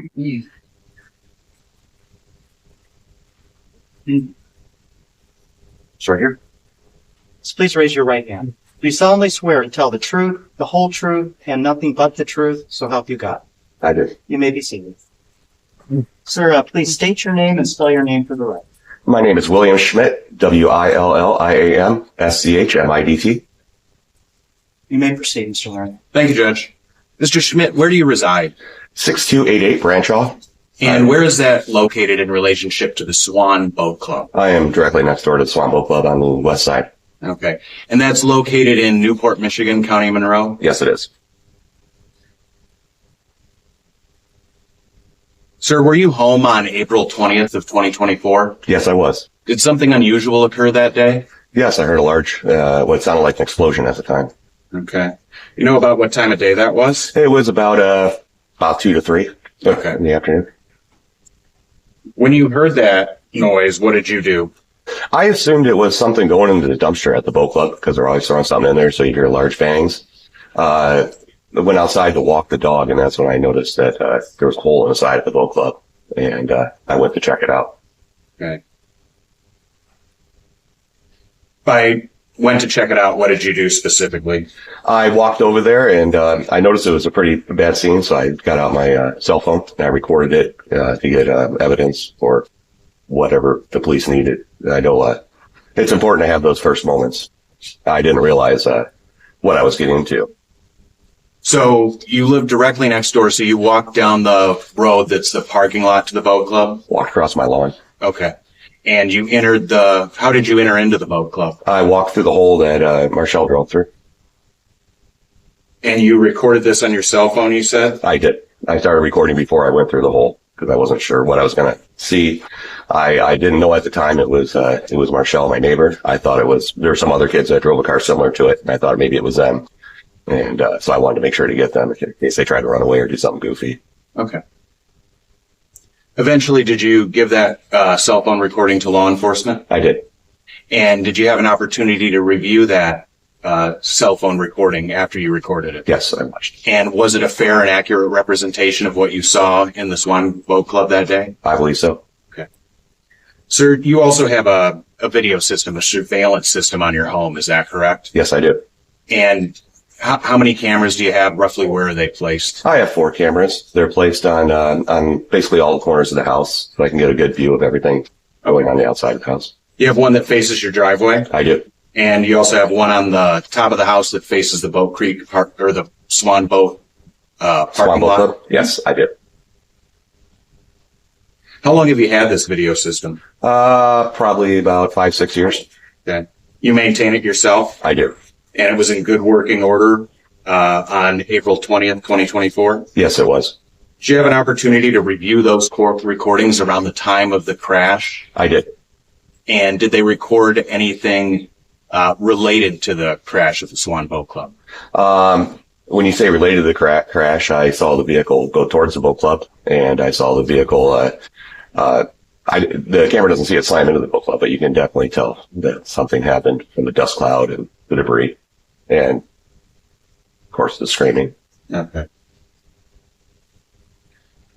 Mm. It's right here. So please raise your right hand. Do you solemnly swear to tell the truth, the whole truth, and nothing but the truth, so help you God? I do. You may be seated. Sir, please state your name and spell your name for the record. My name is William Schmidt, Williamschmidt. You may proceed, Mr. Learning. Thank you, Judge. Mr. Schmidt, where do you reside? 6288 Branshaw. And where is that located in relationship to the Swan Boat Club? I am directly next door to the Swan Boat Club on the west side. Okay. And that's located in Newport, Michigan, County Monroe? Yes, it is. Sir, were you home on April 20th of 2024? Yes, I was. Did something unusual occur that day? Yes, I heard a large, what sounded like an explosion at the time. Okay. You know about what time of day that was? It was about 2 to 3 Okay. in the afternoon. When you heard that noise, what did you do? I assumed it was something going into the dumpster at the boat club because they're always throwing something in there, so you hear large bangs. I went outside to walk the dog, and that's when I noticed that there was a hole in the side of the boat club, and I went to check it out. Okay. I went to check it out. What did you do specifically? I walked over there, and I noticed it was a pretty bad scene, so I got out my cell phone, and I recorded it to get evidence for whatever the police needed. I know it's important to have those first moments. I didn't realize what I was getting into. So you live directly next door, so you walked down the road that's the parking lot to the boat club? Walked across my lawn. Okay. And you entered how did you enter into the boat club? I walked through the hole that Marshall drove through. And you recorded this on your cell phone, you said? I did. I started recording before I went through the hole because I wasn't sure what I was going to see. I didn't know at the time it was Marshall, my neighbor. I thought there were some other kids that drove a car similar to it, and I thought maybe it was them. And so I wanted to make sure to get them in case they tried to run away or do something goofy. Okay. Eventually, did you give that cell phone recording to law enforcement? I did. And did you have an opportunity to review that cell phone recording after you recorded it? Yes, I watched. And was it a fair and accurate representation of what you saw in the Swan Boat Club that day? I believe so. Okay. Sir, you also have a video system, a surveillance system on your home. Is that correct? Yes, I do. And how many cameras do you have? Roughly where are they placed? I have 4 cameras. They're placed on basically all the corners of the house, so I can get a good view of everything going on the outside of the house. You have one that faces your driveway? I do. And you also have one on the top of the house that faces the Boat Creek Park or the Swan Boat parking lot? Club? Yes, I did. How long have you had this video system? Probably about 5-6 years. Okay. You maintain it yourself? I do. And it was in good working order on April 20th, 2024? Yes, it was. Did you have an opportunity to review those recordings around the time of the crash? I did. And did they record anything related to the crash of the Swan Boat Club? When you say related to the crash, I saw the vehicle go towards the boat club, and I saw the vehicle. The camera doesn't see it slam into the boat club, but you can definitely tell that something happened from the dust cloud and the debris, and of course the screaming. Okay.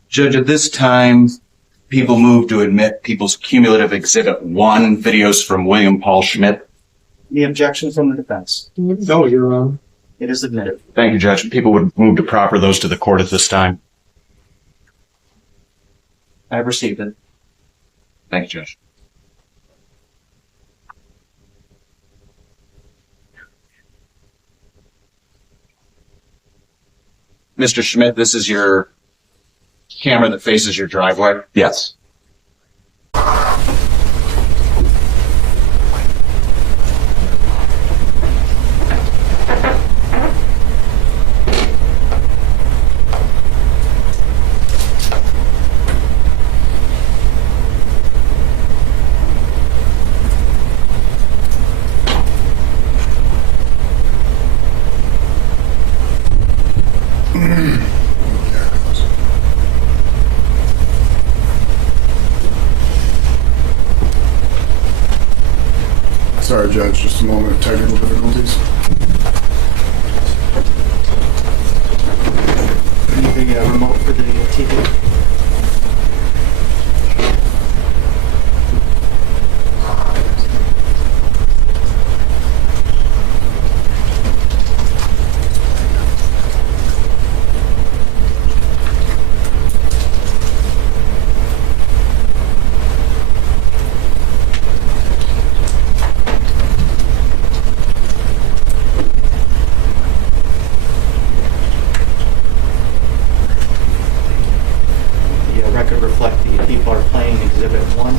Judge, at this time, people move to admit People's Cumulative Exhibit 1 videos from William Paul Schmidt. The objection from the defense. No, Your Honor. It is admitted. Thank you, Judge. People would move to proffer those to the court at this time. I have received it. Thank you, Judge. Mr. Schmidt, this is your camera that faces your driveway? Yes. Sorry, Judge, just a moment of technical difficulties. Anything remote for the TV? record reflect the people are playing Exhibit 1.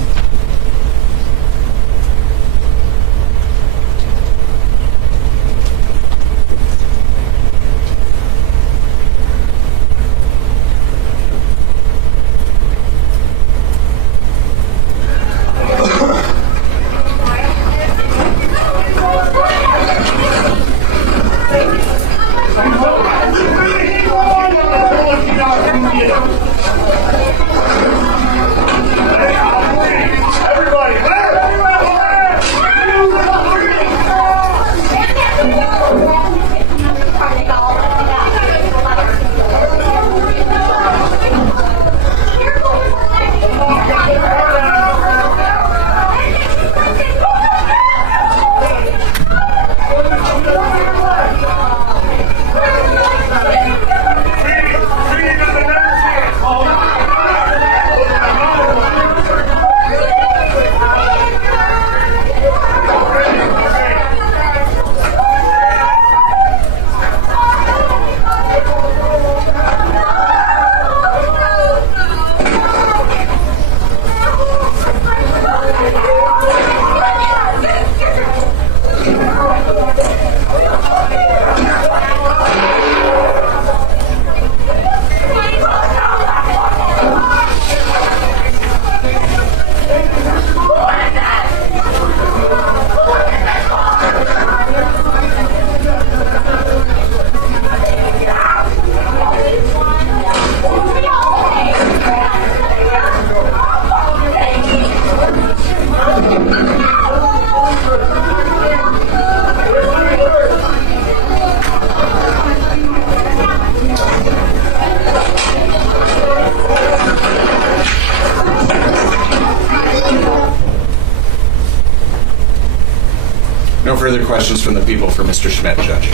No further questions from the people for Mr. Schmidt, Judge.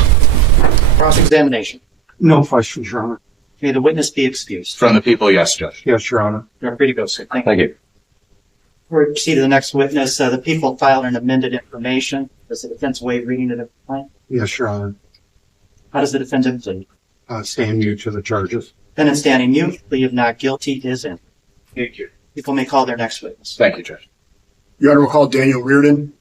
Cross-examination. No questions, Your Honor. May the witness be excused. From the people, yes, Judge. Yes, Your Honor. You're free to go, sir. Thank you. Thank you. Before we proceed to the next witness, the people filed an amended information. Does the defense waive reading of the complaint? Yes, Your Honor. How does the defendant plead? Stand mute to the charges. Defendant standing mute, plea of not guilty is in. Thank you. People may call their next witness. Thank you, Judge. Your Honor, we'll call Daniel Reardon.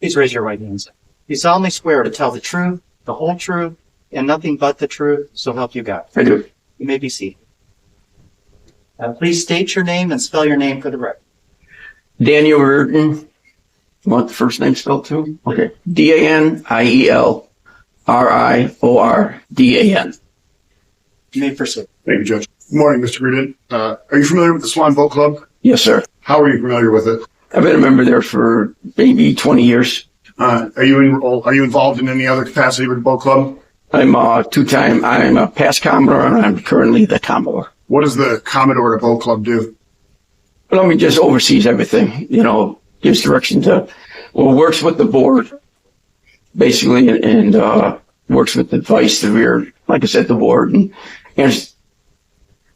Please raise your right hand. You solemnly swear to tell the truth, the whole truth, and nothing but the truth, so help you God. I do. You may be seated. Please state your name and spell your name for the record. Daniel Reardon. You want the first name spelled too? Okay. DanielRiordan. You may proceed. Thank you, Judge. Good morning, Mr. Reardon. Are you familiar with the Swan Boat Club? Yes, sir. How are you familiar with it? I've been a member there for maybe 20 years. Are you involved in any other capacity with the boat club? I'm a past Commodore and I'm currently the Commodore. What does the Commodore of the boat club do? But I mean, just oversees everything, gives direction to, works with the board, basically, and works with the vice, the rear, like I said, the board, and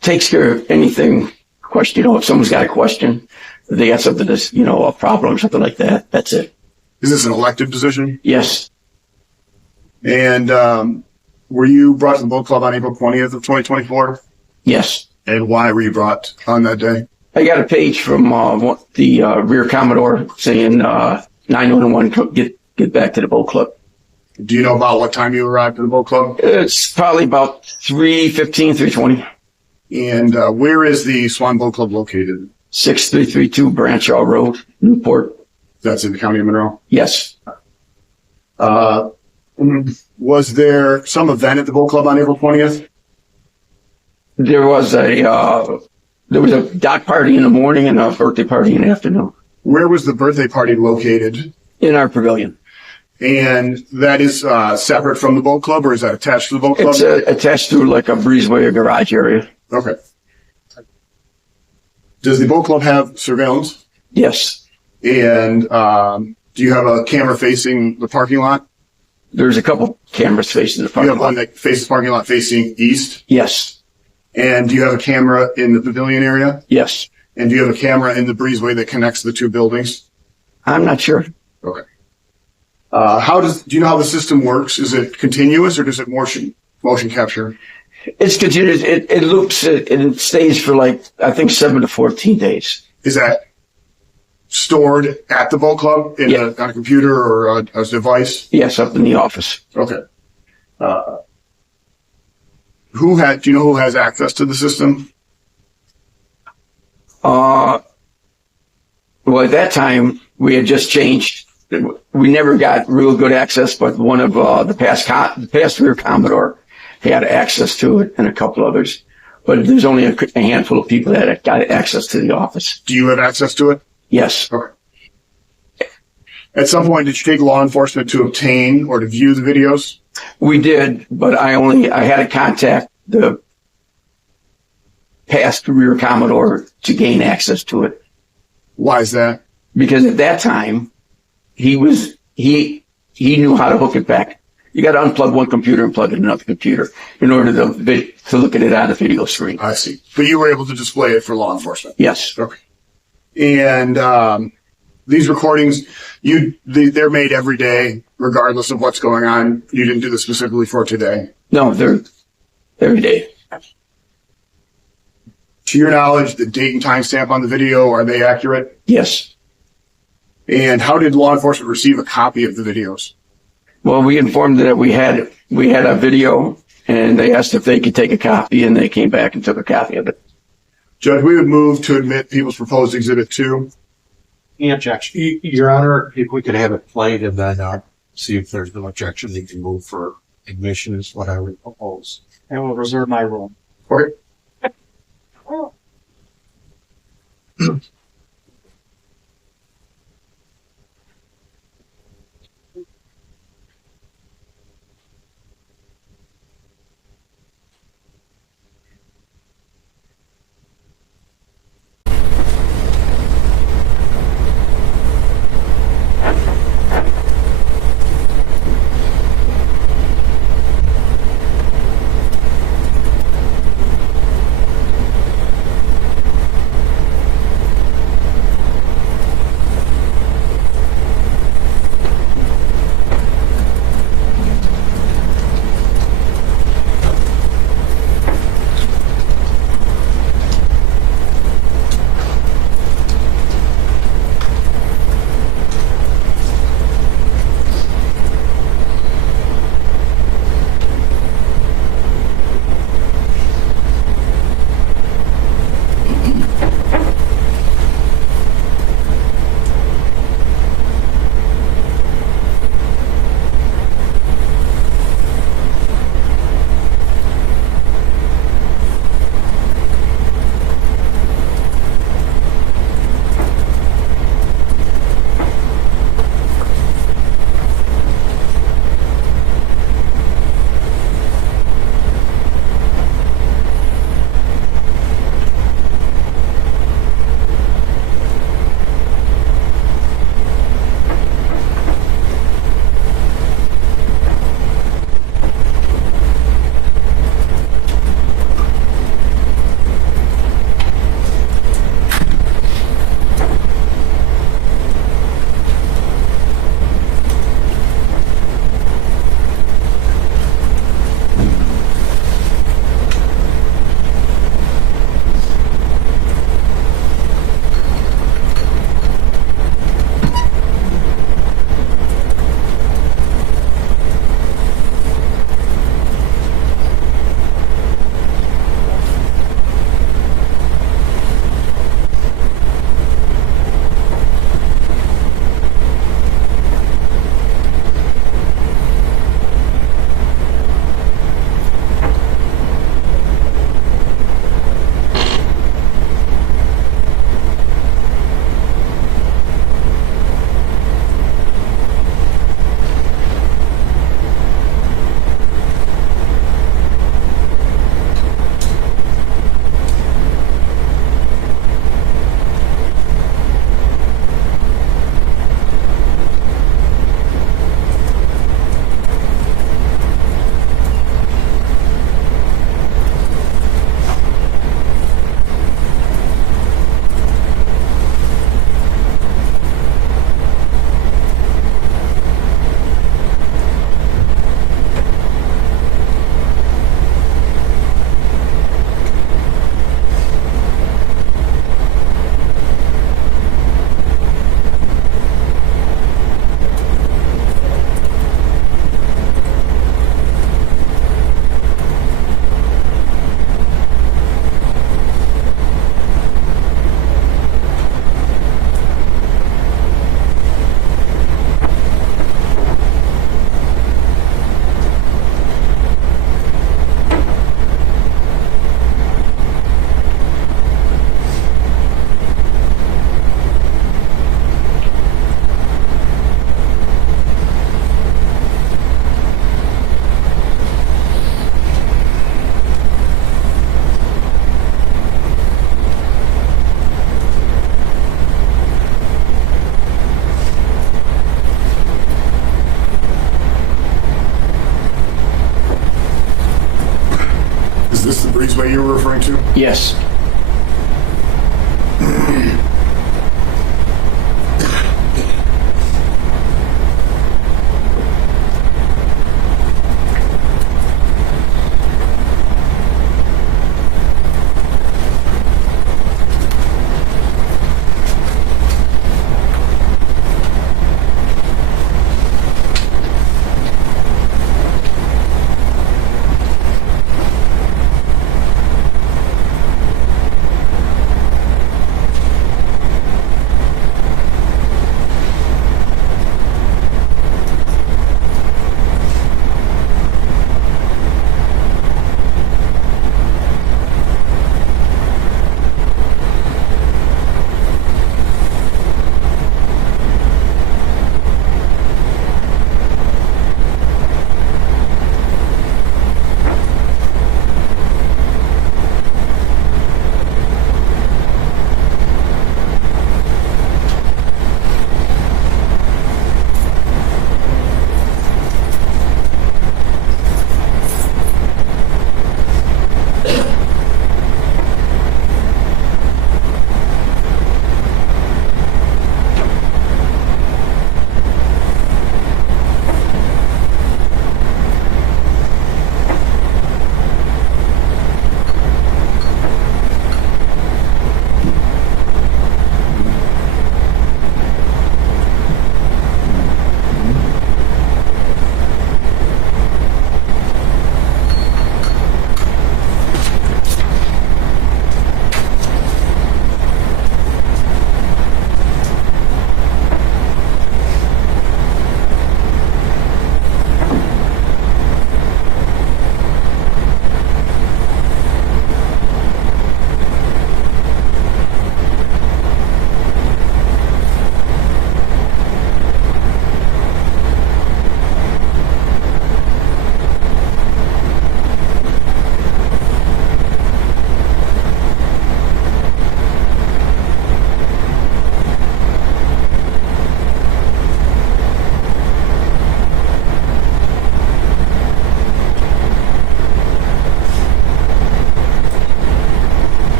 takes care of anything, question, if someone's got a question, if they got something that's, a problem or something like that, that's it. Is this an elected position? Yes. And were you brought to the boat club on April 20th of 2024? Yes. And why were you brought on that day? I got a page from the rear Commodore saying 911, get back to the boat club. Do you know about what time you arrived at the boat club? It's probably about 3:15, 3:20. And where is the Swan Boat Club located? 6332 Branchall Road, Newport. That's in the county of Monroe. Yes. Was there some event at the boat club on April 20th? There was a dock party in the morning and a birthday party in the afternoon. Where was the birthday party located? In our pavilion. And that is separate from the boat club, or is that attached to the boat club? It's attached to like a breezeway or garage area. Okay. Does the boat club have surveillance? Yes. And do you have a camera facing the parking lot? There's a couple cameras facing the You parking have one lot. that faces the parking lot facing east? Yes. And do you have a camera in the pavilion area? Yes. And do you have a camera in the breezeway that connects the two buildings? I'm not sure. Okay. Do you know how the system works? Is it continuous or does it motion capture? It's continuous. It loops it and it stays for like, I think 7 to 14 days. Is that stored at the boat club on a computer or a device? Yes, up in the office. Okay. Do you know who has access to the system? Well, at that time, we had just changed. We never got real good access, but one of the past rear Commodore had access to it and a couple others. But there's only a handful of people that got access to the office. Do you have access to it? Yes. Okay. At some point, did you take law enforcement to obtain or to view the videos? We did, but I had to contact the past rear Commodore to gain access to it. Why is that? Because at that time, he knew how to hook it back. You got to unplug one computer and plug in another computer in order to look at it on a video screen. I see. But you were able to display it for law enforcement? Yes. Okay. And these recordings, they're made every day, regardless of what's going on. You didn't do this specifically for today. No, they're every day. To your knowledge, the date and timestamp on the video, are they accurate? Yes. And how did law enforcement receive a copy of the videos? Well, we informed them that we had a video, and they asked if they could take a copy, and they came back and took a copy of it. Judge, we would move to admit People's Proposed Exhibit 2. Any objection? Your Honor, if we could have it played and then see if there's no objection, they can move for admission is what I would propose. I will reserve my rule. Okay. Yes.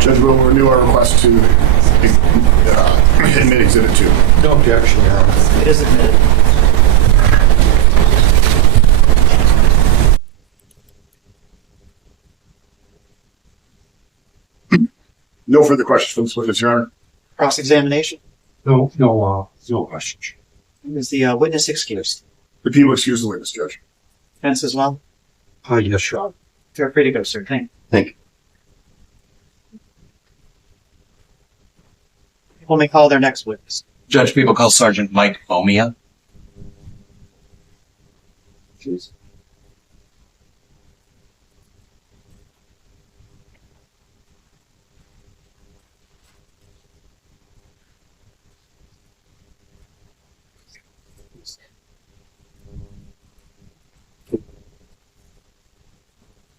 Judge will renew our request to admit Exhibit 2. No objection, Your Honor. It is admitted. No further questions from this witness, Your Honor. Cross-examination. No questions. Is the witness excused? The people excuse the witness, Judge. Defense as well? Yes, Your Honor. Feel free to go, sir. Thank you. Thank you. People may call their next witness. Judge, people call Sergeant Mike Bomia. Excuse.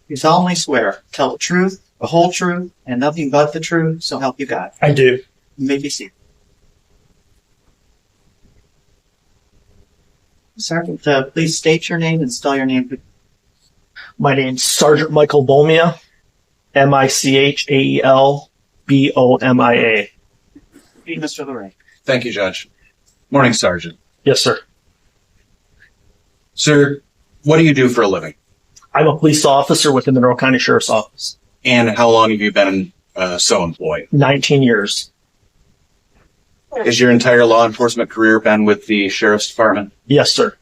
You solemnly swear, tell the truth, the whole truth, and nothing but the truth, so help you God. I do. You may be seated. Sergeant, please state your name and spell your name. My name's Sergeant Michael Bomia. Michaelbomia. Mr. Lorraine. Thank you, Judge. Morning, Sergeant. Yes, sir. Sir, what do you do for a living? I'm a police officer within the Monroe County Sheriff's Office. And how long have you been so employed? 19 years. Has your entire law enforcement career been with the sheriff's department? Yes, sir.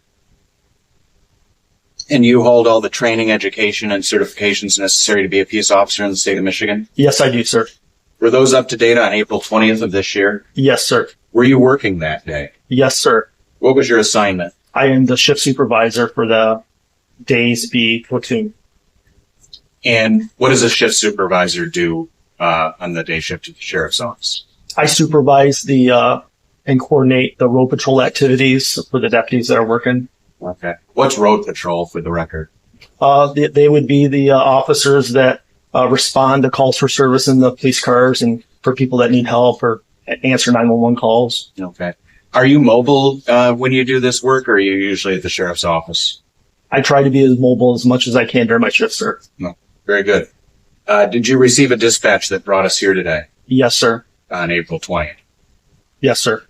And you hold all the training, education, and certifications necessary to be a peace officer in the state of Michigan? Yes, I do, sir. Were those up to date on April 20th of this year? Yes, sir. Were you working that day? Yes, sir. What was your assignment? I am the shift supervisor for the Days B platoon. And what does a shift supervisor do on the day shift at the sheriff's office? I supervise the and coordinate the road patrol activities for the deputies that are working. Okay. What's road patrol for the record? They would be the officers that respond to calls for service in the police cars and for people that need help or answer 911 calls. Okay. Are you mobile when you do this work, or are you usually at the sheriff's office? I try to be as mobile as much as I can during my shift, sir. No. Very good. Did you receive a dispatch that brought us here today Yes, sir. on April 20th? Yes, sir.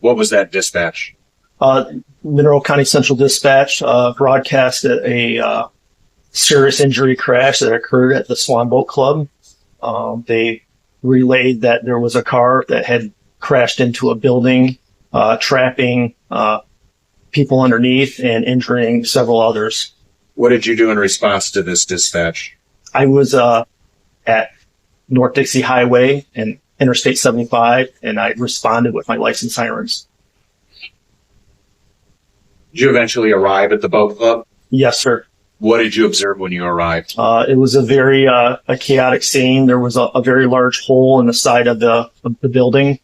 What was that dispatch? Mineral County Central Dispatch broadcasted a serious injury crash that occurred at the Swan Boat Club. They relayed that there was a car that had crashed into a building, trapping people underneath and injuring several others. What did you do in response to this dispatch? I was at North Dixie Highway and Interstate 75, and I responded with my license sirens. Did you eventually arrive at the boat club? Yes, sir. What did you observe when you arrived? It was a very a chaotic scene. There was a very large hole in the side of the building.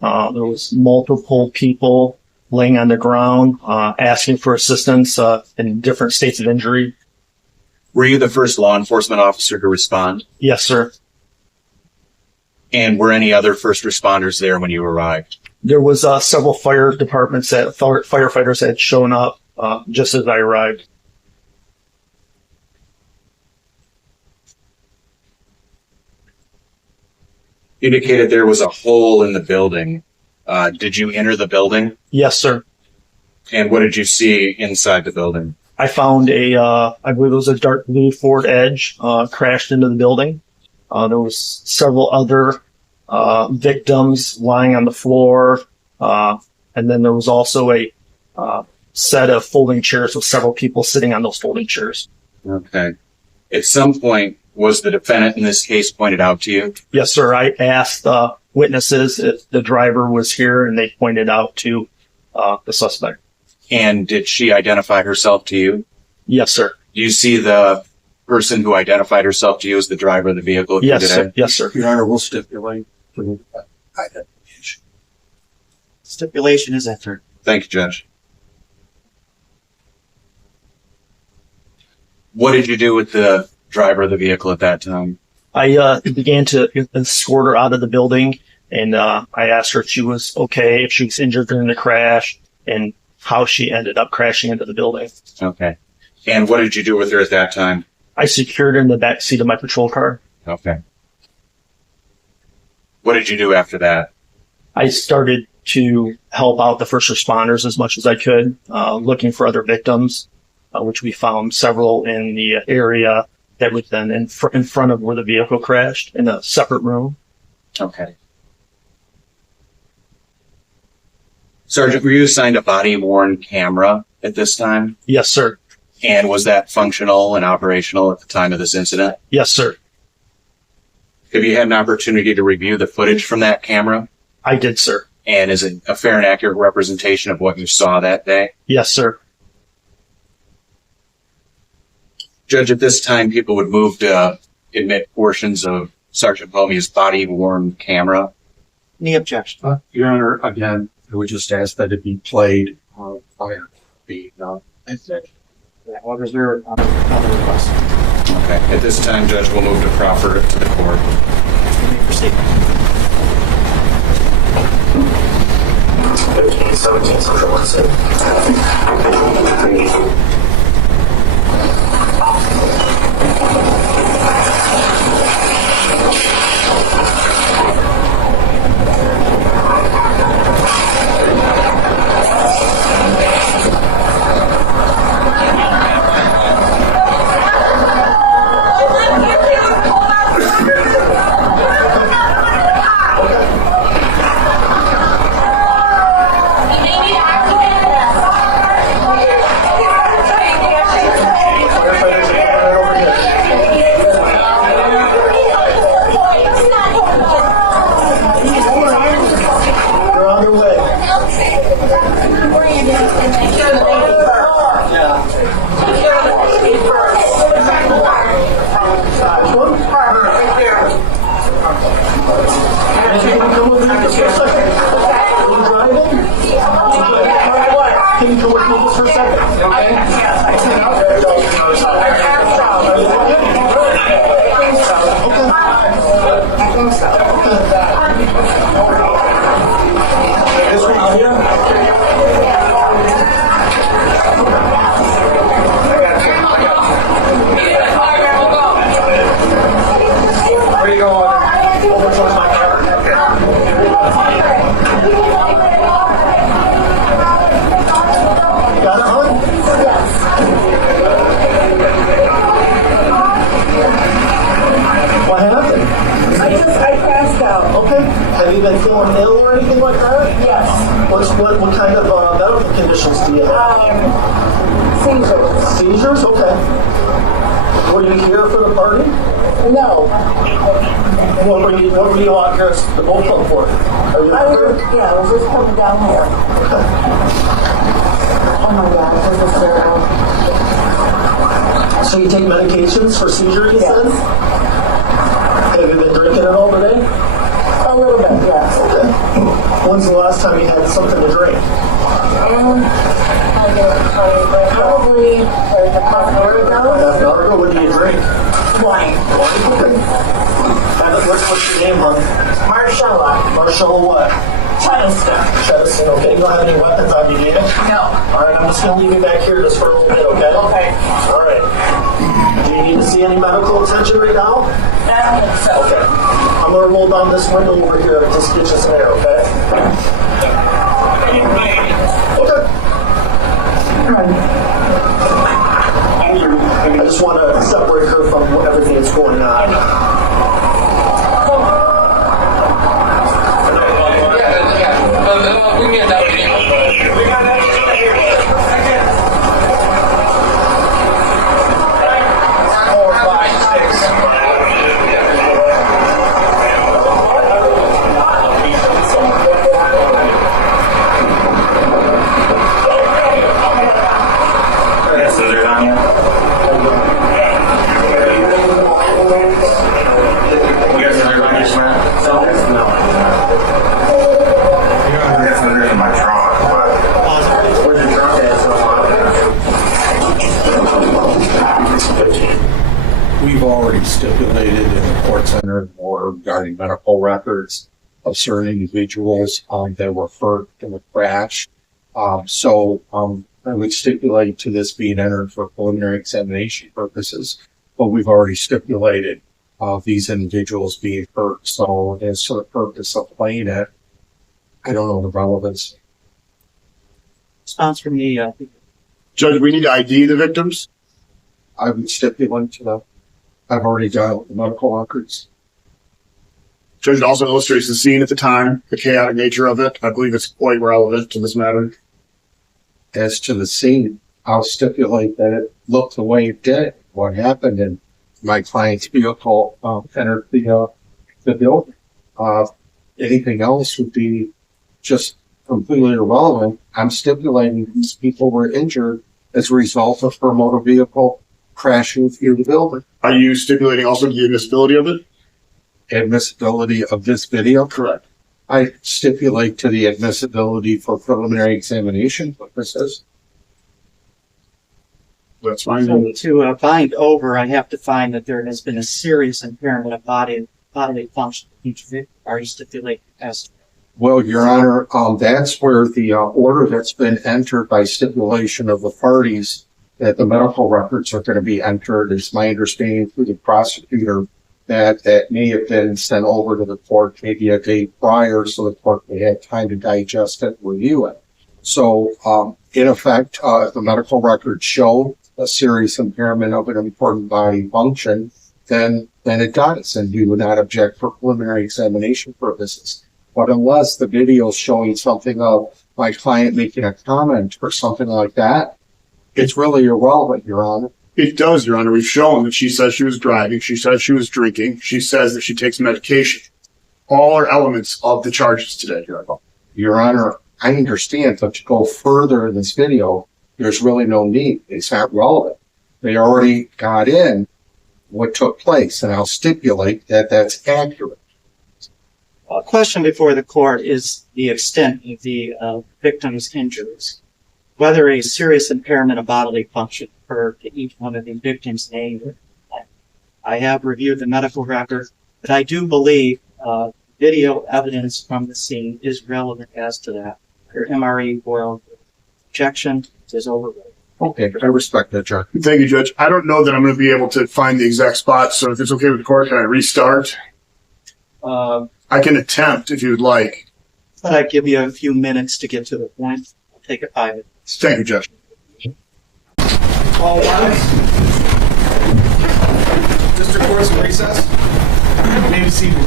There was multiple people laying on the ground, asking for assistance in different states of injury. Were you the first law enforcement officer to respond? Yes, sir. And were any other first responders there when you arrived? There was several fire departments that firefighters had shown up just as I arrived. You indicated there was a hole in the building. Did you enter the building? Yes, sir. And what did you see inside the building? I found I believe it was a dark blue Ford Edge crashed into the building. There was several other victims lying on the floor. And then there was also a set of folding chairs with several people sitting on those folding chairs. Okay. At some point, was the defendant in this case pointed out to you? Yes, sir. I asked witnesses if the driver was here, and they pointed out to the suspect. And did she identify herself to you? Yes, sir. Do you see the person who identified herself to you as the driver of the vehicle? Yes, sir. Yes, sir. Your Honor, we'll stipulate for the identification. Stipulation is entered. Thank you, Judge. What did you do with the driver of the vehicle at that time? I began to escort her out of the building, and I asked her if she was okay, if she was injured during the crash, and how she ended up crashing into the building. Okay. And what did you do with her at that time? I secured her in the back seat of my patrol car. Okay. What did you do after that? I started to help out the first responders as much as I could, looking for other victims, which we found several in the area that was then in front of where the vehicle crashed in a separate room. Okay. Sergeant, were you assigned a body-worn camera at this time? Yes, sir. And was that functional and operational at the time of this incident? Yes, sir. Have you had an opportunity to review the footage from that camera? I did, sir. And is it a fair and accurate representation of what you saw that day? Yes, sir. Judge, at this time, people would move to admit portions of Sergeant Bomia's body-worn camera. Any objection? Your Honor, again, I would just ask that it be played by the What is there on the request? Okay. At this time, Judge, we'll move to proffer it to the court. You may proceed. 1517 Central City. Can you come with me just for a second? This one out here? Where are you going? Over towards my car. Got it, hon? What happened? I crashed out. Okay. Have you been feeling ill or anything like that? Yes. What kind of medical conditions do you have? Seizures. Seizures? Okay. Were you here for the party? No. What were you out here at the boat club for? Are you I hurt? was just coming down here. Oh my God, this is terrible. So you take medications for seizure, you said? Have you been drinking at all today? A little bit, yes. Okay. When's the last time you had something to drink? Probably like a half hour ago. Half an hour ago? What do you drink? Wine. Okay. What's your name, hon? Marcella. Marshall what? Chidester. Chedison, okay. You don't have any weapons on you, do you? No. All right, I'm just going to leave you back here just for a little bit, okay? Okay. All right. Do you need to see any medical attention right now? I don't think so. Okay. I'm going to roll down this window over here and just get you some air, okay? Okay. I just want to separate her from everything that's going on. We've already stipulated in the court center or regarding medical records of certain individuals that were hurt in the crash. I would stipulate to this being entered for preliminary examination purposes, but we've already stipulated these individuals being hurt. So as to the purpose of playing it, I don't know the relevance. Response from the Judge, we need to ID the victims. I would stipulate to them. I've already done the medical records. Judge, it also illustrates the scene at the time, the chaotic nature of it. I believe it's quite relevant to this matter. As to the scene, I'll stipulate that it looked the way it did. What happened, and my client's vehicle entered the building. Anything else would be just completely irrelevant. I'm stipulating these people were injured as a result of her motor vehicle crashing through the building. Are you stipulating also the admissibility of it? Admissibility of this video? Correct. I stipulate to the admissibility for preliminary examination purposes. That's fine. So to bind over, I have to find that there has been a serious impairment of bodily function. Are you stipulating as? Well, Your Honor, that's where the order that's been entered by stipulation of the parties that the medical records are going to be entered, is my understanding through the prosecutor that may have been sent over to the court maybe a day prior so the court may have time to digest it and review it. So, in effect, if the medical records show a serious impairment of an important body function, then it does, and you would not object for preliminary examination purposes. But unless the video is showing something of my client making a comment or something like that, it's really irrelevant, Your Honor. It does, Your Honor. We've shown that she says she was driving. She says she was drinking. She says that she takes medication. All are elements of the charges today, Your Honor. Your Honor, I understand, but to go further in this video, there's really no need. It's not relevant. They already got in what took place, and I'll stipulate that that's accurate. A question before the court is the extent of the victim's injuries. Whether a serious impairment of bodily function occurred to each one of the victims named. I have reviewed the medical record, but I do believe video evidence from the scene is relevant as to that. Your MRE boil injection is overrated. Okay, I respect that, Judge. Thank you, Judge. I don't know that I'm going to be able to find the exact spot, so if it's okay with the court, can I restart? I can attempt if you'd like. But I give you a few minutes to get to the point. I'll take it 5 minutes. Thank you, Judge. All rise. District Court's in recess. You may be seated.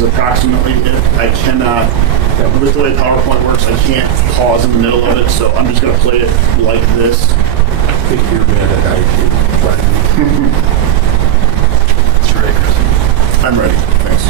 Approximately it. I cannot, with the way PowerPoint works, I can't pause in the middle of it, so I'm just going to play it like this. I think you're mad at IT. That's right, Chris. I'm ready. Thanks.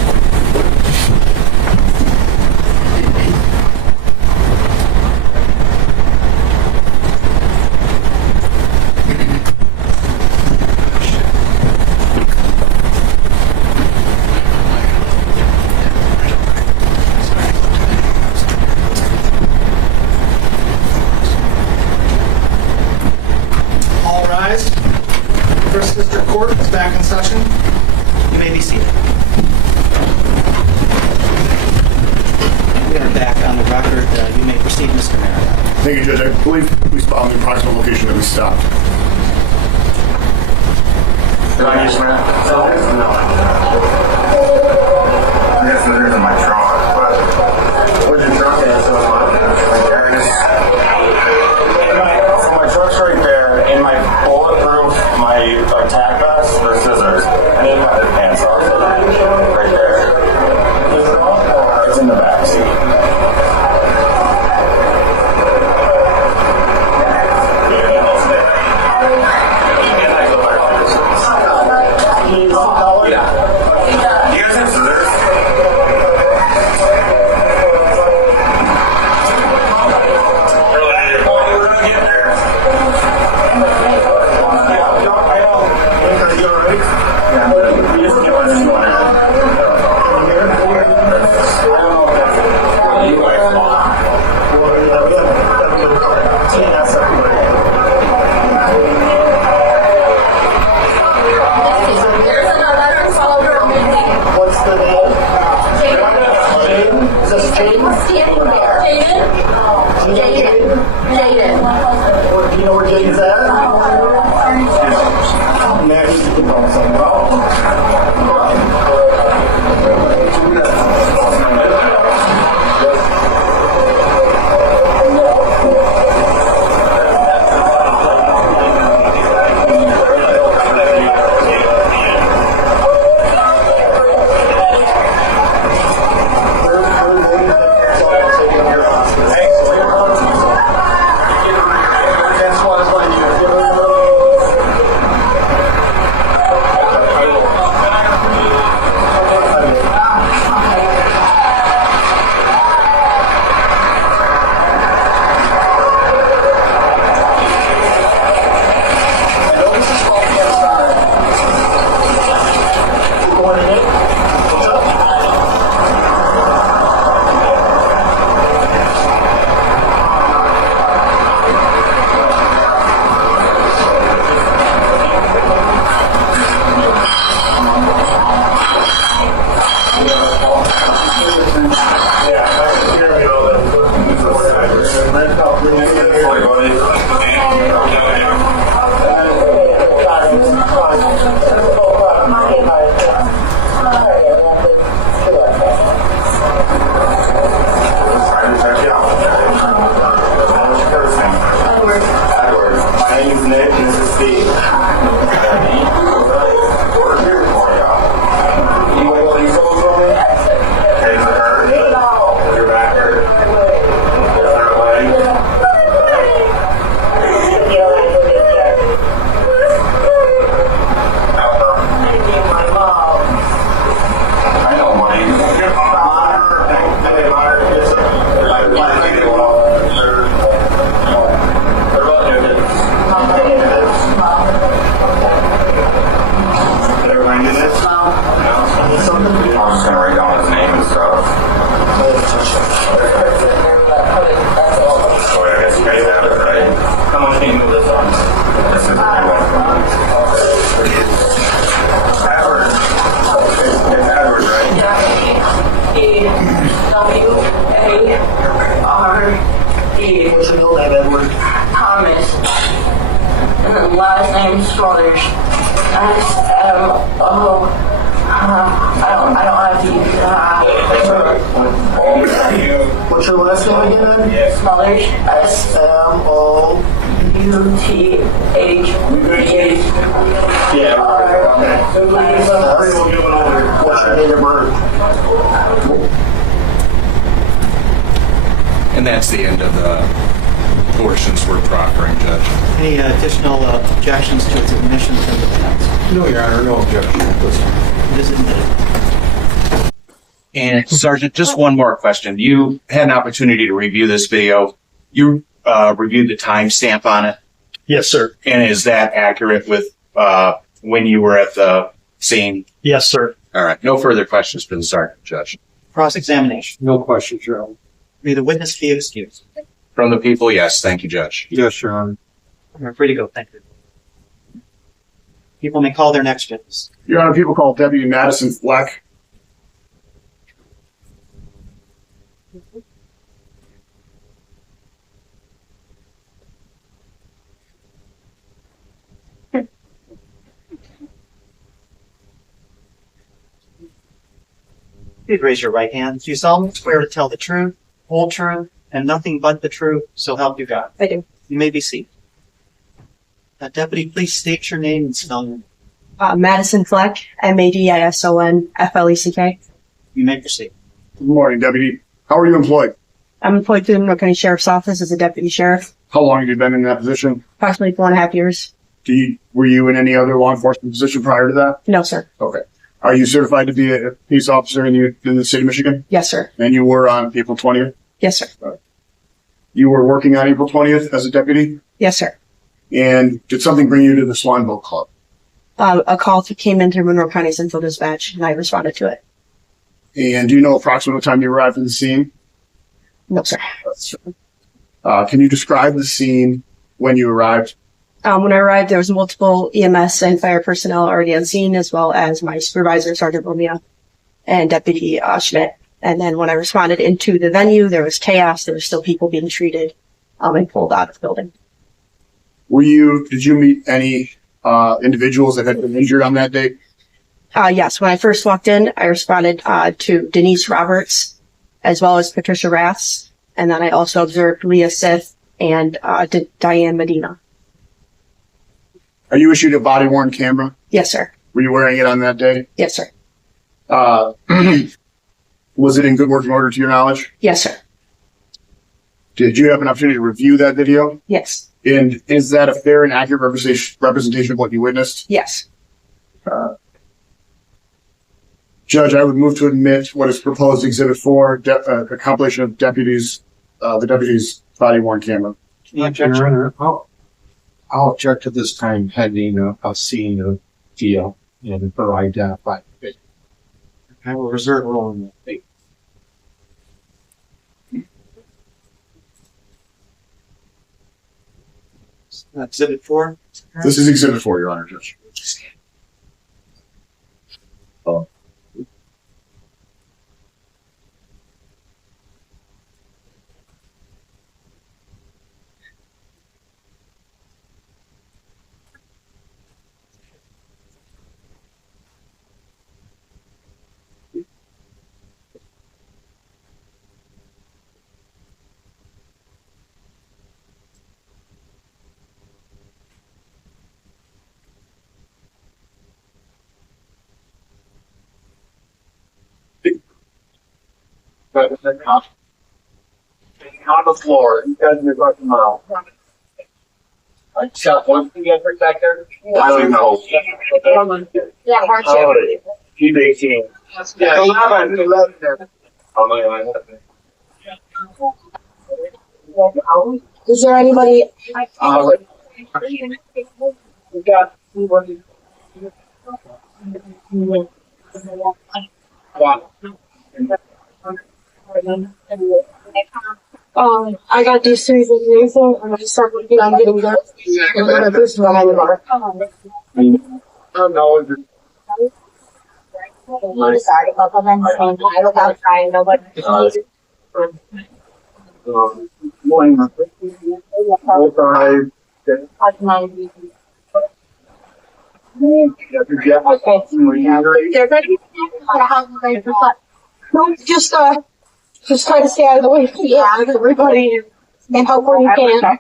First District Court is back in session. You may be seated. We are back on the record. You may proceed, Mr. Mayor. Thank you, Judge. I believe we found the approximate location that we stopped. Did I just rent it? No. I guess it is in my trunk, but where's your trunk at? So my truck's right there. In my bulletproof, my attack vest, or scissors. I didn't have the pants off. Right there. It's in the back seat. There's another What's your last name again? Yes. Smollett. S-M-O-U-T-H-B-H. Yeah. What's your date of birth? And that's the end of the portions we're proffering, Judge. Any additional objections to its admission from the defense? No, Your Honor, no objection at this time. It is admitted. And Sergeant, just one more question. You had an opportunity to review this video. You reviewed the timestamp on it, Yes, sir. and is that accurate with when you were at the scene? Yes, sir. All right. No further questions for the Sergeant, Judge. Cross-examination. No questions, Your Honor. May the witness be excused. From the people, yes. Thank you, Judge. Yes, Your Honor. You're free to go. Thank you. People may call their next witness. Your Honor, people call Deputy Madison Fleck. Please raise your right hand. Do you solemnly swear to tell the truth, whole truth, and nothing but the truth, so help you God? I do. You may be seated. Deputy, please state your name and spell your name. Madison Fleck, Madison-Fleck. You may proceed. Good morning, Deputy. How are you employed? I'm employed through the Monroe County Sheriff's Office as a deputy sheriff, How long have you been in that position? approximately 4.5 years. Were you in any other law enforcement position prior to that? No, sir. Okay. Are you certified to be a peace officer in the state of Michigan? Yes, sir. And you were on April 20th? Yes, sir. You were working on April 20th as a deputy? Yes, sir. And did something bring you to the Swan Boat Club? A call came in through Monroe County Central Dispatch, and I responded to it. And do you know approximately what time you arrived at the scene? No, sir. Can you describe the scene when you arrived? When I arrived, there was multiple EMS and fire personnel already on scene, as well as my supervisor, Sergeant Romeo, and Deputy Schmidt. And then when I responded into the venue, there was chaos. There were still people being treated and pulled out of the building. Did you meet any individuals that had been injured on that day? Yes. When I first walked in, I responded to Denise Roberts, as well as Patricia Raths. And then I also observed Leah Sith and Diane Medina. Are you issued a body-worn camera? Yes, sir. Were you wearing it on that day? Yes, sir. Was it in good working order to your knowledge? Yes, sir. Did you have an opportunity to review that video? Yes. And is that a fair and accurate representation of what you witnessed? Yes. Judge, I would move to admit what is proposed Exhibit 4, a compilation of the deputy's body-worn camera. Any objection? Your Honor, I'll object to this time pending a scene of deal and her identified. I will reserve rule in the Exhibit 4. This is Exhibit 4, Your Honor, Judge. On the floor, you guys are talking about. I shot one thing back there. I don't know. Yeah, hardship. He's 18. Yeah, 11 there. Oh, no, Is there anybody? We got I got these things in the info, and I start looking on getting there. And then this one I got. no. Sorry about the lens. I look outside, nobody. No, just Just try to stay out of the way of everybody and help where you can.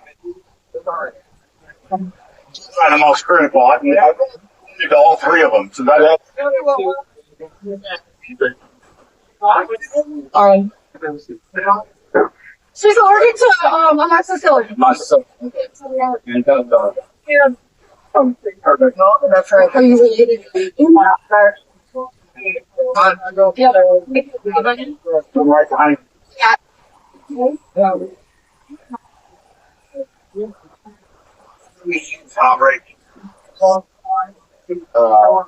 The most critical. I need all three of them. So that. All right. So we're going to my facility. That's right. Are you related? Right behind. Right.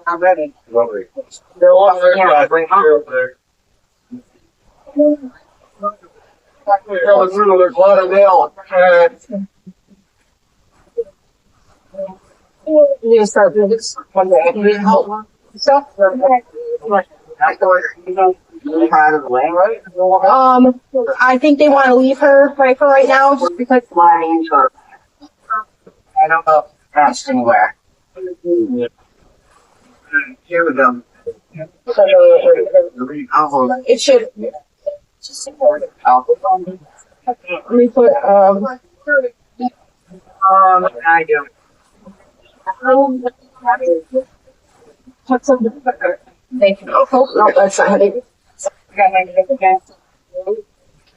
I'm ready. There's a lot of nail. You start doing this one day. You need help. Stuff. I think they want to leave her right for right now, just because. I don't know. That's anywhere. Here we go. It should. Let me put I do. put some. Thank you. Oh, no, that's not it.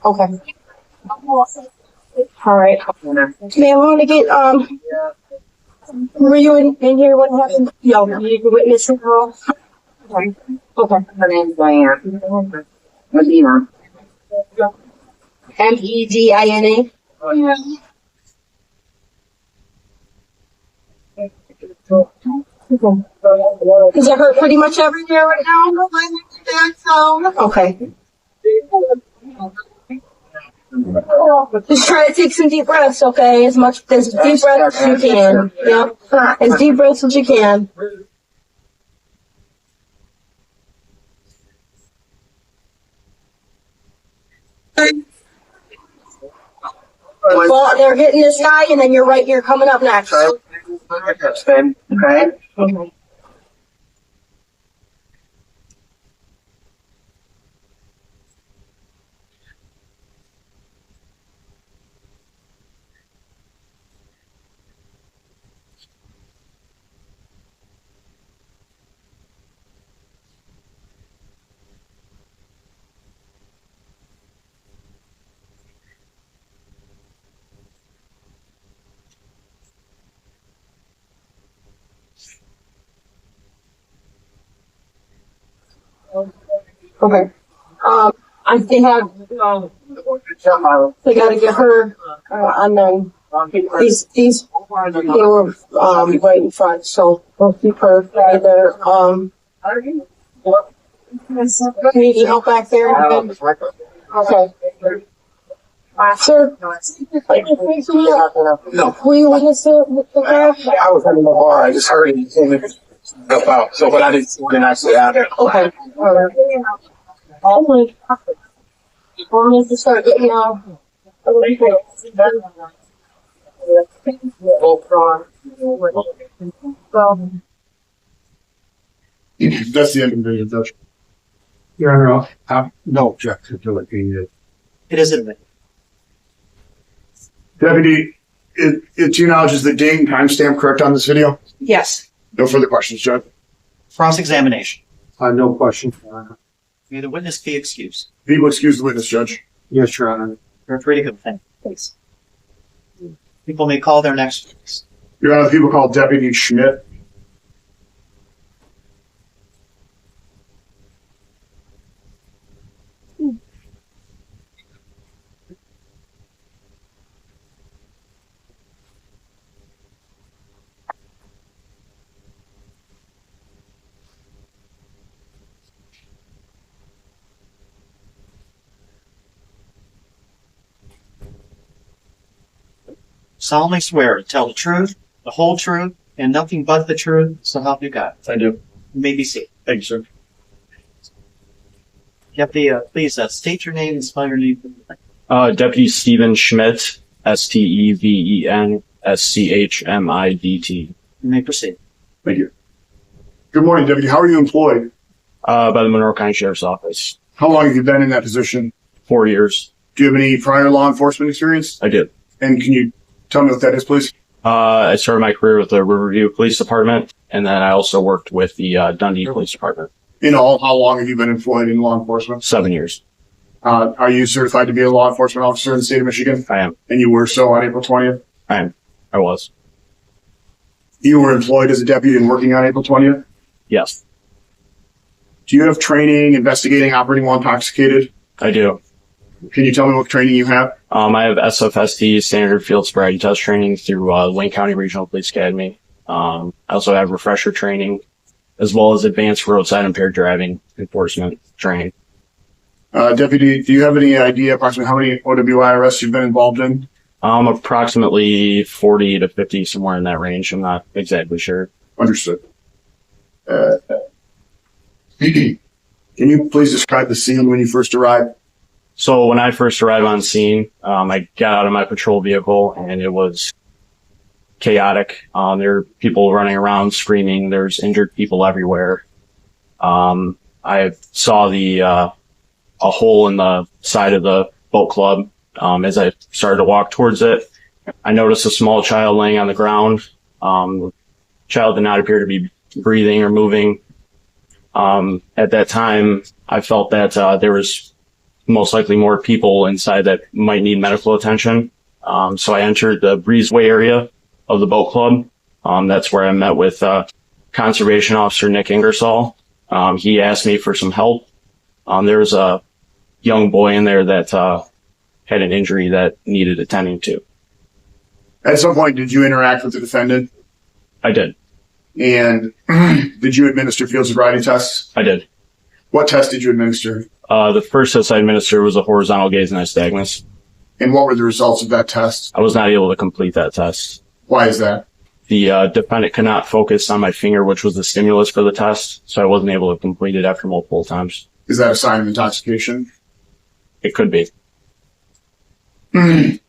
Okay. All right. Ma'am, I want to get were you in here? What happened? No, you witnessed it all. Okay. My name's Diane. Medina. Medina. Does it hurt pretty much everywhere right now? Okay. Just try to take some deep breaths, okay? As much as deep breaths as you can. Yep. As deep breaths as you can. Well, they're hitting this guy, and then you're coming up next. Okay. Okay. Okay. They have. They got to get her on them. These. They were right in front, so we'll keep her right there. Need any help back there? Okay. Sir, No. were you witness to the crash? I was in the bar. I just heard it came in help out. So, but I didn't actually out there. Okay. All right. We'll need to start getting That's the end of the Dutch. Your Honor, no objection to it being used. It is admitted. Deputy, to your knowledge, is the date and timestamp correct on this video? Yes. No further questions, Judge. Cross-examination. No question, Your Honor. May the witness be excused. People excuse the witness, Judge. Yes, Your Honor. You're free to go. Thank you. Please. People may call their next witness. Your Honor, the people called Deputy Schmidt. Solemnly swear to tell the truth, the whole truth, and nothing but the truth, so help you God. I do. You may be seated. Thank you, sir. Deputy, please state your name and spell your name. Deputy Stephen Schmidt, STEVEN SCHMIDT. You may proceed. Thank you. Good morning, Deputy. How are you employed? By the Monroe County Sheriff's Office. How long have you been in that position? 4 years. Do you have any prior law enforcement experience? I did. And can you tell me what that is, please? I started my career with the Riverview Police Department, and then I also worked with the Dundee Police Department. In all, how long have you been employed in law enforcement? 7 years. Are you certified to be a law enforcement officer in the state of Michigan? I am. And you were so on April 20th? I am. I was. You were employed as a deputy and working on April 20th? Yes, Do you have training investigating operating while intoxicated? I do. Can you tell me what training you have? I have SFST, Standard Field Sobriety Test training through Wayne County Regional Police Academy. I also have refresher training, as well as advanced roadside impaired driving enforcement training. Deputy, do you have any idea approximately how many OWI arrests you've been involved in? Approximately 40 to 50, somewhere in that range. I'm not exactly sure. Understood. Can you please describe the scene when you first arrived? So when I first arrived on scene, I got out of my patrol vehicle and it was chaotic. There were people running around screaming. There's injured people everywhere. I saw a hole in the side of the boat club. As I started to walk towards it, I noticed a small child laying on the ground. The child did not appear to be breathing or moving. At that time, I felt that there was most likely more people inside that might need medical attention. So I entered the breezeway area of the boat club. That's where I met with Conservation Officer Nick Ingersoll. He asked me for some help. There was a young boy in there that had an injury that needed attending to. At some point, did you interact with the defendant? I did. And did you administer field sobriety tests? I did. What test did you administer? The first test I administered was a horizontal gaze and nystagmus. And what were the results of that test? I was not able to complete that test. Why is that? The defendant could not focus on my finger, which was the stimulus for the test, so I wasn't able to complete it after multiple times. Is that a sign of intoxication? It could be.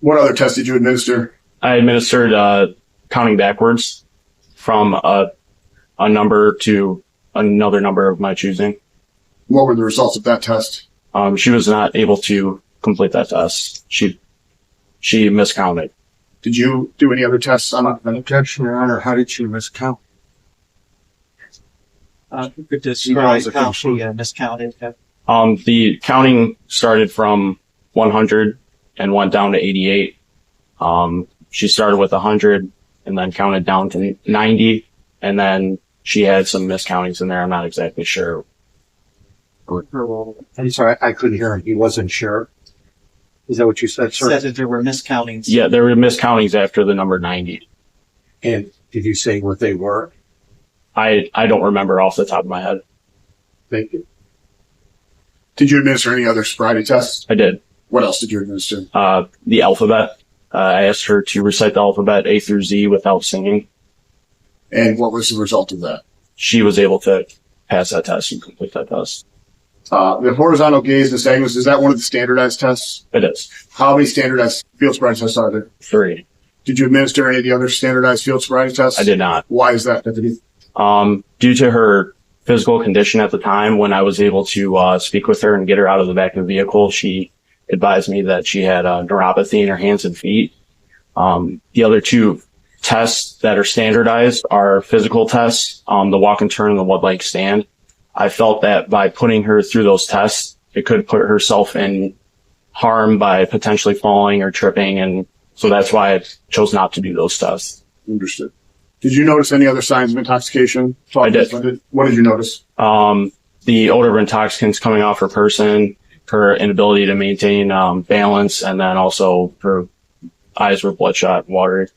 What other test did you administer? I administered counting backwards from a number to another number of my choosing. What were the results of that test? She was not able to complete that test. She miscounted. Did you do any other tests on that? Objection, Your Honor. How did she miscount? You could describe how she miscounted. The counting started from 100 and went down to 88. She started with 100 and then counted down to 90, and then she had some miscountings in there. I'm not exactly sure. I'm sorry, I couldn't hear him. He wasn't sure. Is that what you said, sir? Said that there were miscountings. Yeah, there were miscountings after the number 90. And did you say what they were? I don't remember off the top of my head. Thank you. Did you administer any other sobriety tests? I did. What else did you administer? The alphabet. I asked her to recite the alphabet A through Z without singing. And what was the result of that? She was able to pass that test and complete that test. The horizontal gaze and nystagmus, is that one of the standardized tests? It is. How many standardized field sobriety tests are there? 3. Did you administer any of the other standardized field sobriety tests? I did not. Why is that, Deputy? Due to her physical condition at the time, when I was able to speak with her and get her out of the back of the vehicle, she advised me that she had neuropathy in her hands and feet. The other 2 tests that are standardized are physical tests, the walk and turn and the one leg stand. I felt that by putting her through those tests, it could put herself in harm by potentially falling or tripping, and so that's why I chose not to do those tests. Understood. Did you notice any other signs of intoxication? I did. What did you notice? The odor of intoxicants coming off her person, her inability to maintain balance, and then also her eyes were bloodshot, watery.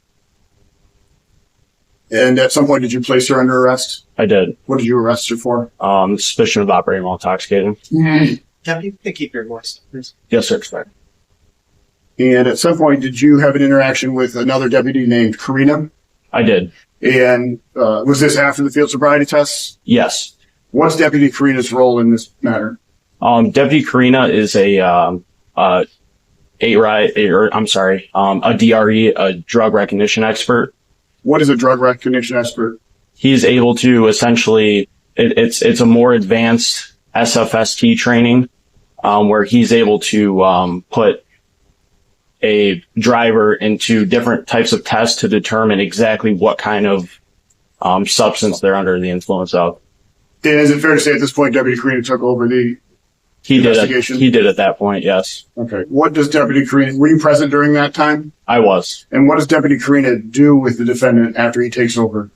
And at some point, did you place her under arrest? I did. What did you arrest her for? Suspicion of operating while intoxicated. Deputy, you can keep your voice, please. Yes, sir. Sorry. And at some point, did you have an interaction with another deputy named Karina? I did. And was this after the field sobriety tests? Yes. What's Deputy Karina's role in this matter? Deputy Karina is a DRE, a drug recognition expert. What is a drug recognition expert? He's able to essentially, it's a more advanced SFST training. where he's able to put a driver into different types of tests to determine exactly what kind of substance they're under the influence of. And is it fair to say at this point, Deputy Carina took over the investigation? He did at that point, yes. Okay. What does Deputy Carina, were you present during that time? I was. And what does Deputy Carina do with the defendant after he takes over?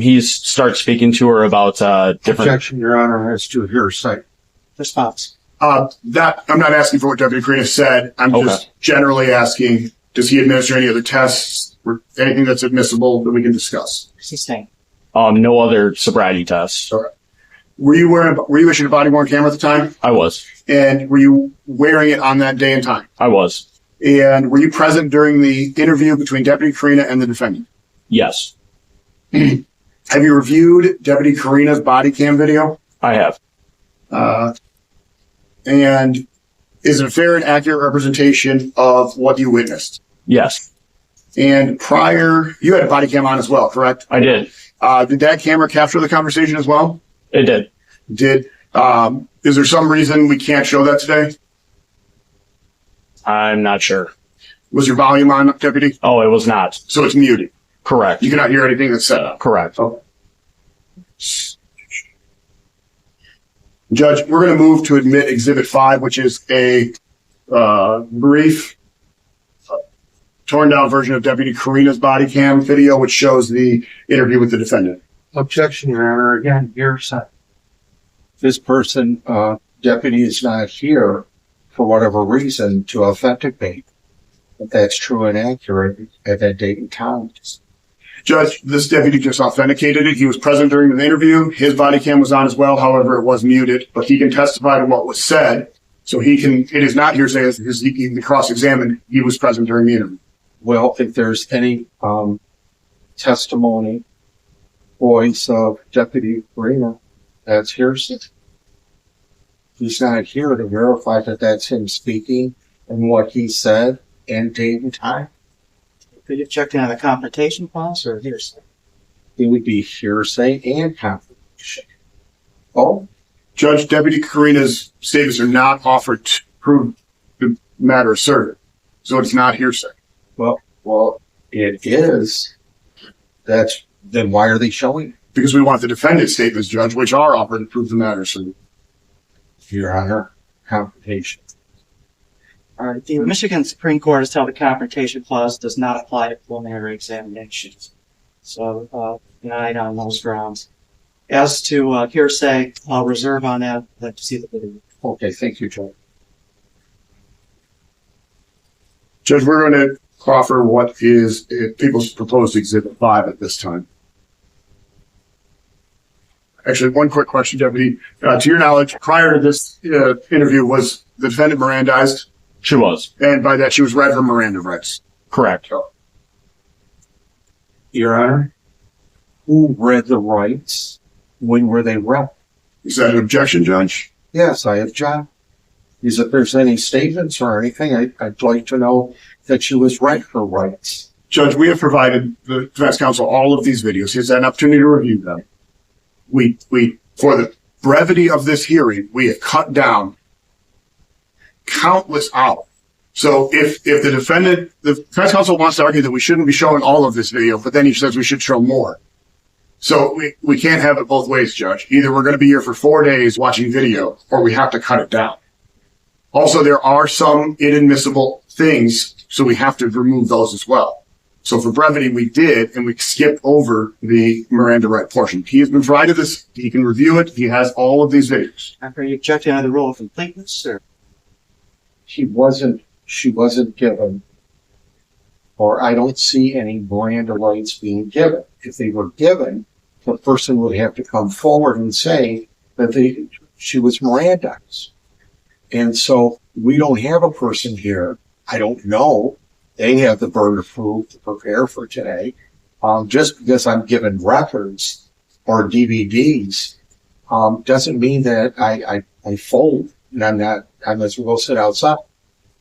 He starts speaking to her about different. Objection, Your Honor, as to hearsay. Response. That I'm not asking for what Deputy Carina said. I'm just generally asking, does he administer any other tests or anything that's admissible that we can discuss? What's he saying? No other sobriety tests. All right. Were you issued a body worn camera at the time? I was. And were you wearing it on that day and time? I was. And were you present during the interview between Deputy Carina and the defendant? Yes. Have you reviewed Deputy Carina's body cam video? I have. And is it a fair and accurate representation of what you witnessed? Yes. And prior, you had a body cam on as well, correct? I did. Did that camera capture the conversation as well? It did. Is there some reason we can't show that today? I'm not sure. Was your volume on, Deputy? Oh, it was not. So it's muted. Correct. You cannot hear anything that's said. Correct. Oh. Judge, we're going to move to admit Exhibit 5, which is a brief, torn down version of Deputy Carina's body cam video, which shows the interview with the defendant. Objection, Your Honor. Again, hearsay. This person, deputy, is not here for whatever reason to authenticate that that's true and accurate at that date and time. Judge, this deputy just authenticated it. He was present during the interview. His body cam was on as well. However, it was muted, but he can testify to what was said. So it is not hearsay as he can cross-examine. He was present during the interview. Well, if there's any testimony, voice of Deputy Carina, that's hearsay. He's not here to verify that that's him speaking and what he said and date and time. Could you check in on the confrontation clause or hearsay? It would be hearsay and confirmation. Oh, Judge, Deputy Carina's statements are not offered to prove the matter asserted, so it's not hearsay. Well, it is. Then why are they showing? Because we want the defendant's statements, Judge, which are offered to prove the matter asserted. Your Honor, confrontation. All right. The Michigan Supreme Court has held the confrontation clause does not apply to preliminary examinations. So, denied on those grounds. As to hearsay, I'll reserve on that. I'd like to see the video. Okay, thank you, Judge. Judge, we're going to offer what is people's proposed Exhibit 5 at this time. Actually, one quick question, Deputy. To your knowledge, prior to this interview, was the defendant Mirandized? She was. And by that, she was read her Miranda rights? Correct. Your Honor, who read the rights? When were they read? Is that an objection, Judge? Yes, I object. If there's any statements or anything, I'd like to know that she was read her rights. Judge, we have provided the defense counsel all of these videos. He has had an opportunity to review them. We, for the brevity of this hearing, we have cut down countless hours. So if the defense counsel wants to argue that we shouldn't be showing all of this video, but then he says we should show more. So we can't have it both ways, Judge. Either we're going to be here for 4 days watching video, or we have to cut it down. Also, there are some inadmissible things, so we have to remove those as well. So for brevity, we did, and we skipped over the Miranda right portion. He has been provided this. He can review it. He has all of these videos. Are you objecting on the rule of completeness, or? She wasn't given, or I don't see any Miranda rights being given. If they were given, the person would have to come forward and say that she was Mirandized. And so we don't have a person here. I don't know. They have the burden of proof to prepare for today. Just because I'm given records or DVDs, doesn't mean that I fold and I'm as well sit outside.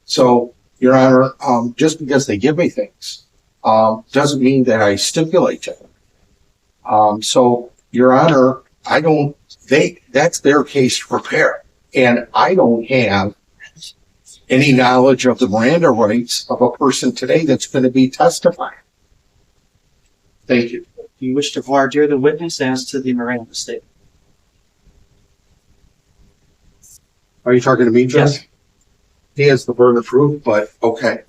So, Your Honor, just because they give me things, doesn't mean that I stipulate to them. So, Your Honor, that's their case to prepare. And I don't have any knowledge of the Miranda rights of a person today that's going to be testifying. Thank you. Do you wish to voir dire the witness as to the Miranda statement? Are you talking to me, Judge? Yes. He has the burden of proof, but okay.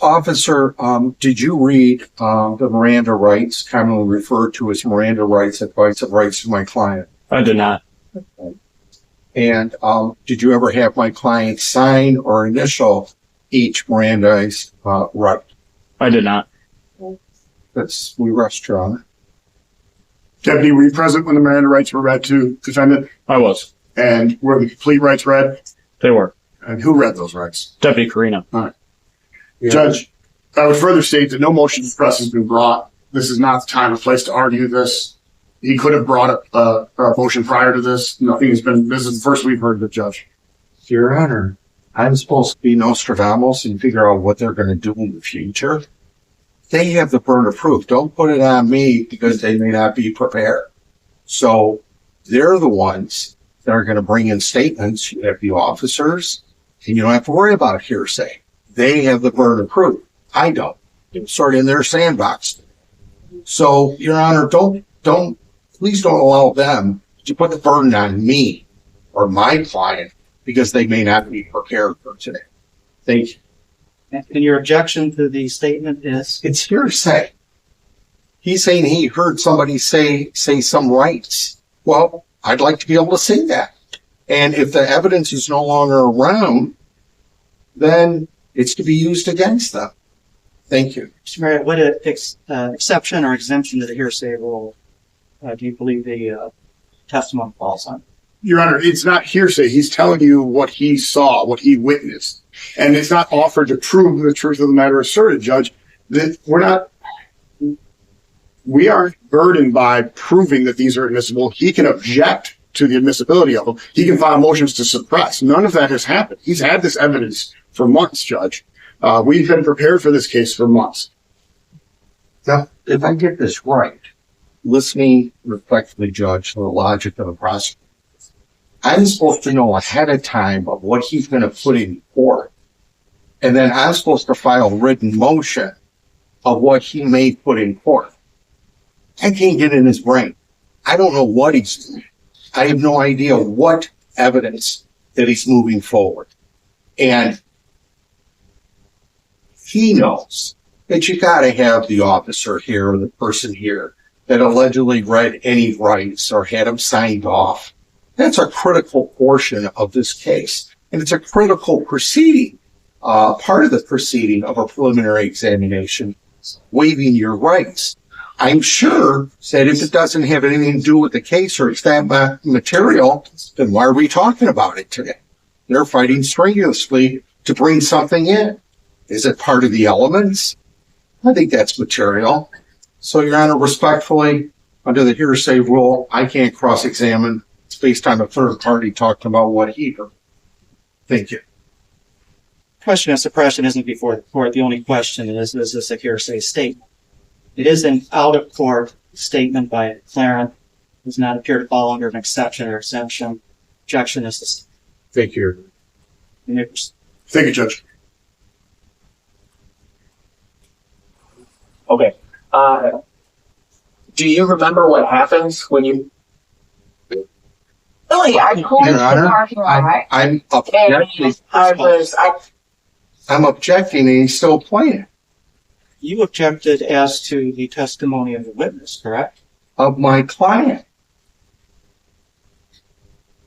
Officer, did you read the Miranda rights, commonly referred to as Miranda rights, advice of rights to my client? I did not. And did you ever have my client sign or initial each Miranda's right? I did not. We rest your honor. Deputy, were you present when the Miranda rights were read to defendant? I was. And were the complete rights read? They were. And who read those rights? Deputy Carino. All right. Yeah. Judge, I would further state that no motion to suppress has been brought. This is not the time or place to argue this. He could have brought a motion prior to this. Nothing has been, this is the first we've heard of the judge. Your honor, I'm supposed to be Nostradamus and figure out what they're going to do in the future. They have the burden of proof. Don't put it on me because they may not be prepared. So they're the ones that are going to bring in statements. You have the officers, and you don't have to worry about hearsay. They have the burden of proof. I don't. It's sort of in their sandbox. So, Your Honor, please don't allow them to put the burden on me or my client because they may not be prepared for today. Thank you. And your objection to the statement is? It's hearsay. He's saying he heard somebody say some rights. Well, I'd like to be able to say that. And if the evidence is no longer around, then it's to be used against them. Thank you. Mr. Marriott, what exception or exemption to the hearsay rule do you believe the testimony falls on? Your Honor, it's not hearsay. He's telling you what he saw, what he witnessed. And it's not offered to prove the truth of the matter asserted, Judge. That we aren't burdened by proving that these are admissible. He can object to the admissibility of them. He can file motions to suppress. None of that has happened. He's had this evidence for months, Judge. We've been prepared for this case for months. Now, if I get this right, listening respectfully, Judge, to the logic of the prosecutor, I'm supposed to know ahead of time of what he's going to put in court. And then I'm supposed to file a written motion of what he may put in court. I can't get in his brain. I don't know what he's doing. I have no idea what evidence that he's moving forward. And he knows that you got to have the officer here or the person here that allegedly read any rights or had them signed off. That's a critical portion of this case. And it's a critical proceeding, part of the proceeding of a preliminary examination, waiving your rights. I'm sure that if it doesn't have anything to do with the case or it's that material, then why are we talking about it today? They're fighting strenuously to bring something in. Is it part of the elements? I think that's material. So, Your Honor, respectfully, under the hearsay rule, I can't cross-examine. It's based on a third party talking about what he heard. Thank you. Question of suppression isn't before the court. The only question is this a hearsay statement? It is an out-of-court statement by a declarant. It does not appear to fall under an exception or exemption. Objection is the Thank you. Thank you, Judge. Okay. Do you remember what happens when you? Really, I pulled Your the Honor, parking lot. I'm objecting. I'm objecting and he's still playing. You objected as to the testimony of the witness, correct? Of my client.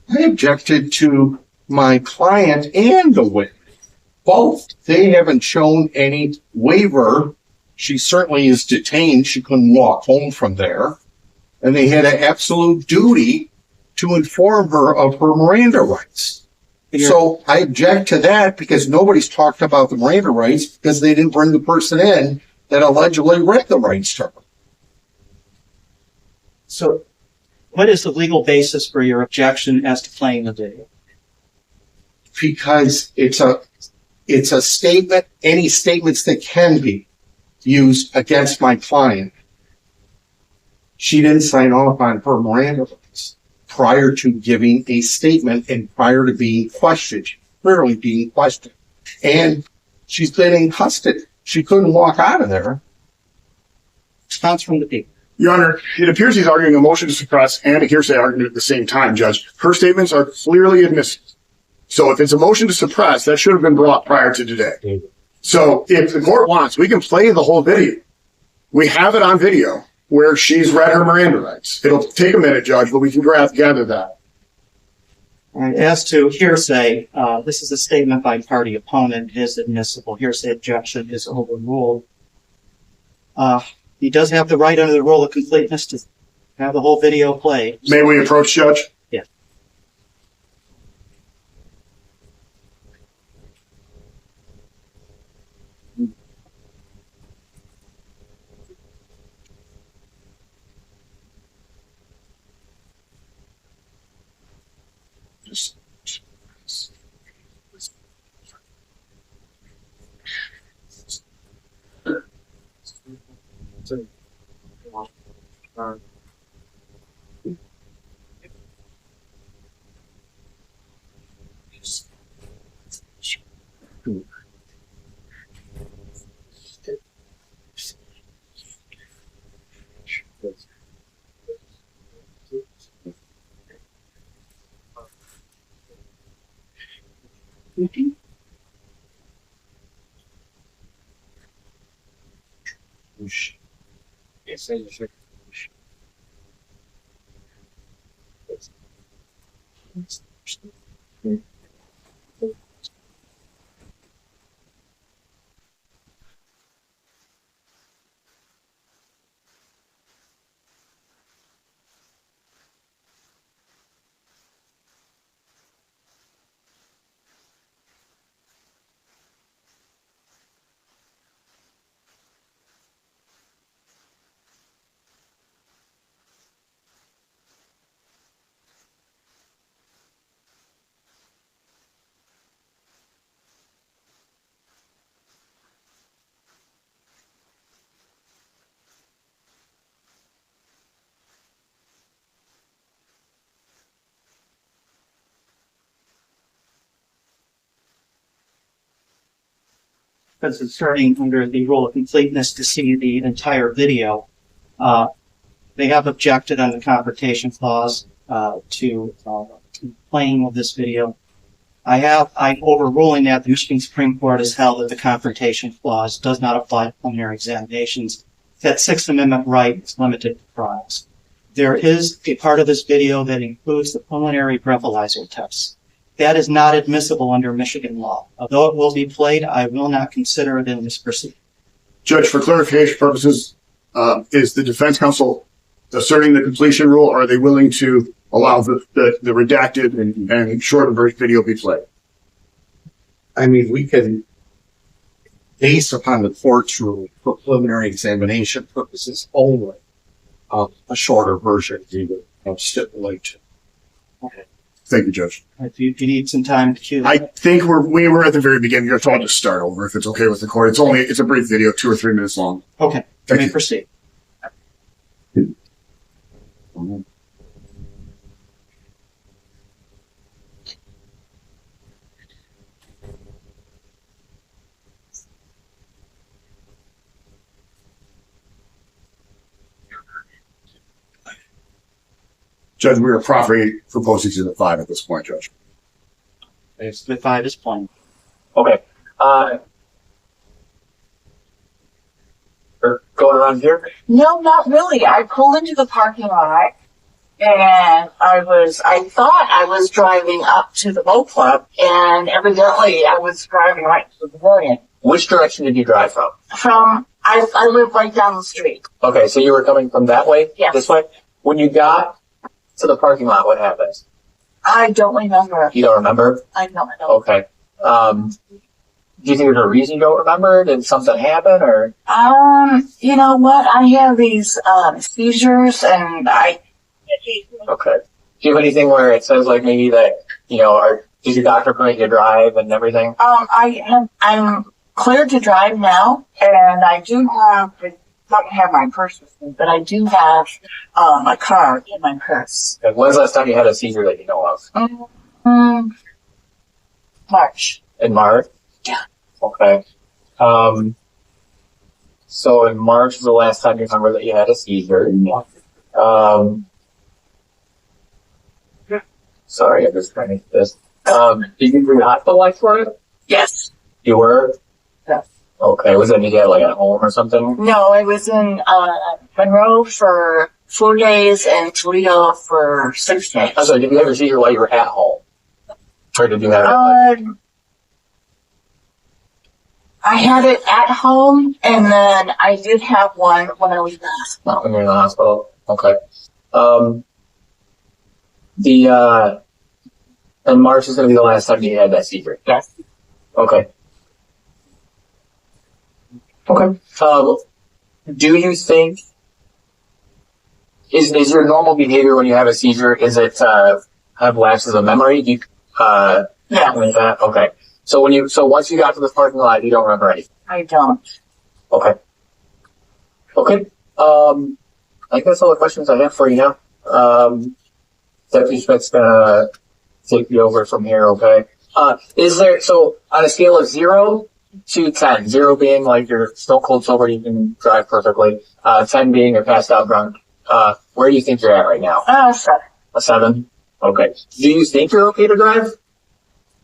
I objected to my client and the witness. Both. They haven't shown any waiver. She certainly is detained. She couldn't walk home from there. And they had an absolute duty to inform her of her Miranda rights. So I object to that because nobody's talked about the Miranda rights because they didn't bring the person in that allegedly read the rights to her. So what is the legal basis for your objection as to playing the video? Because it's a statement, any statements that can be used against my client. She didn't sign off on her Miranda rights. prior to giving a statement and prior to being questioned, clearly being questioned. And she's been in custody. She couldn't walk out of there. Response from the people. Your Honor, it appears he's arguing a motion to suppress and a hearsay argument at the same time, Judge. Her statements are clearly admissible. So if it's a motion to suppress, that should have been brought prior to today. So if the court wants, we can play the whole video. We have it on video where she's read her Miranda rights. It'll take a minute, Judge, but we can gather that. All right, as to hearsay, this is a statement by party opponent. It is admissible. Hearsay objection is overruled. He does have the right under the rule of completeness to have the whole video played. May we approach, Judge? Yeah. Because it's starting under the rule of completeness to see the entire video. They have objected on the confrontation clause to playing of this video. I'm overruling that. The Michigan Supreme Court has held that the confrontation clause does not apply to preliminary examinations. That Sixth Amendment right is limited to trials. There is a part of this video that includes the preliminary breathalyzer tests. That is not admissible under Michigan law. Although it will be played, I will not consider it in this proceeding. Judge, for clarification purposes, is the defense counsel asserting the completion rule, or are they willing to allow the redacted and shorter video be played? I mean, we can, based upon the court's rule for preliminary examination purposes only, a shorter version we would stipulate to. Okay. Thank you, Judge. If you need some time to cue. I think we were at the very beginning. You're told to start over if it's okay with the court. It's a brief video, 2 or 3 minutes long. Okay. Thank You may you. proceed. Judge, we are properly proposing to the 5 at this point, Judge. The 5 is playing. Okay. Or going around here? No, not really. I pulled into the parking lot and I thought I was driving up to the boat club, and evidently I was driving right to the pavilion. Which direction did you drive from? I live right down the street. Okay, so you were coming from that way? Yes. This way? When you got to the parking lot, what happened? I don't remember. You don't remember? I don't know. Okay. Do you think there's a reason you don't remember? Did something happen, or? You know what? I have these, seizures and Okay. Do you have anything where it says, like, maybe that, does your doctor permit you to drive and everything? I'm cleared to drive now, and I do have don't have my purse with me, but I do have a card in my purse. And when's the last time you had a seizure that you know of? March. In March? Yeah. Okay. So in March was the last time you remember that you had a seizure. Sorry, I'm just trying to get this. Did you bring hospitalized for it? Yes. You were? Yes. Okay. Was it you had like at home or something? No, I was in Monroe for 4 days and Toledo for 6 days. I'm sorry, did you have a seizure while you were at home? Or did you have it? I had it at home, and then I did have one when I was in the hospital. When you were in the hospital? Okay. And March is going to be the last time you had that seizure? Yes. Okay. Okay. Do you think, is your normal behavior when you have a seizure, is it, have lapses of memory? Do you, Yeah. like that? Okay. So once you got to the parking lot, you don't remember anything? I don't. Okay. Okay. I think that's all the questions I have for you now. Deputy Schmidt's gonna take you over from here, okay? So on a scale of 0 to 10, 0 being like you're stone cold sober, you can drive perfectly, 10 being you're passed out drunk, where do you think you're at right now? 7. A 7? Okay. Do you think you're okay to drive?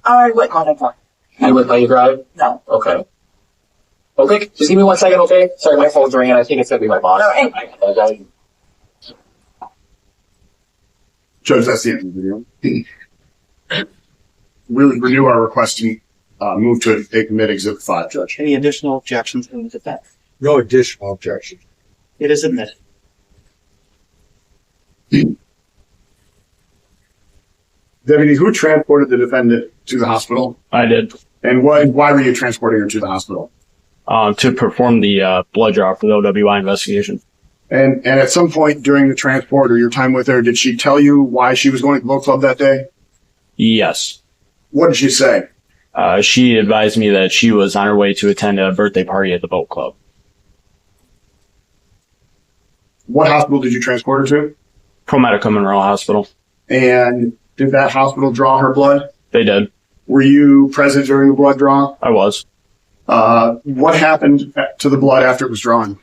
I wouldn't want to drive. You wouldn't let you drive? No. Okay. Okay, just give me 1 second, okay? Sorry, my phone's ringing. I think it's gonna be my boss. All right. I apologize. Judge, that's the end of the video. We would renew our request to move to admit Exhibit 5, Judge. Any additional objections from the defense? No additional objection. It is admitted. Deputy, who transported the defendant to the hospital? I did. And why were you transporting her to the hospital? To perform the blood draw for the OWI investigation. And at some point during the transport or your time with her, did she tell you why she was going to the boat club that day? Yes. What did she say? She advised me that she was on her way to attend a birthday party at the boat club. What hospital did you transport her to? ProMedica Monroe Hospital. And did that hospital draw her blood? They did. Were you present during the blood draw? I was. What happened to the blood after it was drawn?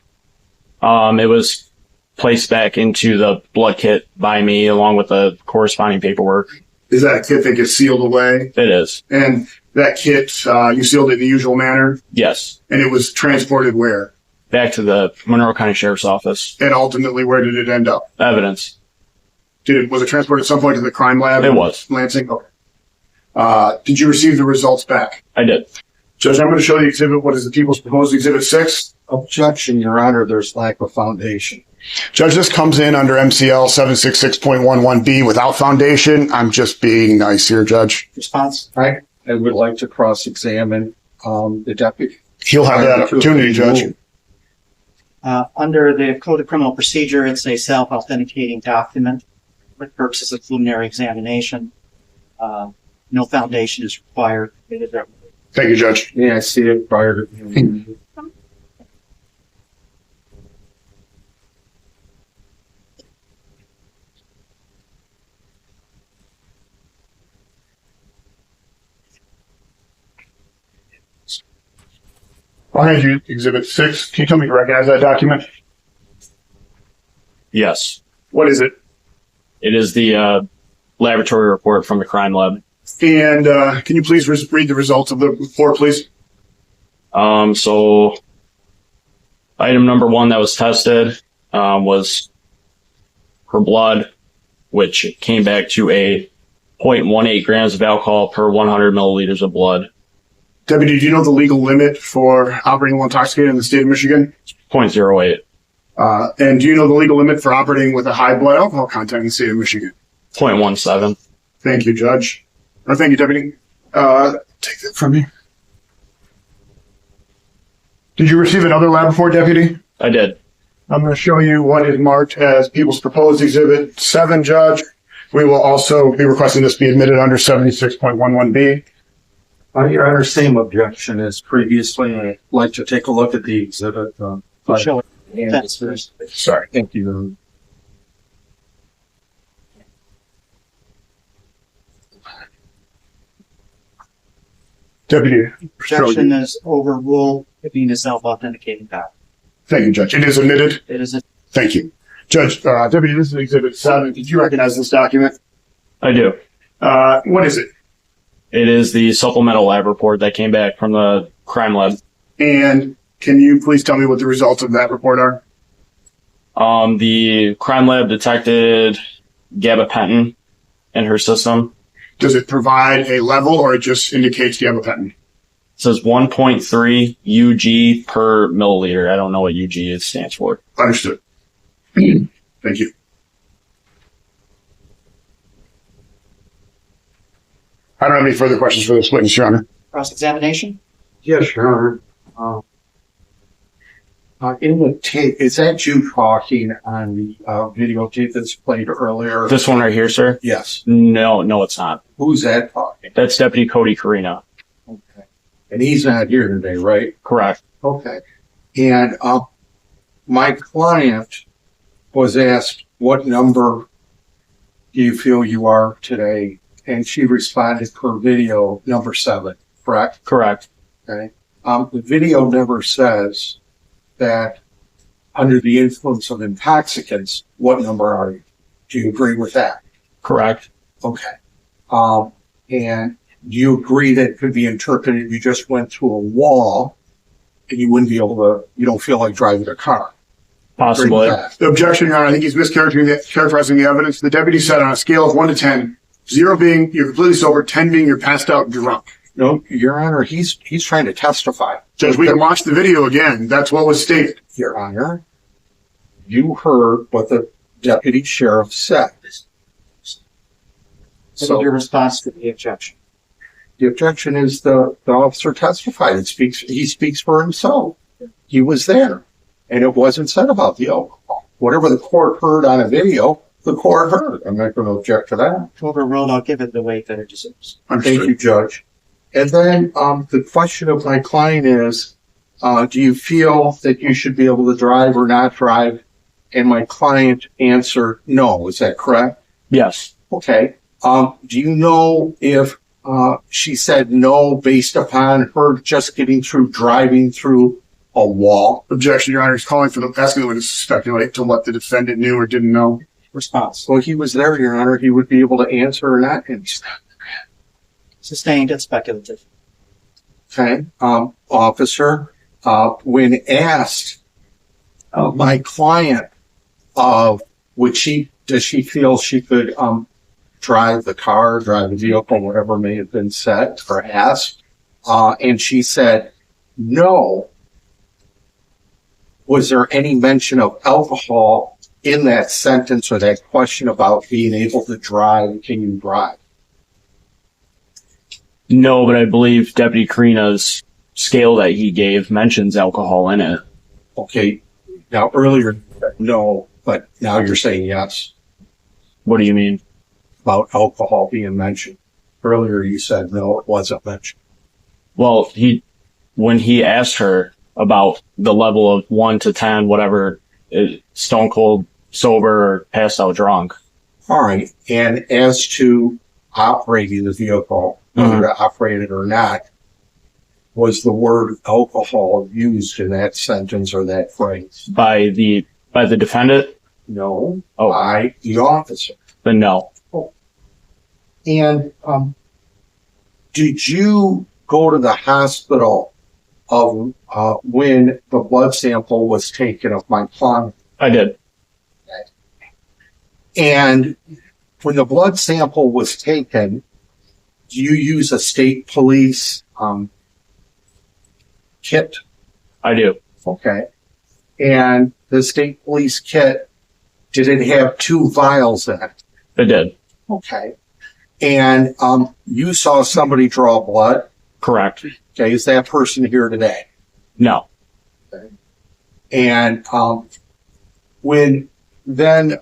It was placed back into the blood kit by me along with the corresponding paperwork. Is that a kit that gets sealed away? It is. And that kit, you sealed it in the usual manner? Yes. And it was transported where? Back to the Monroe County Sheriff's Office. And ultimately, where did it end up? Evidence. Was it transported at some point to the crime lab? It was. Lansing? Okay. Did you receive the results back? I did. Judge, I'm going to show the exhibit. What is the people's proposed Exhibit 6? Objection, Your Honor. There's lack of foundation. Judge, this comes in under MCL 766.11B without foundation. I'm just being nice here, Judge. Response? I would like to cross-examine the deputy. He'll have that opportunity, Judge. Under the Code of Criminal Procedure, it's a self-authenticating document for purposes of preliminary examination. No foundation is required. Thank you, Judge. Yeah, I see it prior to. I'll hand you Exhibit 6. Can you tell me you recognize that document? Yes. What is it? It is the laboratory report from the crime lab. And can you please read the results of the report, please? So item number 1 that was tested was her blood, which came back to a 0.18 grams of alcohol per 100 milliliters of blood. Deputy, do you know the legal limit for operating while intoxicated in the state of Michigan? 0.08. And do you know the legal limit for operating with a high blood alcohol content in the state of Michigan? 0.17. Thank you, Judge. Or thank you, Deputy. Take that from me. Did you receive another lab report, Deputy? I did. I'm going to show you what is marked as People's Proposed Exhibit 7, Judge. We will also be requesting this be admitted under 76.11B. Your Honor, same objection as previously. I'd like to take a look at the exhibit. Show it. That's first. Sorry. Thank you. Deputy. Objection is overruled, it being a self-authenticating document. Thank you, Judge. It is admitted. It is a Thank you. Judge, Deputy, this is Exhibit 7. Did you recognize this document? I do. What is it? It is the supplemental lab report that came back from the crime lab. And can you please tell me what the results of that report are? The crime lab detected gabapentin in her system. Does it provide a level or it just indicates gabapentin? It says 1.3 UG per milliliter. I don't know what UG stands for. Understood. Thank you. I don't have any further questions for this witness, Your Honor. cross-examination? Yes, Your Honor. In the tape, is that you talking on the videotape that's played earlier? This one right here, sir? Yes. No, it's not. Who's that talking? That's Deputy Cody Carina. Okay. And he's not here today, right? Correct. Okay. And my client was asked, what number do you feel you are today? And she responded per video, number 7, correct? Correct. Okay. The video never says that under the influence of intoxicants, what number are you? Do you agree with that? Correct. Okay. And do you agree that it could be interpreted you just went through a wall and you wouldn't be able to, you don't feel like driving a car? Possibly. The objection, Your Honor, I think he's mischaracterizing the evidence. The deputy said on a scale of 1 to 10, 0 being you're completely sober, 10 being you're passed out drunk. No, Your Honor, he's trying to testify. Judge, we can watch the video again. That's what was stated. Your Honor, you heard what the deputy sheriff said. So your response to the objection? The objection is the officer testified. He speaks for himself. He was there. And it wasn't said about the alcohol. Whatever the court heard on a video, the court heard. I'm not going to object to that. Overruled, I'll give it the weight that it deserves. Thank you, Judge. And then the question of my client is, do you feel that you should be able to drive or not drive? And my client answered no. Is that correct? Yes. Okay. Do you know if she said no based upon her just getting through driving through a wall? Objection, Your Honor, is calling for asking the witness to speculate to what the defendant knew or didn't know. Response. Well, he was there, Your Honor. He would be able to answer or not answer. Sustained and speculative. Okay. Officer, when asked my client, does she feel she could drive the car, drive the vehicle, whatever may have been said or asked, and she said no, was there any mention of alcohol in that sentence or that question about being able to drive? Can you drive? No, but I believe Deputy Carina's scale that he gave mentions alcohol in it. Okay. Now, earlier, no, but now you're saying yes. What do you mean? About alcohol being mentioned. Earlier you said no, it wasn't mentioned. Well, when he asked her about the level of 1 to 10, whatever, stone cold, sober, or passed out drunk. All right. And as to operating the vehicle, whether to operate it or not, was the word alcohol used in that sentence or that phrase? By the defendant? No. Oh. By the officer. Then no. Oh. And did you go to the hospital when the blood sample was taken of my client? I did. And when the blood sample was taken, do you use a state police kit? I do. Okay. And the state police kit, did it have 2 vials in it? It did. Okay. And you saw somebody draw blood? Correct. Okay. Is that person here today? No. Okay. And when then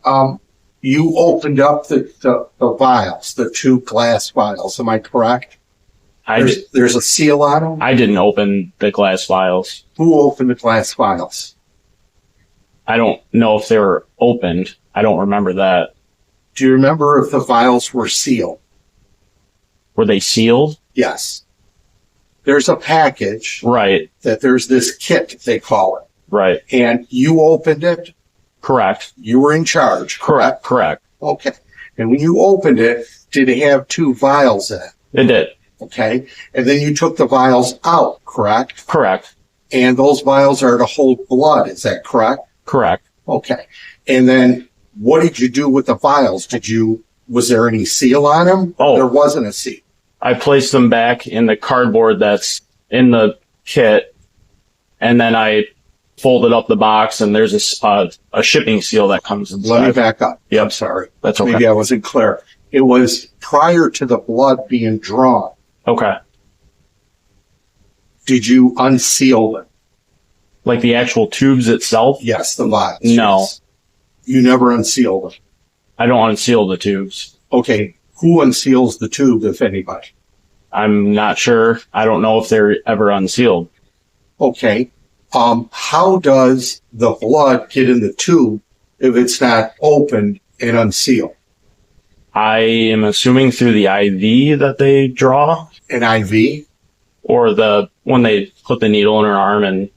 you opened up the vials, the 2 glass vials, am I correct? There's a seal on them? I didn't open the glass vials. Who opened the glass vials? I don't know if they were opened. I don't remember that. Do you remember if the vials were sealed? Were they sealed? Yes. There's a package. Right. That there's this kit, they call it. Right. And you opened it? Correct. You were in charge? Correct. Okay. And when you opened it, did it have 2 vials in it? It did. Okay. And then you took the vials out, correct? Correct. And those vials are to hold blood, is that correct? Correct. Okay. And then what did you do with the vials? Was there any seal on them? Oh. There wasn't a seal. I placed them back in the cardboard that's in the kit, and then I folded up the box, and there's a shipping seal that comes inside. Let me back up. Yep. I'm sorry. That's okay. Maybe I wasn't clear. It was prior to the blood being drawn. Okay. Did you unseal them? Like the actual tubes itself? Yes, the vials. No. Yes. You never unsealed them. I don't unseal the tubes. Okay. Who unseals the tube, if anybody? I'm not sure. I don't know if they're ever unsealed. Okay. How does the blood get in the tube if it's not opened and unsealed? I am assuming through the IV that they draw. An IV? Or when they put the needle in her arm and...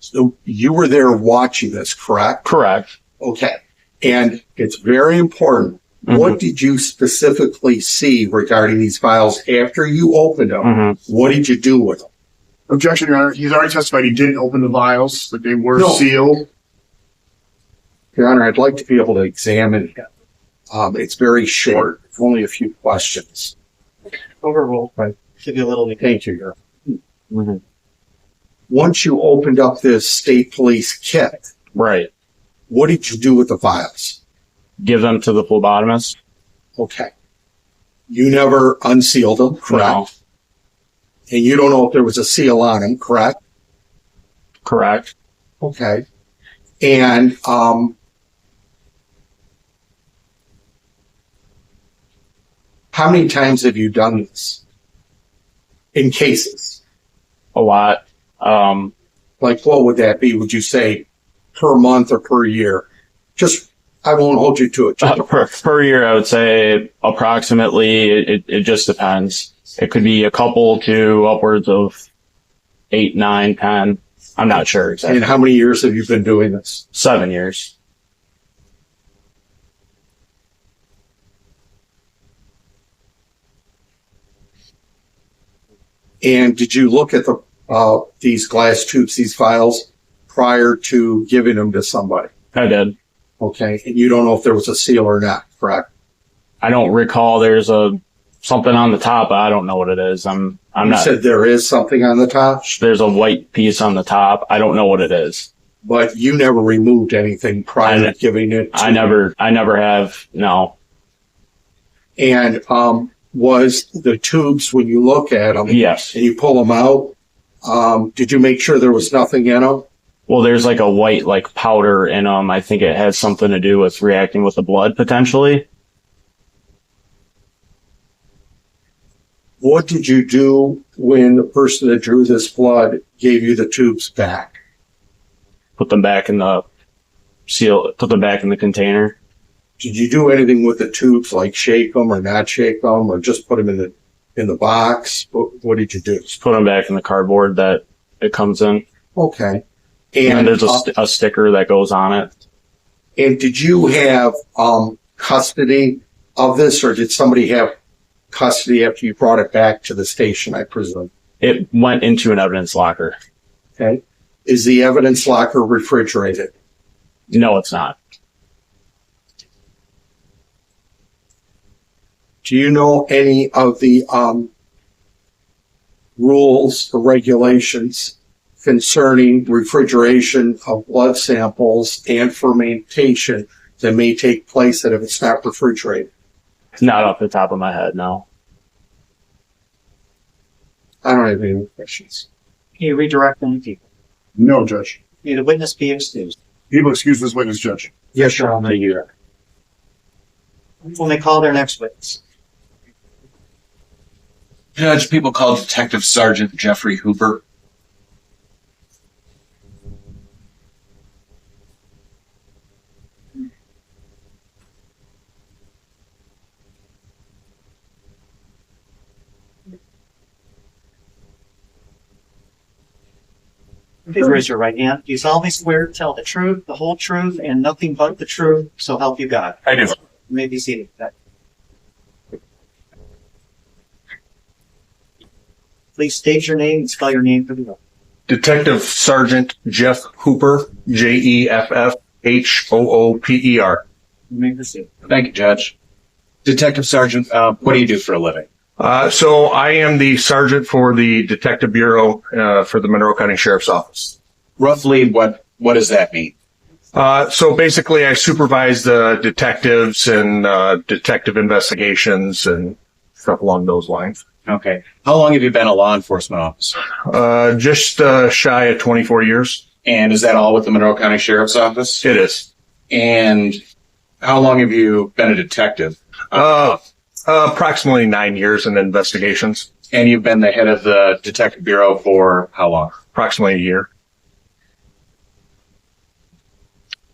So you were there watching this, correct? Correct. Okay. And it's very important. Mm-hmm. What did you specifically see regarding these vials after you opened them? Mm-hmm. What did you do with them? Objection, Your Honor. He's already testified he didn't open the vials, but they were sealed. Your Honor, I'd like to be able to examine it. It's very short. Only a few questions. Overruled. Right. Give you a little. Thank you, Your Honor. Mm-hmm. Once you opened up this state police kit, right? What did you do with the vials? Give them to the phlebotomist. Okay. You never unsealed them, correct? No. And you don't know if there was a seal on them, correct? Correct. Okay. And how many times have you done this? In cases? A lot. Like what would that be? Would you say per month or per year? Just, I won't hold you to it. Per year, I would say approximately. It just depends. It could be a couple to upwards of 8, 9, 10. I'm not sure exactly. And how many years have you been doing this? 7 years. And did you look at these glass tubes, these vials, prior to giving them to somebody? I did. Okay. And you don't know if there was a seal or not, correct? I don't recall. There's something on the top. I don't know what it is. I'm You not. said there is something on the top, There's a white piece on the top. I don't know what it is. but you never removed anything prior to giving it to I never have. No. And was the tubes, when you look at them, Yes. and you pull them out, did you make sure there was nothing in them? Well, there's like a white powder in them. I think it has something to do with reacting with the blood potentially. What did you do when the person that drew this blood gave you the tubes back? Put them back in the Put them back in the container. Did you do anything with the tubes, like shake them or not shake them, or just put them in the box? What did you do? Just put them back in the cardboard that it comes in. Okay. And there's a sticker that goes on it. And did you have custody of this, or did somebody have custody after you brought it back to the station, I presume? It went into an evidence locker. Okay. Is the evidence locker refrigerated? No, it's not. Do you know any of the rules or regulations concerning refrigeration of blood samples and fermentation that may take place that if it's not refrigerated? Not off the top of my head, no. I don't have any more questions. Can you redirect any people? No, Judge. May the witness be excused. People excuse this witness, Judge. Yes, Your Honor. When they call their next witness. Judge, people call Detective Sergeant Jeffrey Hooper. Please raise your right hand. Do you solemnly swear to tell the truth, the whole truth, and nothing but the truth, so help you God? I do. You may be seated. Please state your name and spell your name for the record. Detective Sergeant Jeff Hooper, Jeffhooper. You may proceed. Thank you, Judge. Detective Sergeant, what do you do for a living? So I am the sergeant for the Detective Bureau for the Monroe County Sheriff's Office. Roughly, what does that mean? So basically, I supervise the detectives and detective investigations and stuff along those lines. Okay. How long have you been a law enforcement officer? Just shy of 24 years. And is that all with the Monroe County Sheriff's Office? It is. And how long have you been a detective? Approximately 9 years in investigations. And you've been the head of the Detective Bureau for how long? Approximately a year.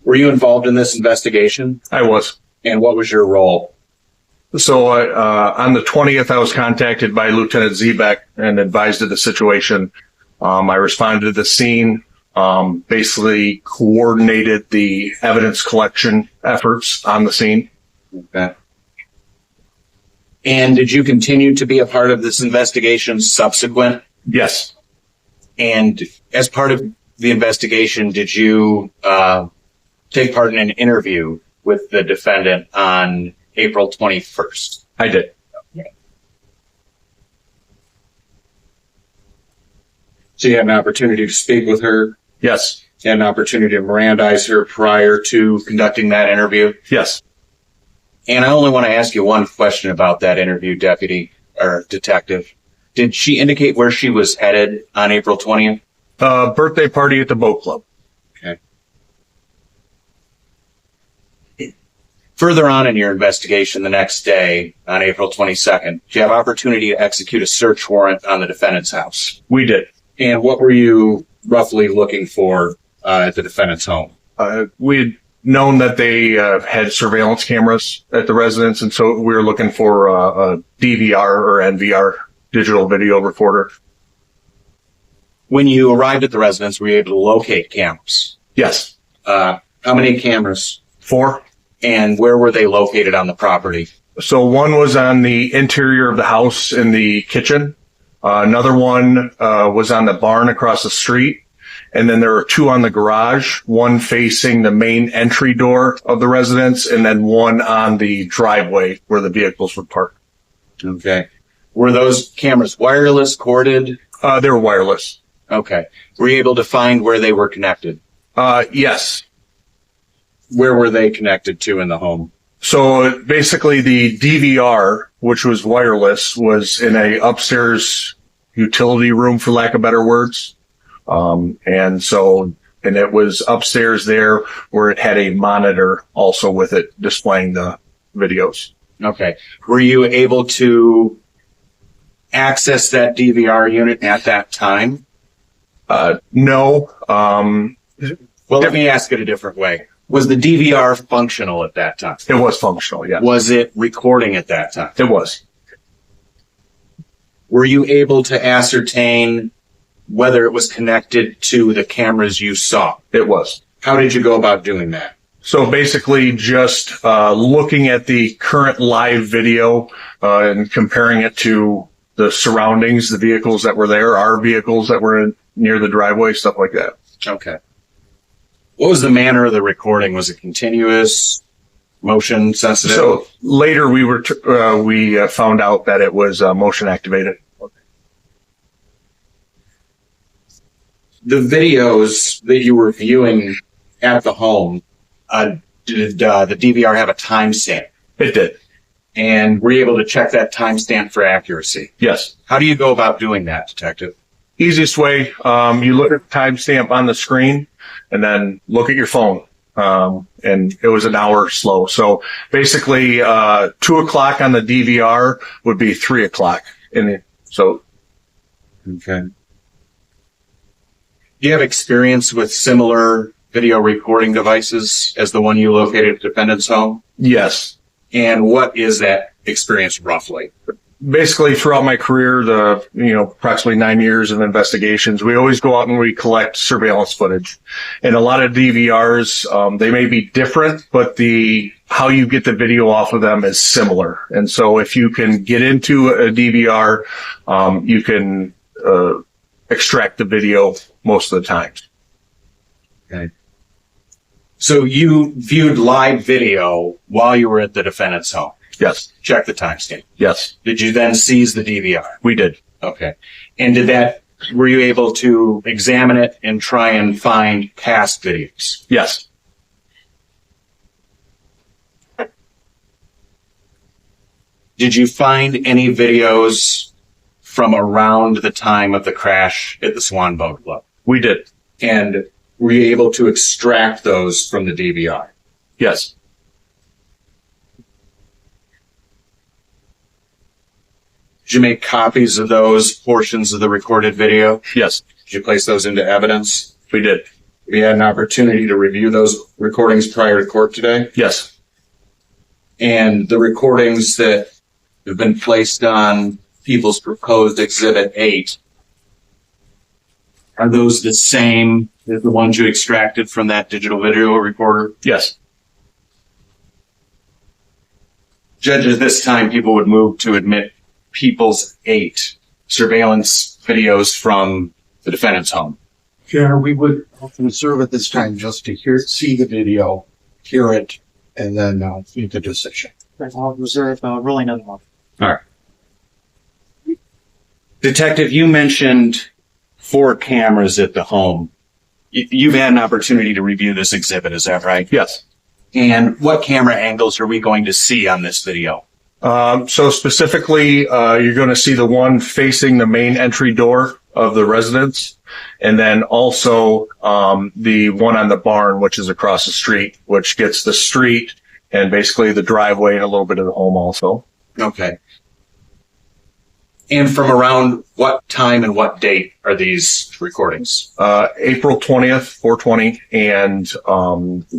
Were you involved in this investigation? I was. And what was your role? So on the 20th, I was contacted by Lieutenant Zebek and advised of the situation. I responded to the scene, basically coordinated the evidence collection efforts on the scene. Okay. And did you continue to be a part of this investigation subsequent? Yes. And as part of the investigation, did you take part in an interview with the defendant on April 21st? I did. Okay. So you had an opportunity to speak with her? Yes. You had an opportunity to Mirandize her prior to conducting that interview? Yes. And I only want to ask you one question about that interview, deputy or detective. Did she indicate where she was headed on April 20th? Birthday party at the boat club. Okay. Further on in your investigation the next day, on April 22nd, did you have opportunity to execute a search warrant on the defendant's house? We did. And what were you roughly looking for at the defendant's home? We had known that they had surveillance cameras at the residence, and so we were looking for a DVR or NVR, digital video recorder. When you arrived at the residence, were you able to locate cameras? Yes. How many cameras? 4. And where were they located on the property? So one was on the interior of the house in the kitchen. Another one was on the barn across the street. And then there were 2 on the garage, one facing the main entry door of the residence, and then one on the driveway where the vehicles were parked. Okay. Were those cameras wireless, corded? They were wireless. Okay. Were you able to find where they were connected? Yes. Where were they connected to in the home? So basically the DVR, which was wireless, was in a upstairs utility room, for lack of better words. And it was upstairs there where it had a monitor also with it displaying the videos. Okay. Were you able to access that DVR unit at that time? No. Well, let me ask it a different way. Was the DVR functional at that time? It was functional, yes. Was it recording at that time? It was. Were you able to ascertain whether it was connected to the cameras you saw? It was. How did you go about doing that? So basically just looking at the current live video and comparing it to the surroundings, the vehicles that were there, our vehicles that were near the driveway, stuff like that. Okay. What was the manner of the recording? Was it continuous, motion sensitive? So later we found out that it was motion activated. The videos that you were viewing at the home, did the DVR have a timestamp? It did. And were you able to check that timestamp for accuracy? Yes. How do you go about doing that, detective? Easiest way, you look at the timestamp on the screen and then look at your phone. And it was an hour slow. So basically, 2 o'clock on the DVR would be 3 o'clock. Okay. Do you have experience with similar video recording devices as the one you located at the defendant's home? Yes. And what is that experience roughly? basically throughout my career, approximately 9 years of investigations, we always go out and we collect surveillance footage. And a lot of DVRs, they may be different, but how you get the video off of them is similar. And so if you can get into a DVR, you can extract the video most of the time. Okay. So you viewed live video while you were at the defendant's home? Yes. Check the timestamp? Yes. Did you then seize the DVR? We did. Okay. And were you able to examine it and try and find past videos? Yes. Did you find any videos from around the time of the crash at the Swan Boat Club? We did. And were you able to extract those from the DVR? Yes. Did you make copies of those portions of the recorded video? Yes. Did you place those into evidence? We did. We had an opportunity to review those recordings prior to court today? Yes. And the recordings that have been placed on People's Proposed Exhibit 8, are those the same as the ones you extracted from that digital video recorder? Yes. Judge, at this time, people would move to admit People's 8 surveillance videos from the defendant's home. Yeah, we would reserve at this time just to see the video, hear it, and then make the decision. I'll reserve ruling of the month. All right. Detective, you mentioned 4 cameras at the home. You've had an opportunity to review this exhibit, is that right? Yes. And what camera angles are we going to see on this video? So specifically, you're going to see the one facing the main entry door of the residence, and then also the one on the barn, which is across the street, which gets the street and basically the driveway and a little bit of the home also. Okay. And from around what time and what date are these recordings? April 20th, 420. And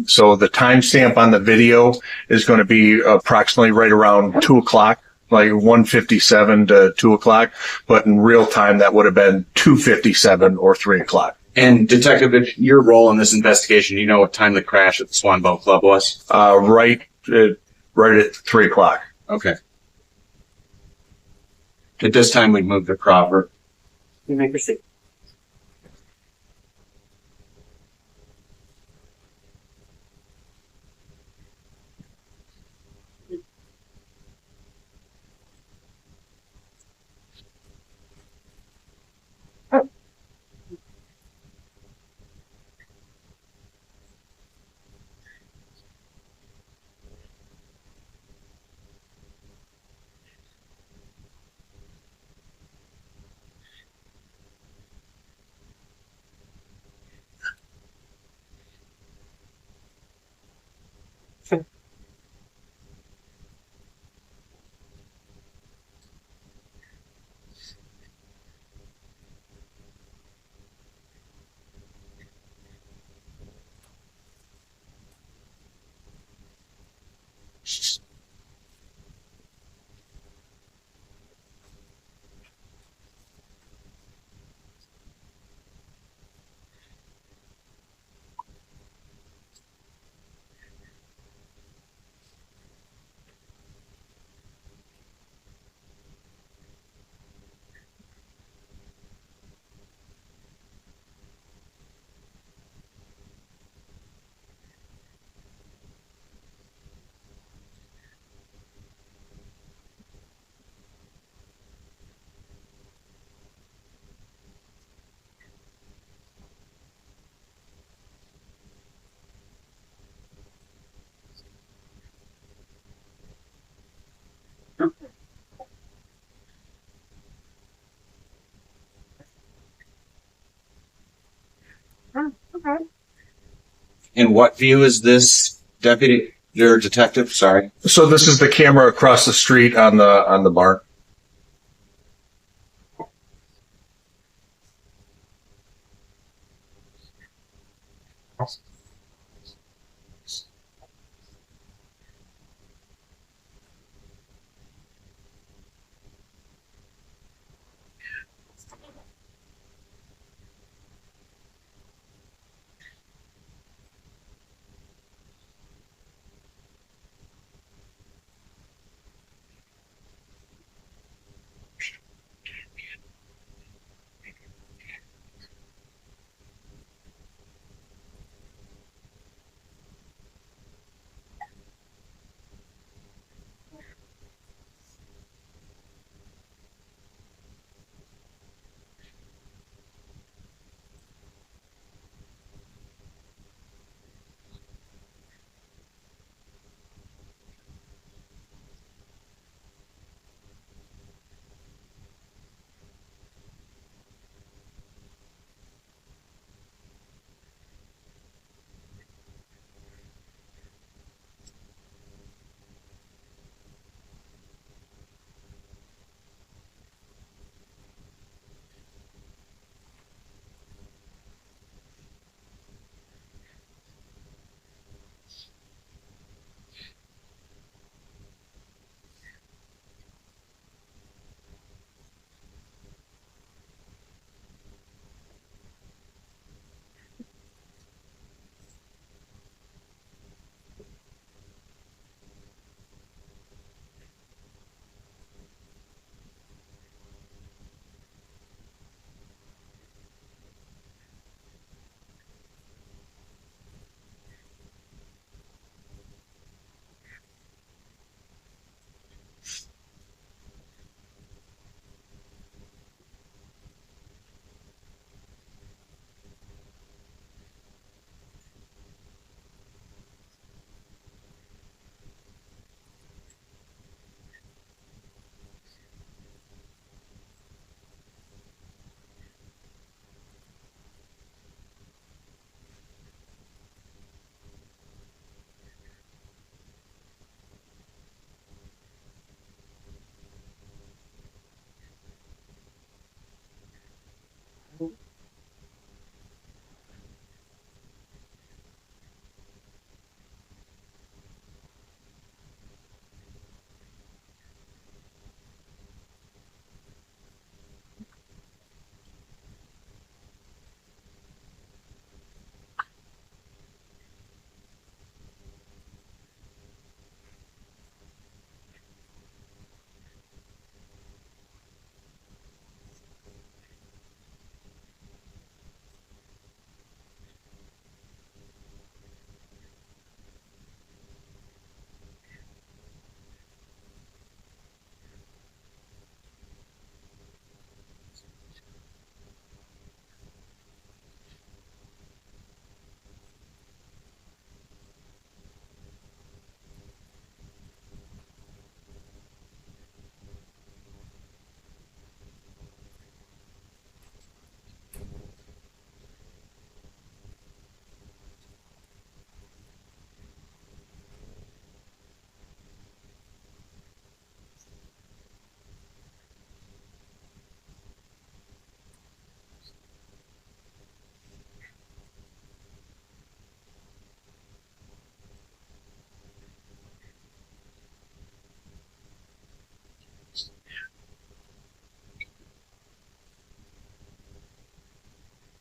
so the timestamp on the video is going to be approximately right around 2 o'clock, like 1:57 to 2 o'clock. But in real time, that would have been 2:57 or 3 o'clock. And Detective, your role in this investigation, do you know what time the crash at the Swan Boat Club was? Right at 3 o'clock. Okay. At this time, we move to Crawford. You may proceed. And what view is this, Deputy or Detective? Sorry. So this is the camera across the street on the barn.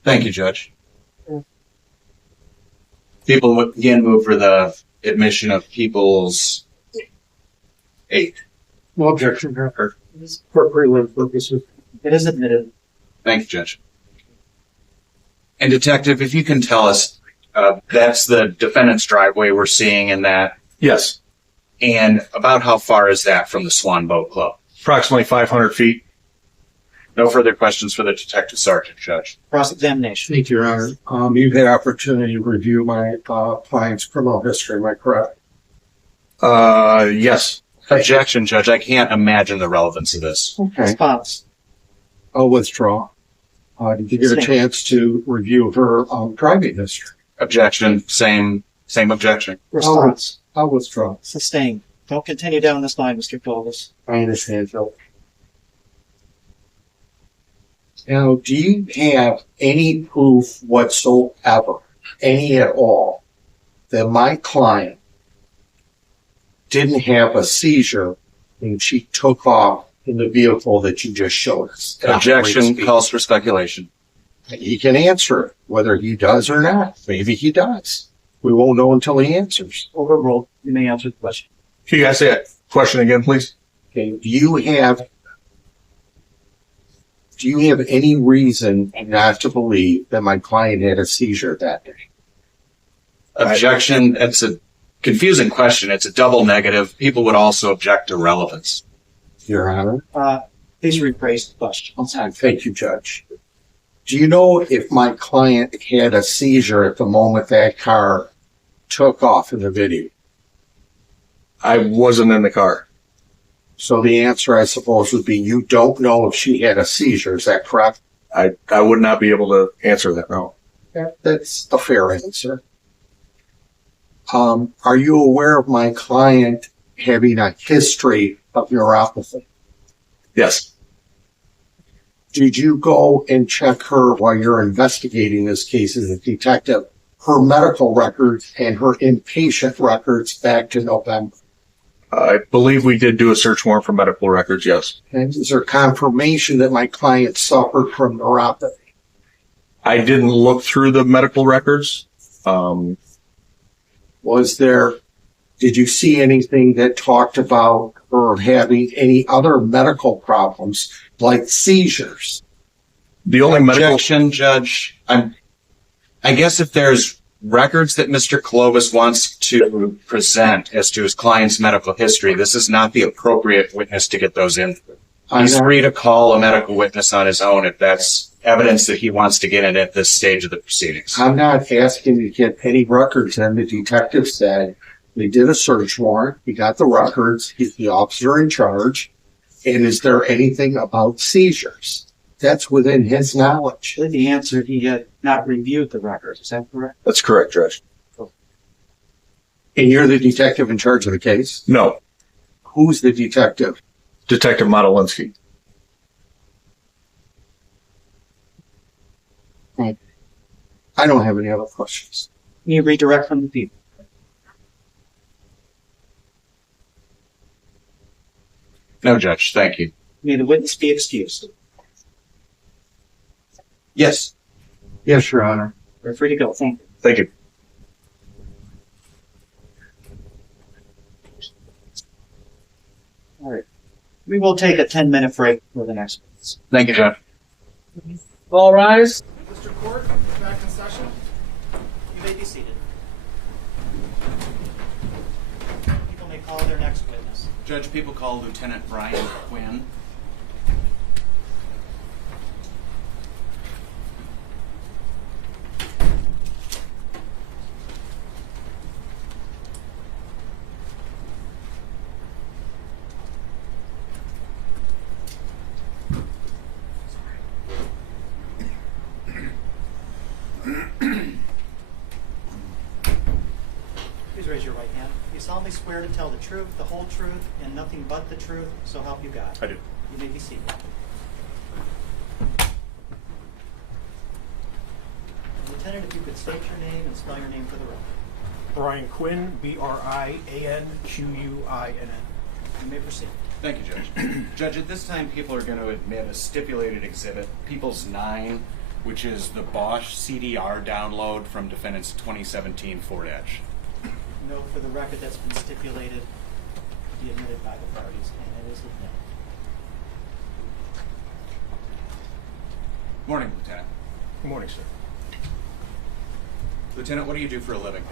Thank you, Judge. People would again move for the admission of People's 8. No objection, Your Honor. It is- For prelim purposes. It is admitted. Thank you, Judge. And Detective, if you can tell us, that's the defendant's driveway we're seeing in that, Yes, and about how far is that from the Swan Boat Club? approximately 500 feet. No further questions for the Detective Sergeant, Judge. Cross-examination. Thank you, Your Honor. You've had opportunity to review my client's criminal history, am I correct? Yes. Objection, Judge. I can't imagine the relevance of this. Okay. Response. I'll withdraw. Did you get a chance to review her driving history? Objection. Same objection. Response. I'll withdraw. Sustained. Don't continue down this line, Mr. Clovis. I understand, Phil. Now, do you have any proof whatsoever, any at all, that my client didn't have a seizure when she took off in the vehicle that you just showed us? Objection calls for speculation. He can answer it, whether he does or not. Maybe he does. We won't know until he answers. Overruled. You may answer the question. Can you guys say that question again, please? Okay. Do you have any reason not to believe that my client had a seizure that day? Objection. It's a confusing question. It's a double negative. People would also object to relevance. Your Honor. Please rephrase the question. Thank you, Judge. Do you know if my client had a seizure at the moment that car took off in the video? I wasn't in the car. So the answer, I suppose, would be you don't know if she had a seizure. Is that correct? I would not be able to answer that, no. That's a fair answer. Are you aware of my client having a history of neuropathy? Yes. Did you go and check her while you're investigating this case as a detective, her medical records and her inpatient records back to November? I believe we did do a search warrant for medical records, yes. And is there confirmation that my client suffered from neuropathy? I didn't look through the medical records. Did you see anything that talked about her having any other medical problems like seizures? The only medical... Objection, Judge. I guess if there's records that Mr. Clovis wants to present as to his client's medical history, this is not the appropriate witness to get those in. He's free to call a medical witness on his own if that's evidence that he wants to get in at this stage of the proceedings. I'm not asking to get any records, and the detective said they did a search warrant. He got the records. He's the officer in charge. And is there anything about seizures? That's within his knowledge. The answer, he had not reviewed the records. Is that correct? That's correct, Judge. And you're the detective in charge of the case? No. Who's the detective? Detective Modelinsky. Right. I don't have any other questions. Can you redirect from the people? No, Judge. Thank you. May the witness be excused. Yes. Yes, Your Honor. We're free to go. Thank you. Thank you. All right. We will take a 10-minute break for the next witness. Thank you, Judge. All rise. Mr. Court, back in session. You may be seated. People may call their next witness. Judge, people call Lieutenant Brian Quinn. Please raise your right hand. You solemnly swear to tell the truth, the whole truth, and nothing but the truth, so help you God. I do. You may be seated. Lieutenant, if you could state your name and spell your name for the record. Brian Quinn, Brianquinn. You may proceed. Thank you, Judge. Judge, at this time, people are going to admit a stipulated exhibit, People's 9, which is the Bosch CDR download from defendant's 2017 Ford Edge. No, for the record, that's been stipulated to be admitted by the parties, and it is admitted. Morning, Lieutenant. Good morning, sir. Lieutenant, what do you do for a living?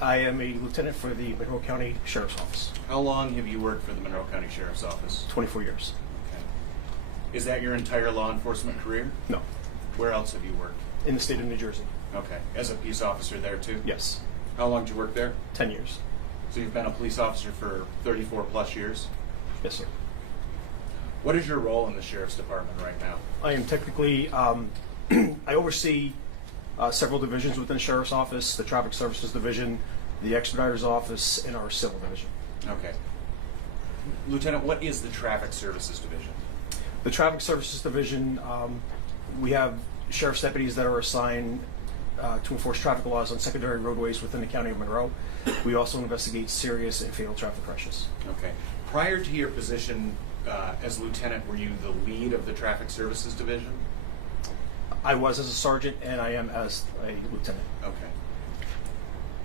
I am a lieutenant for the Monroe County Sheriff's Office. How long have you worked for the Monroe County Sheriff's Office? 24 years. Okay. Is that your entire law enforcement career? No. Where else have you worked? In the state of New Jersey. Okay. As a peace officer there too? Yes. How long did you work there? 10 years. So you've been a police officer for 34 plus years? Yes, sir. What is your role in the Sheriff's Department right now? I am technically, I oversee several divisions within the Sheriff's Office, the Traffic Services Division, the Expediter's Office, and our Civil Division. Okay. Lieutenant, what is the Traffic Services Division? The Traffic Services Division, we have sheriff's deputies that are assigned to enforce traffic laws on secondary roadways within the County of Monroe. We also investigate serious and fatal traffic crashes. Okay. Prior to your position as lieutenant, were you the lead of the Traffic Services Division? I was as a sergeant, and I am as a lieutenant. Okay.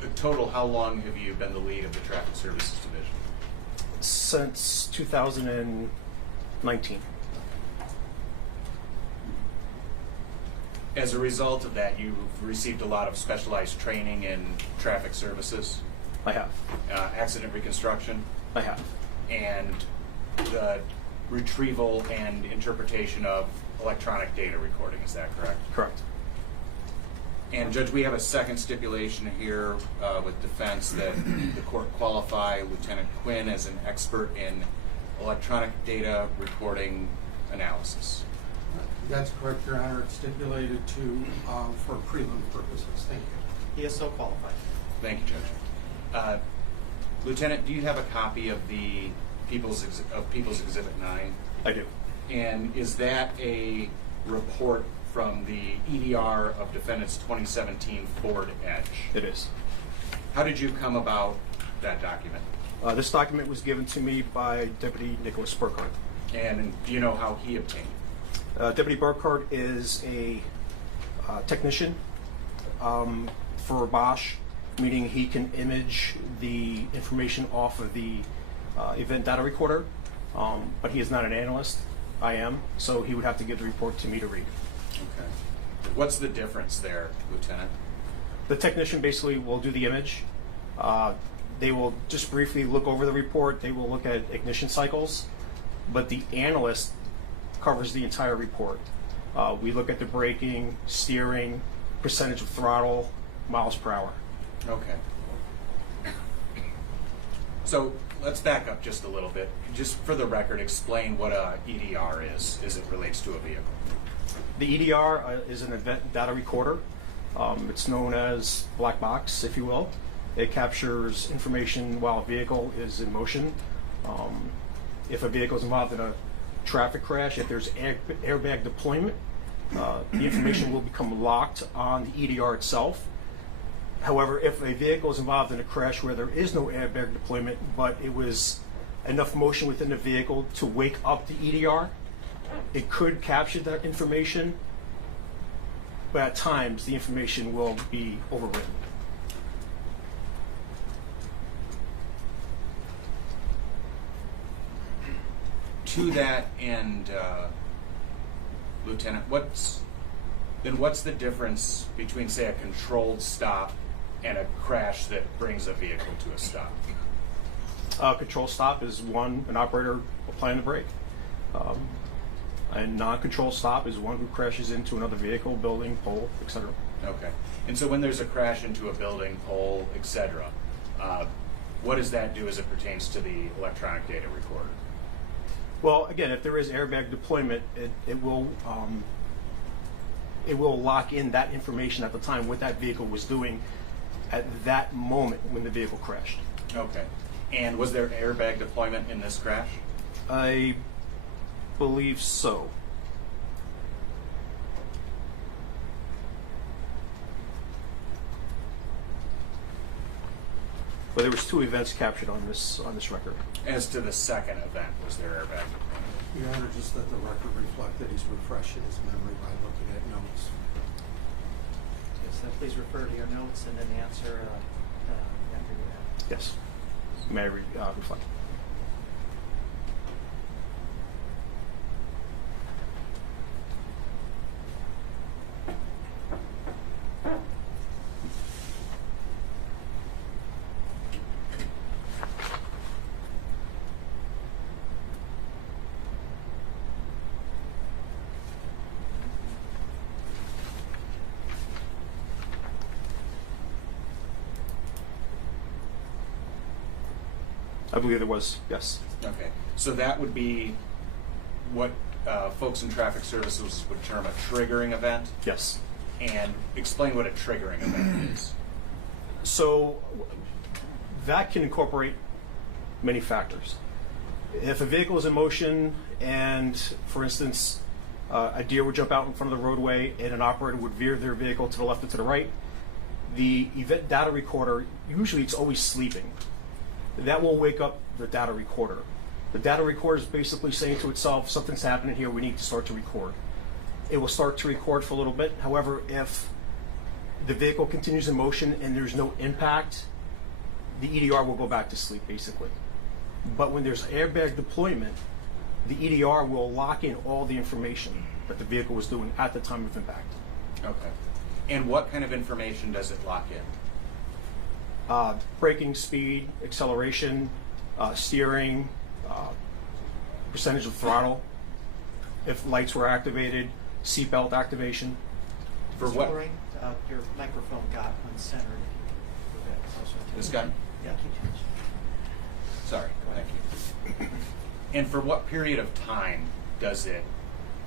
In total, how long have you been the lead of the Traffic Services Division? Since 2019. As a result of that, you've received a lot of specialized training in traffic services? I have. Accident reconstruction? I have. And the retrieval and interpretation of electronic data recording, is that correct? Correct. And Judge, we have a second stipulation here with defense that the court qualify Lieutenant Quinn as an expert in electronic data recording analysis. That's correct, Your Honor. It's stipulated to for prelim purposes. Thank you. He is so qualified. Thank you, Judge. Lieutenant, do you have a copy of the People's Exhibit 9? I do. And is that a report from the EDR of defendant's 2017 Ford Edge? It is. How did you come about that document? This document was given to me by Deputy Nicholas Burkhardt. And do you know how he obtained it? Deputy Burkhardt is a technician for Bosch, meaning he can image the information off of the event data recorder, but he is not an analyst. I am, so he would have to give the report to me to read. Okay. What's the difference there, Lieutenant? The technician basically will do the image. They will just briefly look over the report. They will look at ignition cycles, but the analyst covers the entire report. We look at the braking, steering, percentage of throttle, miles per hour. Okay. So let's back up just a little bit. Just for the record, explain what a EDR is as it relates to a vehicle. The EDR is an event data recorder. It's known as black box, if you will. It captures information while a vehicle is in motion. If a vehicle is involved in a traffic crash, if there's airbag deployment, the information will become locked on the EDR itself. However, if a vehicle is involved in a crash where there is no airbag deployment, but it was enough motion within the vehicle to wake up the EDR, it could capture that information, but at times the information will be overwritten. To that end, Lieutenant, what's the difference between, say, a controlled stop and a crash that brings a vehicle to a stop? Control stop is an operator applying the brake. A non-control stop is one who crashes into another vehicle, building, pole, etc. Okay. And so when there's a crash into a building, pole, etc., what does that do as it pertains to the electronic data recorder? Well, again, if there is airbag deployment, it will lock in that information at the time what that vehicle was doing at that moment when the vehicle crashed. Okay. And was there airbag deployment in this crash? I believe so. But there was 2 events captured on this record. As to the second event, was there airbag deployment? Your Honor, just let the record reflect that he's refreshing his memory by looking at notes. Yes, please refer to your notes and then answer after that. Yes. May I reflect? I believe there was, yes. Okay, so that would be what folks in traffic services would term a triggering event? Yes. And explain what a triggering event is. So that can incorporate many factors. If a vehicle is in motion and, for instance, a deer would jump out in front of the roadway and an operator would veer their vehicle to the left or to the right, the event data recorder, usually it's always sleeping. That will wake up the data recorder. The data recorder is basically saying to itself, something's happening here, we need to start to record. It will start to record for a little bit. However, if the vehicle continues in motion and there's no impact, the EDR will go back to sleep, basically. But when there's airbag deployment, the EDR will lock in all the information that the vehicle was doing at the time of impact. Okay. And what kind of information does it lock in? Braking speed, acceleration, steering, percentage of throttle, if lights were activated, seatbelt activation. For what? Your microphone got uncentered. This guy? Yeah. Sorry, thank you. And for what period of time does it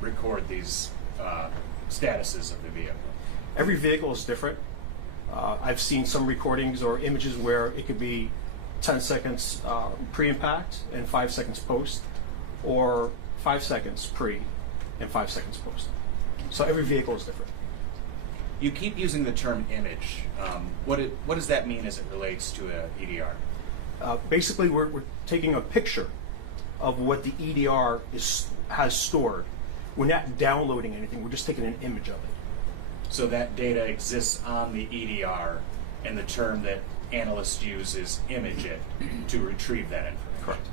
record these statuses of the vehicle? Every vehicle is different. I've seen some recordings or images where it could be 10 seconds pre-impact and 5 seconds post, or 5 seconds pre and 5 seconds post. So every vehicle is different. You keep using the term image. What does that mean as it relates to a EDR? Basically, we're taking a picture of what the EDR has stored. We're not downloading anything. We're just taking an image of it. So that data exists on the EDR, and the term that analysts use is image it to retrieve that information. Correct.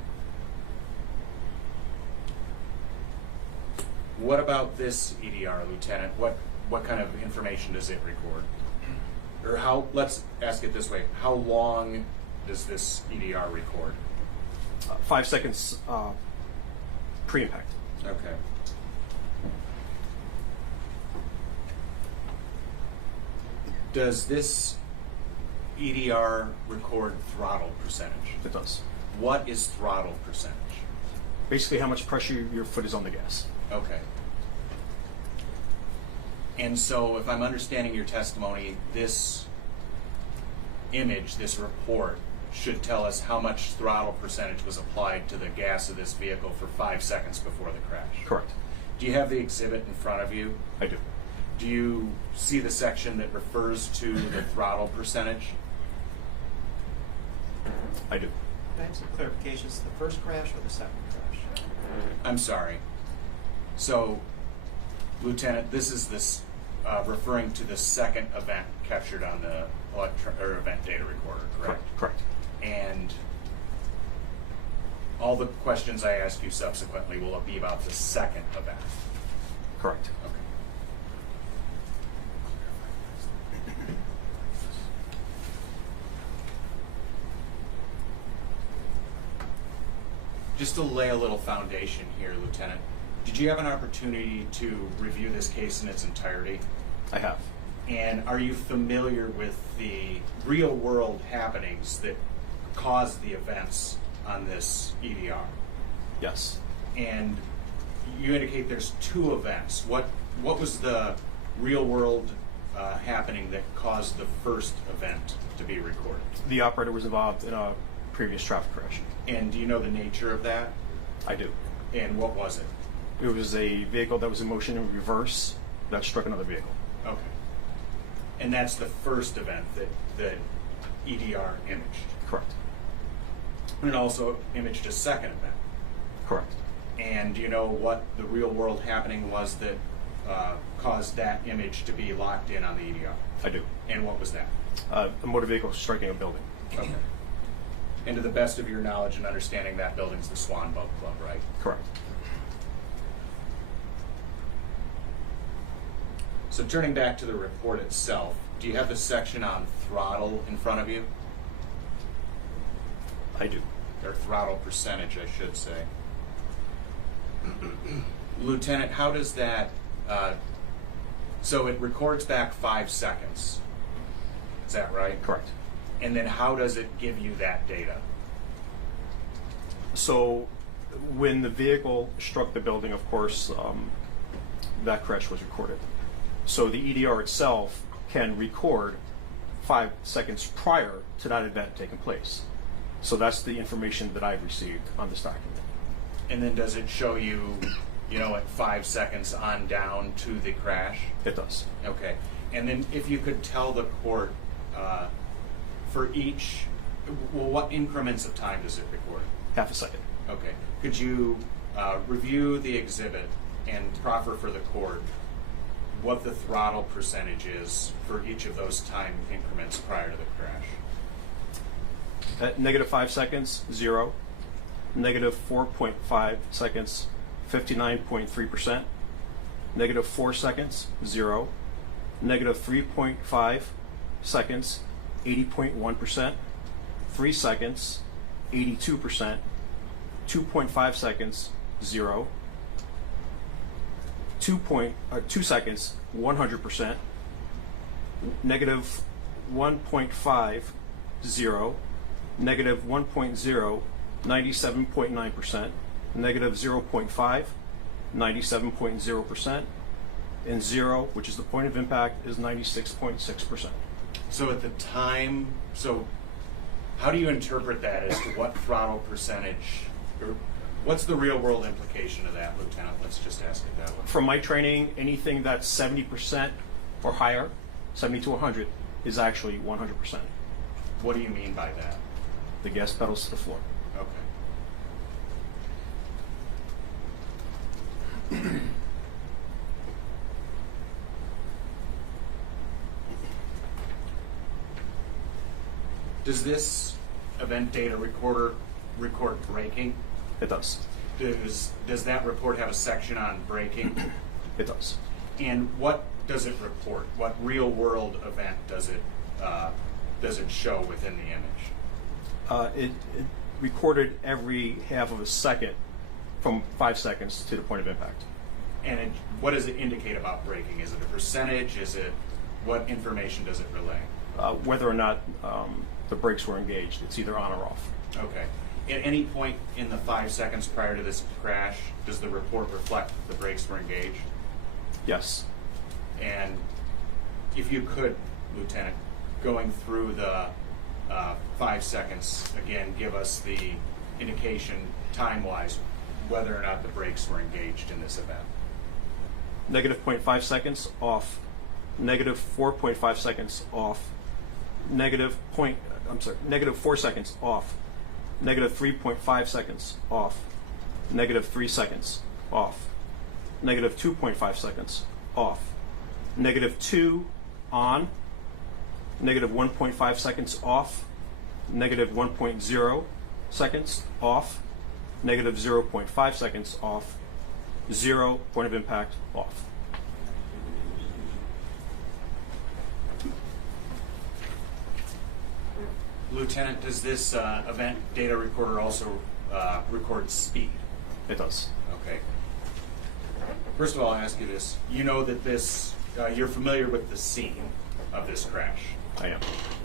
What about this EDR, Lieutenant? What kind of information does it record? Or how? Let's ask it this way: how long does this EDR record? 5 seconds pre-impact. Okay. Does this EDR record throttle percentage? It does. What is throttle percentage? Basically, how much pressure your foot is on the gas. Okay. And so, if I'm understanding your testimony, this image, this report, should tell us how much throttle percentage was applied to the gas of this vehicle for 5 seconds before the crash. Correct. Do you have the exhibit in front of you? I do. Do you see the section that refers to the throttle percentage? I do. Can I have some clarifications? The first crash or the second crash? I'm sorry. So, Lieutenant, this is referring to the second event captured on the event data recorder, correct? Correct. And all the questions I ask you subsequently will be about the second event. Correct. Okay. Just to lay a little foundation here, Lieutenant, did you have an opportunity to review this case in its entirety? I have. And are you familiar with the real-world happenings that caused the events on this EDR? Yes. And you indicate there's 2 events. What was the real-world happening that caused the first event to be recorded? The operator was involved in a previous traffic crash. And do you know the nature of that? I do. And what was it? It was a vehicle that was in motion in reverse that struck another vehicle. Okay. And that's the first event that EDR imaged? Correct. And it also imaged a second event? Correct. And do you know what the real world happening was that caused that image to be locked in on the EDR? I do. And what was that? A motor vehicle striking a building. Okay. And to the best of your knowledge and understanding, that building's the Swan Boat Club, right? Correct. So turning back to the report itself, do you have the section on throttle in front of you? I do. Or throttle percentage, I should say. Lieutenant, how does that, so it records back 5 seconds. Is that right? Correct. And then how does it give you that data? So when the vehicle struck the building, of course, that crash was recorded. So the EDR itself can record 5 seconds prior to that event taking place. So that's the information that I've received on this document. And then does it show you, at 5 seconds on down to the crash? It does. Okay. And then if you could tell the court for each, what increments of time does it record? Half a second. Okay. Could you review the exhibit and proffer for the court what the throttle percentage is for each of those time increments prior to the crash? At -5 seconds, 0. -4.5 seconds, 59.3%. -4 seconds, 0. -3.5 seconds, 80.1%. 3 seconds, 82%. 2.5 seconds, 0. 2 seconds, 100%. -1.5, 0. -1.0, 97.9%. -0.5, 97.0%. And 0, which is the point of impact, is 96.6%. So at the time, how do you interpret that as to what throttle percentage, or what's the real world implication of that, Lieutenant? Let's just ask it that way. From my training, anything that's 70% or higher, 70 to 100, is actually 100%. What do you mean by that? The gas pedals to the floor. Okay. Does this event data recorder record braking? It does. Does that report have a section on braking? It does. And what does it report? What real world event does it show within the image? It recorded every half of a second from 5 seconds to the point of impact. And what does it indicate about braking? Is it a percentage? What information does it relay? Whether or not the brakes were engaged. It's either on or off. Okay. At any point in the 5 seconds prior to this crash, does the report reflect that the brakes were engaged? Yes. And if you could, Lieutenant, going through the 5 seconds, again, give us the indication time-wise whether or not the brakes were engaged in this event. -0.5 seconds, off. -4.5 seconds, off. -4 seconds, off. -3.5 seconds, off. -3 seconds, off. -2.5 seconds, off. -2 on. -1.5 seconds, off. -1.0 seconds, off. -0.5 seconds, off. 0, point of impact, off. Lieutenant, does this event data recorder also record speed? It does. Okay. First of all, I'll ask you this. You know that you're familiar with the scene of this crash. I am.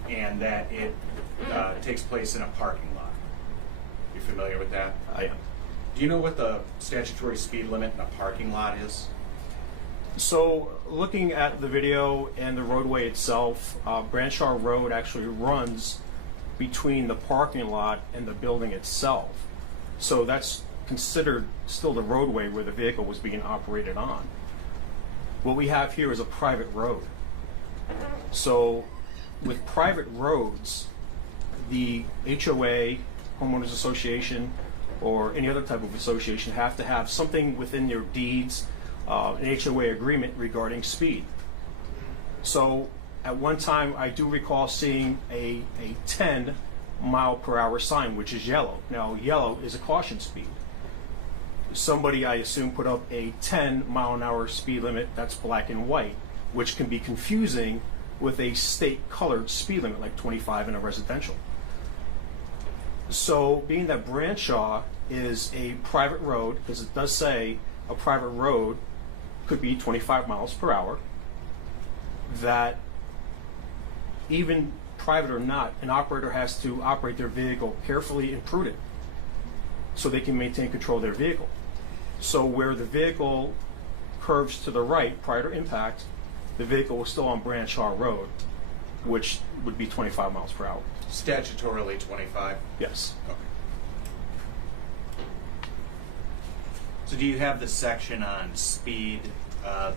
And that it takes place in a parking lot. You familiar with that? I am. Do you know what the statutory speed limit in a parking lot is? So, looking at the video and the roadway itself, Branshaw Road actually runs between the parking lot and the building itself. So that's considered still the roadway where the vehicle was being operated on. What we have here is a private road. So with private roads, the HOA, homeowners association, or any other type of association have to have something within their deeds, an HOA agreement regarding speed. So at one time, I do recall seeing a 10 mile per hour sign, which is yellow. Now, yellow is a caution speed. Somebody, I assume, put up a 10 mile an hour speed limit that's black and white, which can be confusing with a state colored speed limit like 25 in a residential. So being that Branshaw is a private road, because it does say a private road could be 25 miles per hour, that even private or not, an operator has to operate their vehicle carefully and prudent so they can maintain control of their vehicle. So where the vehicle curves to the right prior to impact, the vehicle was still on Branshaw Road, which would be 25 miles per hour. Statutorily 25? Yes. Okay. So do you have the section on speed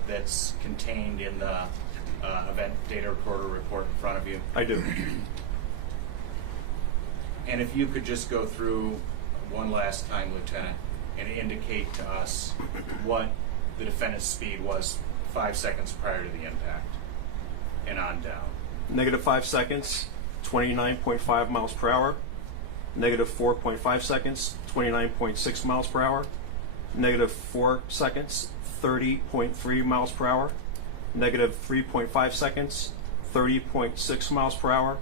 that's contained in the event data recorder report in front of you? I do. And if you could just go through one last time, Lieutenant, and indicate to us what the defendant's speed was 5 seconds prior to the impact and on down. Negative 5 seconds, 29.5 miles per hour. Negative 4.5 seconds, 29.6 miles per hour. Negative 4 seconds, 30.3 miles per hour. Negative 3.5 seconds, 30.6 miles per hour.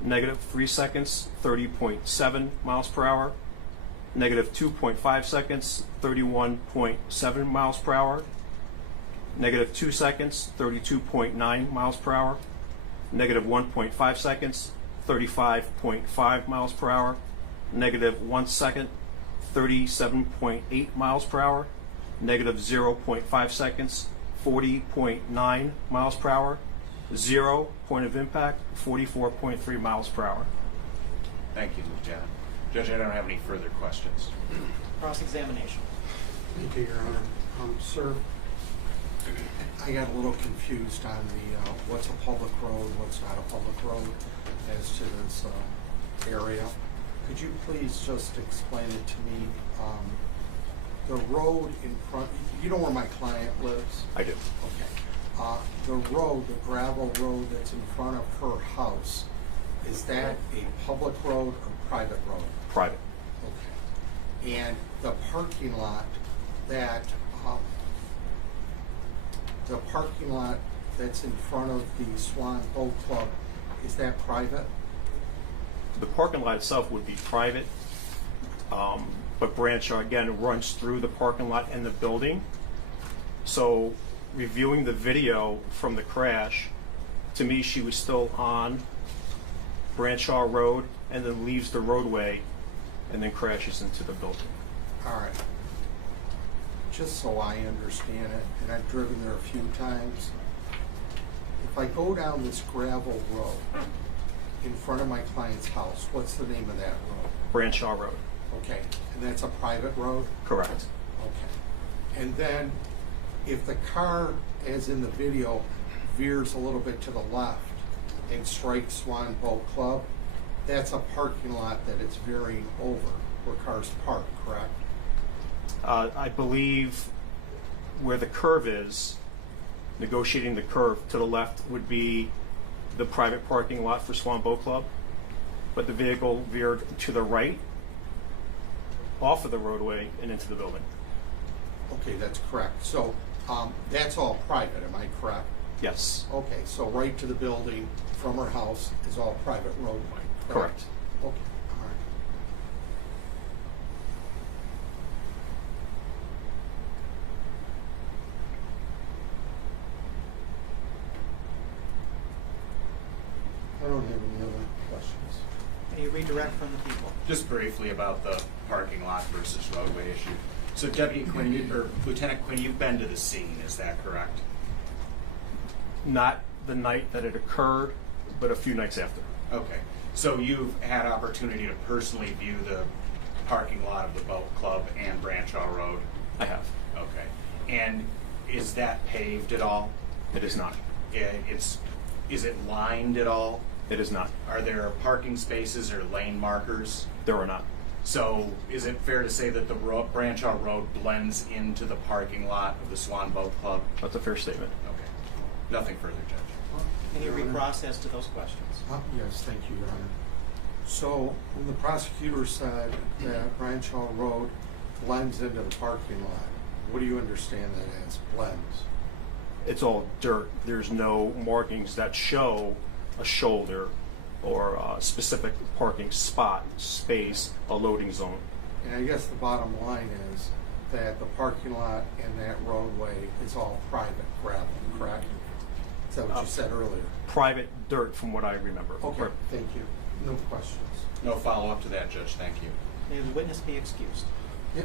Negative 3 seconds, 30.7 miles per hour. Negative 2.5 seconds, 31.7 miles per hour. Negative 2 seconds, 32.9 miles per hour. Negative 1.5 seconds, 35.5 miles per hour. Negative 1 second, 37.8 miles per hour. Negative 0.5 seconds, 40.9 miles per hour. 0 point of impact, 44.3 miles per hour. Thank you, Lieutenant. Judge, I don't have any further questions. Cross-examination. Thank you, Your Honor. Sir, I got a little confused on the what's a public road, what's not a public road as to this area. Could you please just explain it to me? The road in front, you know where my client lives? I do. Okay. The road, the gravel road that's in front of her house, is that a public road or private road? Private. Okay. And the parking lot that's in front of the Swan Boat Club, is that private? The parking lot itself would be private, but Branshaw, again, runs through the parking lot and the building. So reviewing the video from the crash, to me, she was still on Branshaw Road and then leaves the roadway and then crashes into the building. All right. Just so I understand it, and I've driven there a few times, if I go down this gravel road in front of my client's house, what's the name of that road? Branshaw Road. Okay. And that's a private road? Correct. Okay. And then if the car, as in the video, veers a little bit to the left and strikes Swan Boat Club, that's a parking lot that it's veering over where cars park, correct? I believe where the curve is, negotiating the curve to the left would be the private parking lot for Swan Boat Club, but the vehicle veered to the right off of the roadway and into the building. Okay, that's correct. So that's all private, am I correct? Yes. Okay, so right to the building from her house is all private roadway, Correct. Okay, all right. I don't have any other questions. Any redirect from the people? Just briefly about the parking lot versus roadway issue. So Deputy Quinn, or Lieutenant Quinn, you've been to the scene, is that correct? Not the night that it occurred, but a few nights after. Okay. So you've had opportunity to personally view the parking lot of the boat club and Branshaw Road? I have. Okay. And is that paved at all? It is not. Is it lined at all? It is not. Are there parking spaces or lane markers? There are not. So is it fair to say that the Branchall Road blends into the parking lot of the Swan Boat Club? That's a fair statement. Okay. Nothing further, Judge. Any recross as to those questions? Yes, thank you, Your Honor. So when the prosecutor said that Branchall Road blends into the parking lot, what do you understand that as, blends? It's all dirt. There's no markings that show a shoulder or a specific parking spot, space, a loading zone. And I guess the bottom line is that the parking lot and that roadway is all private gravel, correct? Is that what you said earlier? Private dirt, from what I remember. Okay, thank you. No questions. No follow-up to that, Judge. Thank you. May the witness be excused. Yep.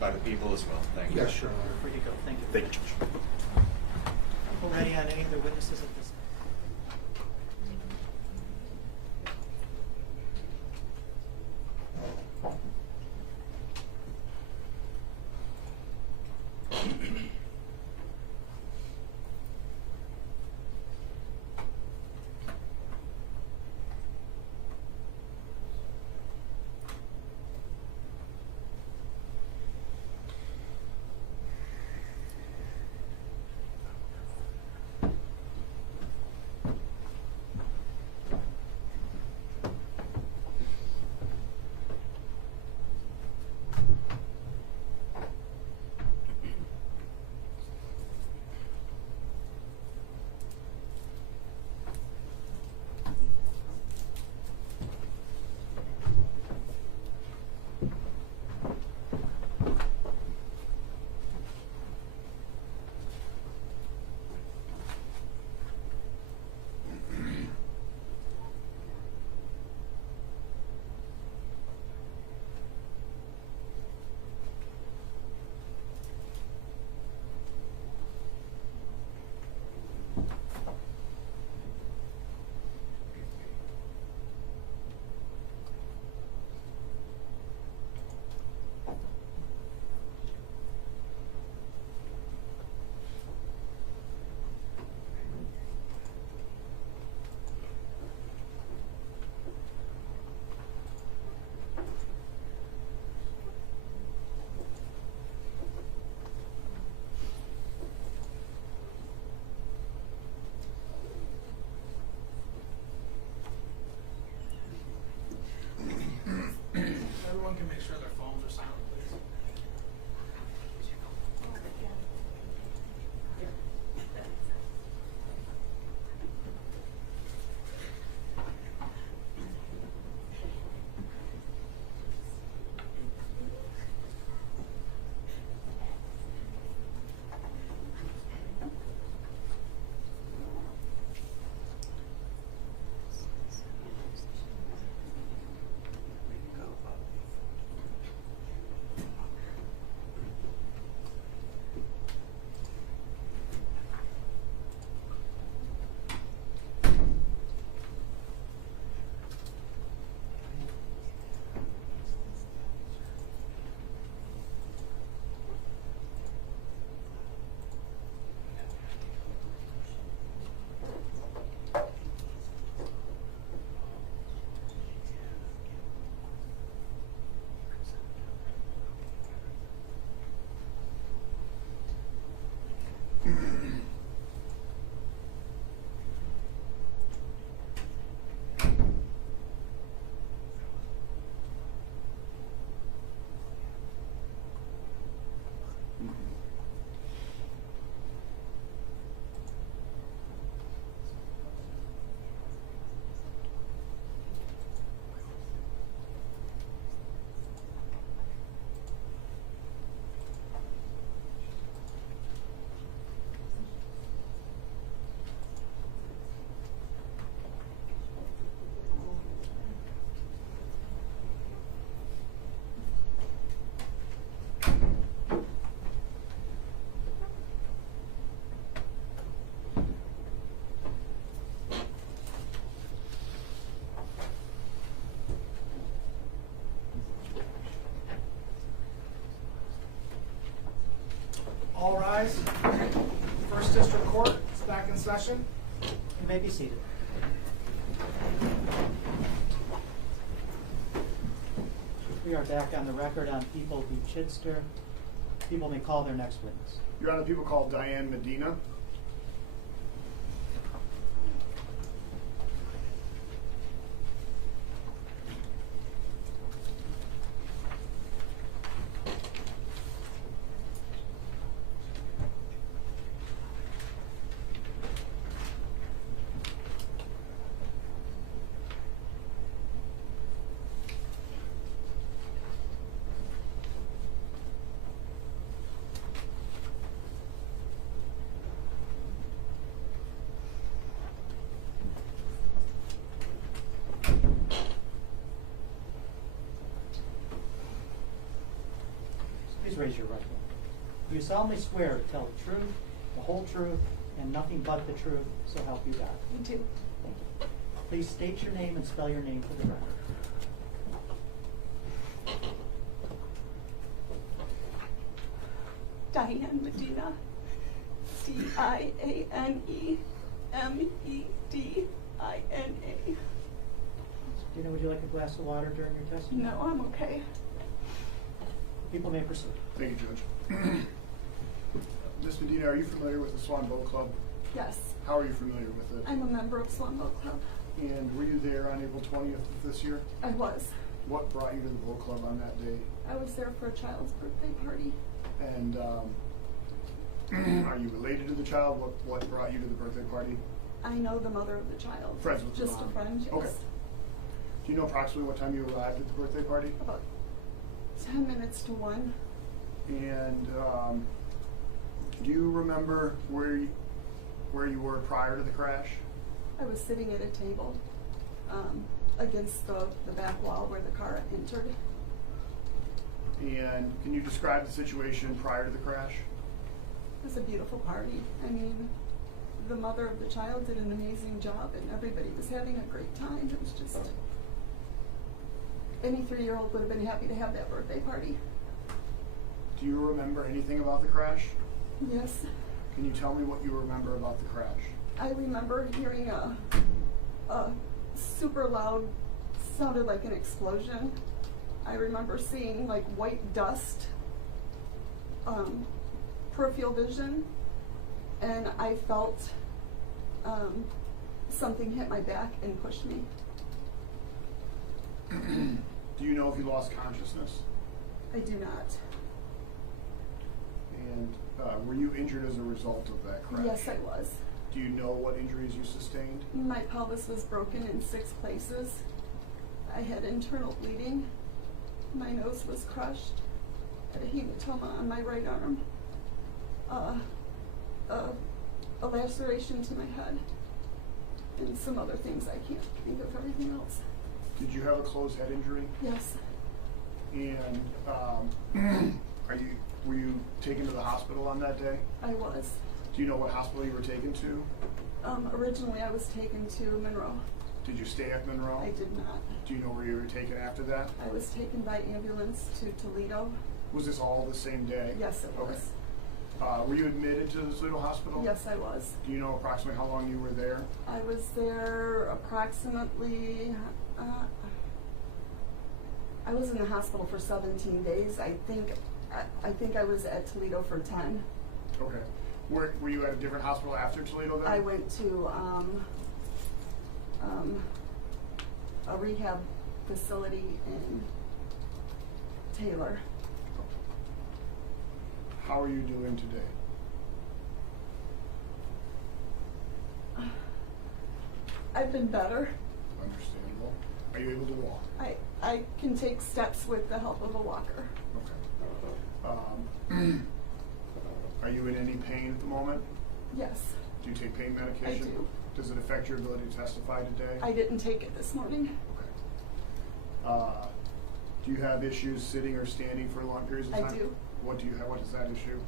By the people as well. Thank you. Yes, Your Honor. Free to go. Thank you. Thank you, Judge. People ready on any other witnesses at this time? Everyone can make sure their phones are silent, please. All rise. First District Court is back in session. You may be seated. We are back on the record on People v. Chidester. People may call their next witness. Your Honor, people called Diane Medina. Please raise your right hand. Do you solemnly swear to tell the truth, the whole truth, and nothing but the truth, so help you God? I do. Thank you. Please state your name and spell your name for the record. Diane Medina. DIANEMEDINA. Dina, would you like a glass of water during your testimony? No, I'm okay. People may proceed. Thank you, Judge. Ms. Medina, are you familiar with the Swan Boat Club? Yes, How are you familiar with it? I'm a member of Swan Boat Club. And were you there on April 20th of this year? I was. What brought you to the boat club on that day? I was there for a child's birthday party. And are you related to the child? What brought you to the birthday party? I know the mother of the child. Friends with the Just mom. a friend, yes. Okay. Do you know approximately what time you arrived at the birthday party? About 10 minutes to 1. And do you remember where you were prior to the crash? I was sitting at a table against the back wall where the car entered. And can you describe the situation prior to the crash? It was a beautiful party. I mean, the mother of the child did an amazing job and everybody was having a great time. It was just, any 3-year-old would have been happy to have that birthday party. Do you remember anything about the crash? Yes. Can you tell me what you remember about the crash? I remember hearing a super loud, sounded like an explosion. I remember seeing like white dust, peripheral vision, and I felt something hit my back and pushed me. Do you know if you lost consciousness? I do not. And were you injured as a result of that crash? Yes, I was. Do you know what injuries you sustained? My pelvis was broken in 6 places. I had internal bleeding. My nose was crushed. I had a hematoma on my right arm. A laceration to my head. And some other things. I can't think of everything else. Did you have a closed head injury? Yes. And were you taken to the hospital on that day? I was. Do you know what hospital you were taken to? Originally I was taken to Monroe. Did you stay at Monroe? I did not. Do you know where you were taken after that? I was taken by ambulance to Toledo. Was this all the same day? Yes, it was. Were you admitted to the Toledo hospital? Yes, I was. Do you know approximately how long you were there? I was there approximately, I was in the hospital for 17 days. I think I was at Toledo for 10. Okay. Were you at a different hospital after Toledo then? I went to a rehab facility in Taylor. How are you doing today? I've been better. Understandable. Are you able to walk? I can take steps with the help of a walker. Okay. Are you in any pain at the moment? Yes. Do you take pain medication? I do. Does it affect your ability to testify today? I didn't take it this morning. Okay. Do you have issues sitting or standing for long periods of time? I do. What do you have? What is that issue?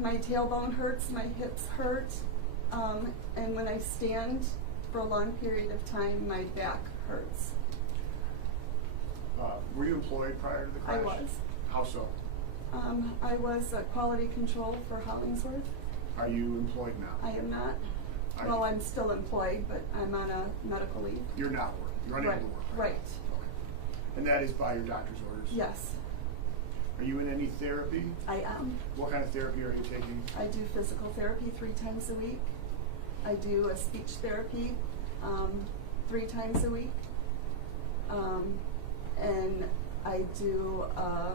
My tailbone hurts, my hips hurt, and when I stand for a long period of time, my back hurts. Were you employed prior to the crash? I was. How so? I was quality control for Hollingsworth. Are you employed now? I am not. Well, I'm still employed, but I'm on a medical leave. You're not working. You're unable to work. Right. And that is by your doctor's orders? Yes, Are you in any therapy? I am. What kind of therapy are you taking? I do physical therapy 3 times a week. I do a speech therapy 3 times a week. And I do a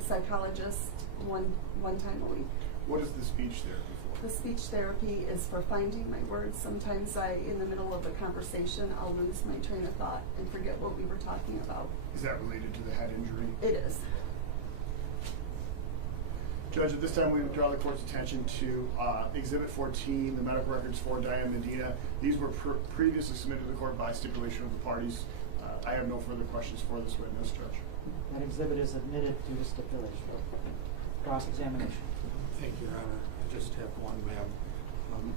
psychologist one time a week. What is the speech therapy for? The speech therapy is for finding my words. Sometimes in the middle of a conversation, I'll lose my train of thought and forget what we were talking about. Is that related to the head injury? It is. Judge, at this time we draw the court's attention to Exhibit 14, the medical records for Diane Medina. These were previously submitted to the court by stipulation of the parties. I have no further questions for this witness, Judge. That exhibit is admitted due to stipulation. Cross-examination. Thank you, Your Honor. I just have one, ma'am.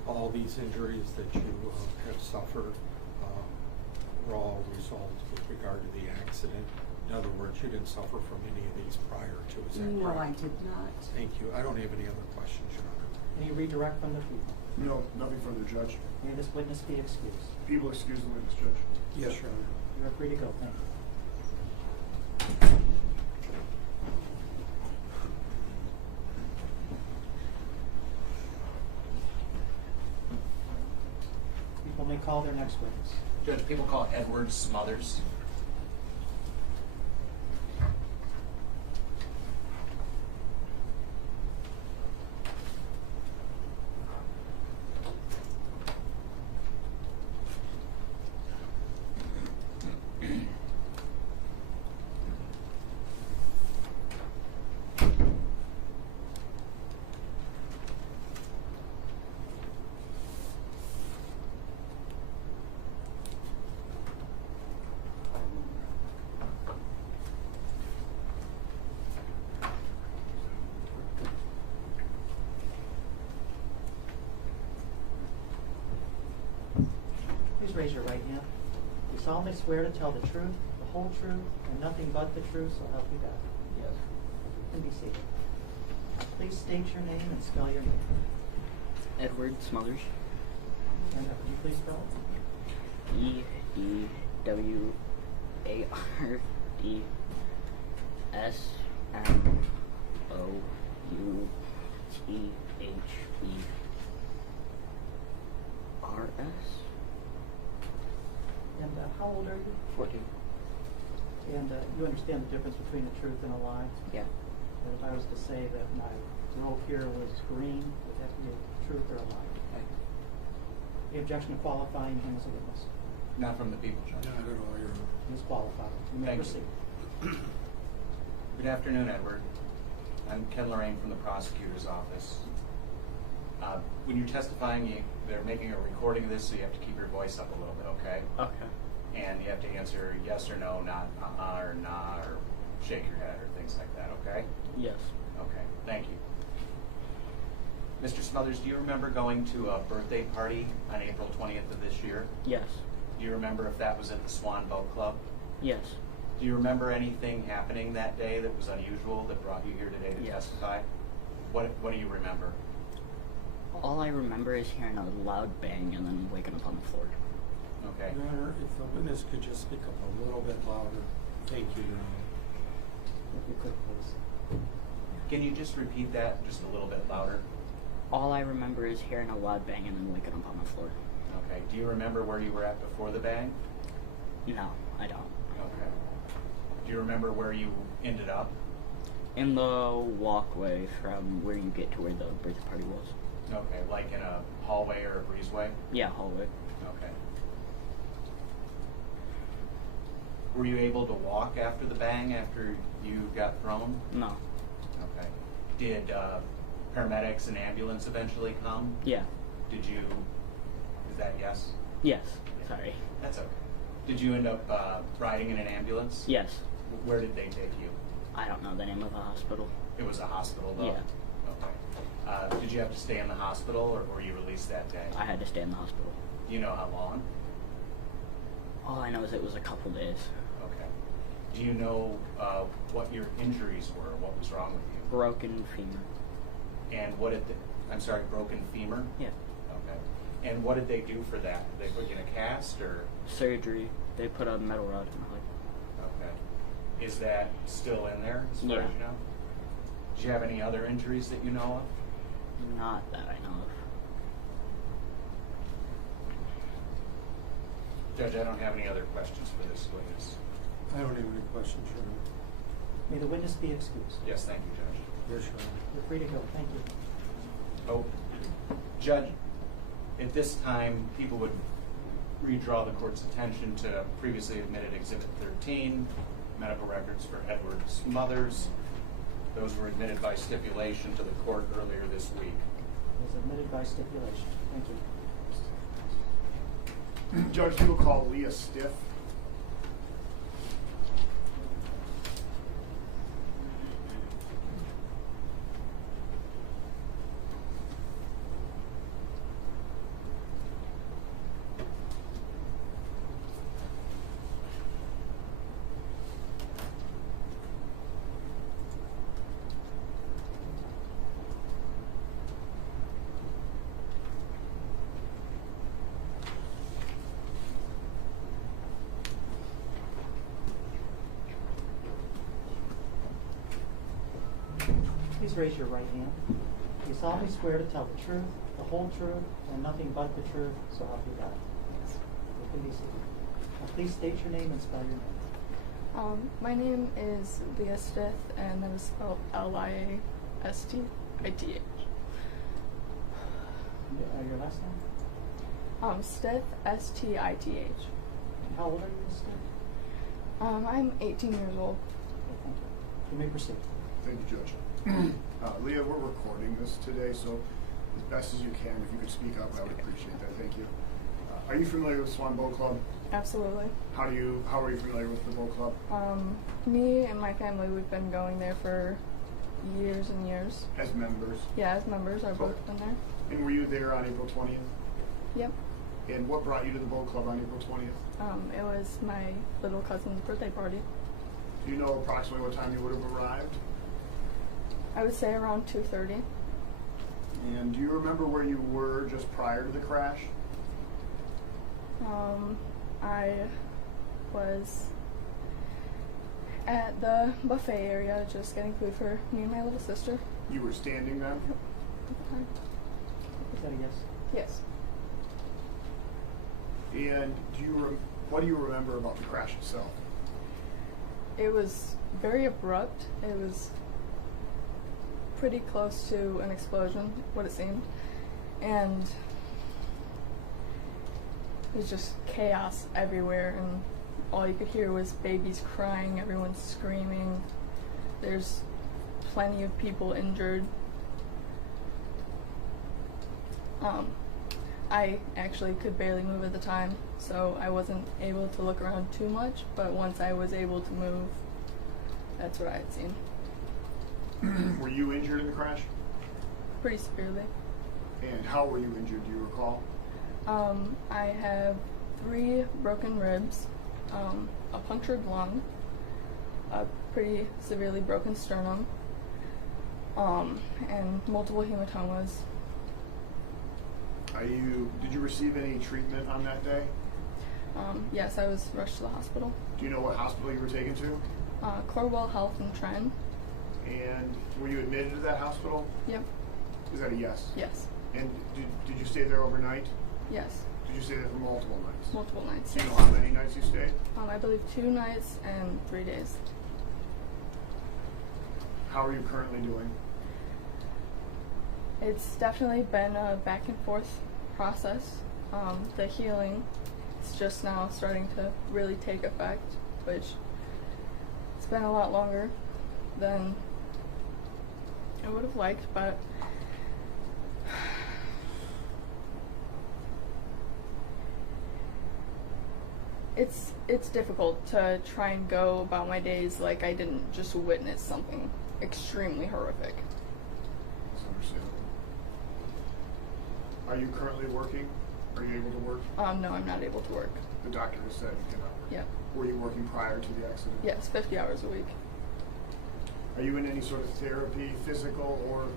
All these injuries that you have suffered were all results with regard to the accident. In other words, you didn't suffer from any of these prior to, is that No, correct? I did not. Thank you. I don't have any other questions, Your Honor. Any redirect from the people? No, nothing further, Judge. May this witness be excused. People excuse the witness, Judge. Yes, Your Honor. You are free to go. Thank you. People may call their next witness. Judge, people call Edward Smothers. Please raise your right hand. You solemnly swear to tell the truth, the whole truth, and nothing but the truth, so help you God. Yes. And be seated. Please state your name and spell your name. Edward Smothers. And could you please spell it? EDWARDSMOUTHERS. And how old are you? 14. And you understand the difference between a truth and a lie? Yeah. And if I was to say that my rope here was green, would that be a truth or a lie? Okay. The objection to qualifying him as a witness. Not from the people, Judge. Not at all, Your Honor. He's qualified. You may Thank proceed. you. Good afternoon, Edward. I'm Ken Lorraine from the prosecutor's office. When you're testifying, they're making a recording of this, so you have to keep your voice up a little bit, okay? Okay. And you have to answer yes or no, not or nah, or shake your head or things like that, okay? Yes. Okay, thank you. Mr. Smothers, do you remember going to a birthday party on April 20th of this year? Yes. Do you remember if that was at the Swan Boat Club? Yes. Do you remember anything happening that day that was unusual that brought you here today to testify? What do you remember? All I remember is hearing a loud bang and then waking up on the floor. Okay. Your Honor, if the witness could just speak up a little bit louder. Thank you, Your Honor. If you could, please. Can you just repeat that just a little bit louder? All I remember is hearing a loud bang and then waking up on the floor. Okay. Do you remember where you were at before the bang? No, I don't. Okay. Do you remember where you ended up? In the walkway from where you get to where the birthday party was. Okay, like in a hallway or a breezeway? Yeah, hallway. Okay. Were you able to walk after the bang, after you got thrown? No. Okay. Did paramedics and ambulance eventually come? Yeah. Did you, is that yes? Yes. Sorry. That's okay. Did you end up riding in an ambulance? Yes. Where did they take you? I don't know the name of the hospital. It was a hospital though? Yeah. Okay. Did you have to stay in the hospital or were you released that day? I had to stay in the hospital. Do you know how long? All I know is it was a couple days. Okay. Do you know what your injuries were? What was wrong with you? Broken femur. And what did I'm sorry, broken femur? Yeah. Okay. And what did they do for that? Did they put you in a cast or? Surgery. They put a metal rod in my leg. Is that still in there as far as you know? Did you have any other injuries that you know of? Not that I know of. Judge, I don't have any other questions for this witness. I don't have any questions, Your Honor. May the witness be excused. Yes, thank you, Judge. Yes, Your Honor. You're free to go. Thank you. Oh, Judge, at this time, people would redraw the court's attention to previously admitted Exhibit 13, medical records for Edward Smothers. Those were admitted by stipulation to the court earlier this week. It was admitted by stipulation. Thank you. Judge, you will call Leah Stiff. Please raise your right hand. You solemnly swear to tell the truth, the whole truth, and nothing but the truth, so help you God. You can be seated. Now please state your name and spell your name. My name is Leah Stith, and that is spelled Liastith. Your last name? Stith, Stith. How old are you, Miss Stith? I'm 18 years old. Okay, thank you. You may proceed. Thank you, Judge. Leah, we're recording this today, so as best as you can, if you could speak up, I would appreciate that. Thank you. Are you familiar with Swan Boat Club? Absolutely. How are you familiar with the boat club? Me and my family, we've been going there for years and years. As members? Yeah, as members. Our boat's been there. And were you there on April 20th? Yep. And what brought you to the boat club on April 20th? It was my little cousin's birthday party. Do you know approximately what time you would have arrived? I would say around 2:30. And do you remember where you were just prior to the crash? I was at the buffet area just getting food for me and my little sister. You were standing then? Is that a yes? Yes. And what do you remember about the crash itself? It was very abrupt. It was pretty close to an explosion, what it seemed. And it was just chaos everywhere, and all you could hear was babies crying, everyone screaming. There's plenty of people injured. I actually could barely move at the time, so I wasn't able to look around too much, but once I was able to move, that's what I had seen. Were you injured in the crash? Pretty severely. And how were you injured, do you recall? I have 3 broken ribs, a punctured lung, a pretty severely broken sternum, and multiple hematomas. Did you receive any treatment on that day? Yes, I was rushed to the hospital. Do you know what hospital you were taken to? Corwell Health in Trent. And were you admitted to that hospital? Yep. Is that a yes? Yes. And did you stay there overnight? Yes. Did you stay there for multiple nights? Multiple nights. Do you know how many nights you stayed? I believe 2 nights and 3 days. How are you currently doing? It's definitely been a back and forth process. The healing is just now starting to really take effect, which it's been a lot longer than I would have liked, but it's difficult to try and go about my days like I didn't just witness something extremely horrific. That's understandable. Are you currently working? Are you able to work? No, I'm not able to work. The doctor has said you cannot work. Yeah. Were you working prior to the accident? Yes, 50 hours a week. Are you in any sort of therapy, physical or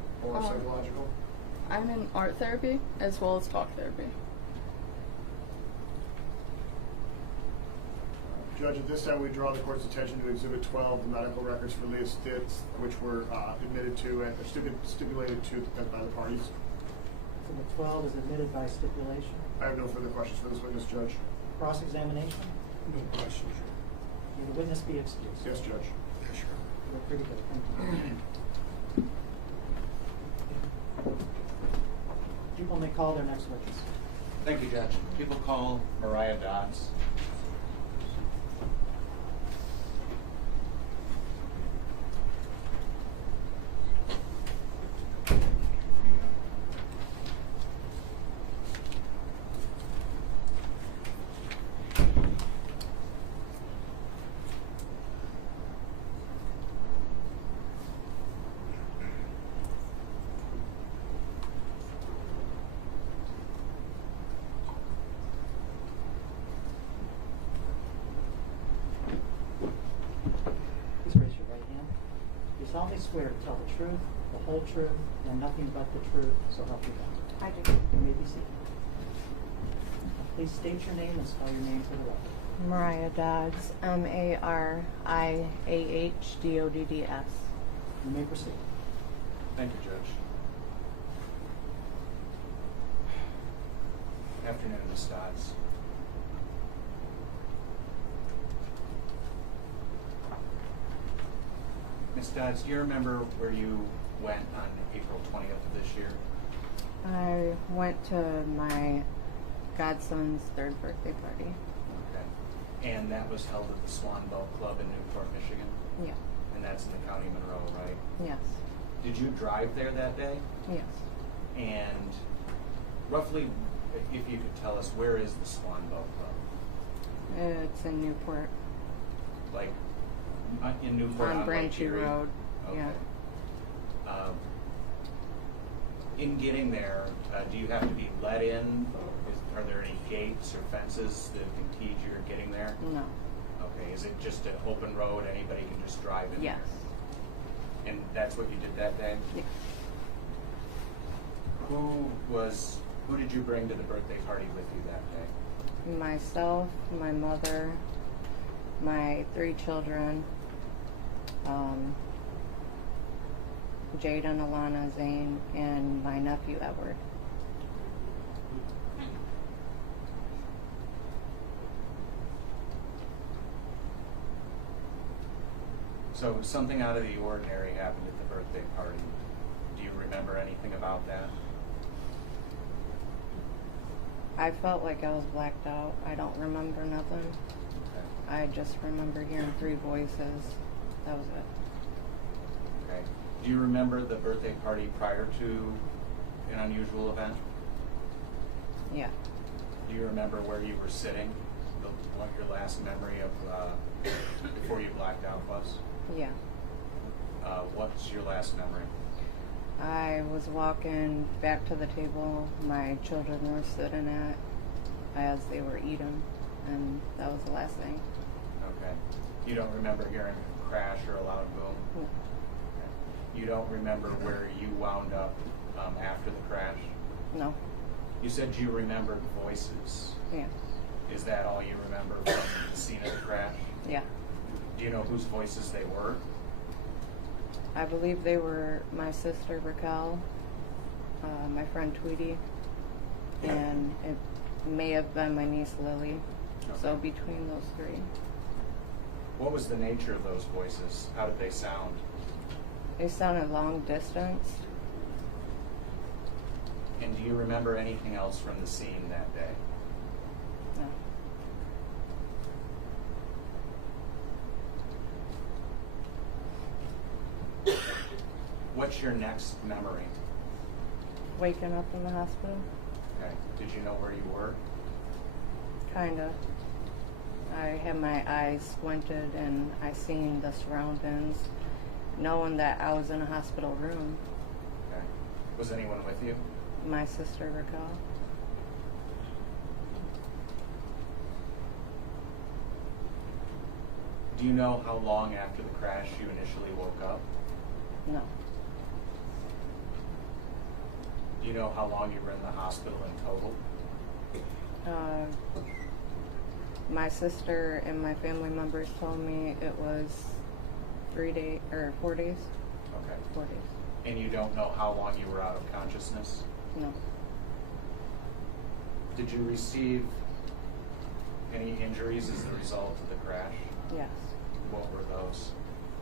psychological? I'm in art therapy as well as talk therapy. Judge, at this time, we draw the court's attention to Exhibit 12, the medical records for Leah Stitz, which were admitted to and stipulated to by the parties. Exhibit 12 is admitted by stipulation. I have no further questions for this witness, Judge. Cross-examination. No questions. Will the witness be excused? Yes, Judge. Yes, sure. You're pretty good. Thank you. People may call their next witness. Thank you, Judge. People call Mariah Dodds. Please raise your right hand. You solemnly swear to tell the truth, the whole truth, and nothing but the truth, so help you God. I do. You may be seated. Please state your name and spell your name for the record. Mariah Dodds, MariahDodds. You may proceed. Thank you, Judge. Afternoon, Ms. Dodds. Ms. Dodds, do you remember where you went on April 20th of this year? I went to my godson's 3rd birthday party. Okay. And that was held at the Swan Boat Club in Newport, Michigan? Yeah. And that's in the County of Monroe, right? Yes. Did you drive there that day? Yes. And roughly, if you could tell us, where is the Swan Boat Club? It's in Newport. Like, in Newport on Branchy Lake Erie? Road. Okay. Yeah. In getting there, do you have to be let in? Are there any gates or fences that impede your getting there? No. Okay. Is it just an open road? Anybody can just drive in? Yes. There? And that's what you did that day? Yes. Who did you bring to the birthday party with you that day? Myself, my mother, my 3 children, Jaden, Alana, Zane, and my nephew, Edward. So something out of the ordinary happened at the birthday party. Do you remember anything about that? I felt like I was blacked out. I don't remember nothing. Okay. I just remember hearing 3 voices. That was it. Okay. Do you remember the birthday party prior to an unusual event? Yeah. Do you remember where you were sitting? What your last memory of before you blacked out was? Yeah. What's your last memory? I was walking back to the table my children were sitting at as they were eating, and that was the last thing. Okay. You don't remember hearing a crash or a loud boom? No. Okay. You don't remember where you wound up after the crash? No. You said you remembered voices. Yeah. Is that all you remember from the scene of the crash? Yeah. Do you know whose voices they were? I believe they were my sister Raquel, my friend Tweety, and it may have been my niece Lily. Okay. So between those 3. What was the nature of those voices? How did they sound? They sounded long distance. And do you remember anything else from the scene that day? No. What's your next memory? Waking up in the hospital? Okay. Did you know where you were? Kinda. I had my eyes squinted and I seen the surroundings, knowing that I was in a hospital room. Okay. Was anyone with you? My sister Raquel. Do you know how long after the crash you initially woke up? No. Do you know how long you were in the hospital in total? My sister and my family members told me it was 4 days. Okay. 4 days. And you don't know how long you were out of consciousness? No. Did you receive any injuries as a result of the crash? Yes. What were those?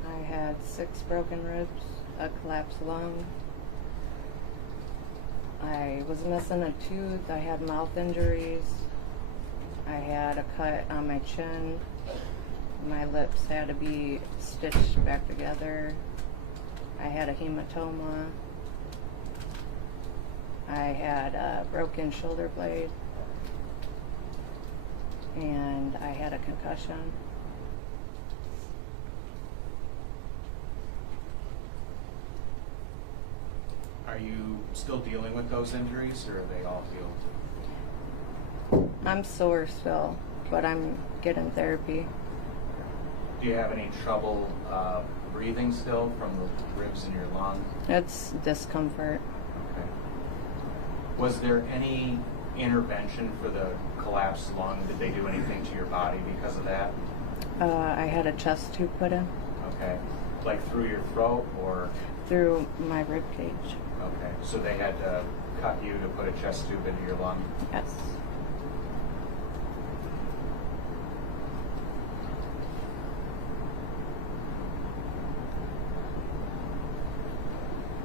I had 6 broken ribs, a collapsed lung. I was missing a tooth. I had mouth injuries. I had a cut on my chin. My lips had to be stitched back together. I had a hematoma. I had a broken shoulder blade. And I had a concussion. Are you still dealing with those injuries, or are they all healed? I'm sore still, but I'm getting therapy. Do you have any trouble breathing still from the ribs in your lung? It's discomfort. Okay. Was there any intervention for the collapsed lung? Did they do anything to your body because of that? I had a chest tube put in. Okay. Like through your throat or? Through my rib cage. Okay. So they had to cut you to put a chest tube into your lung? Yes.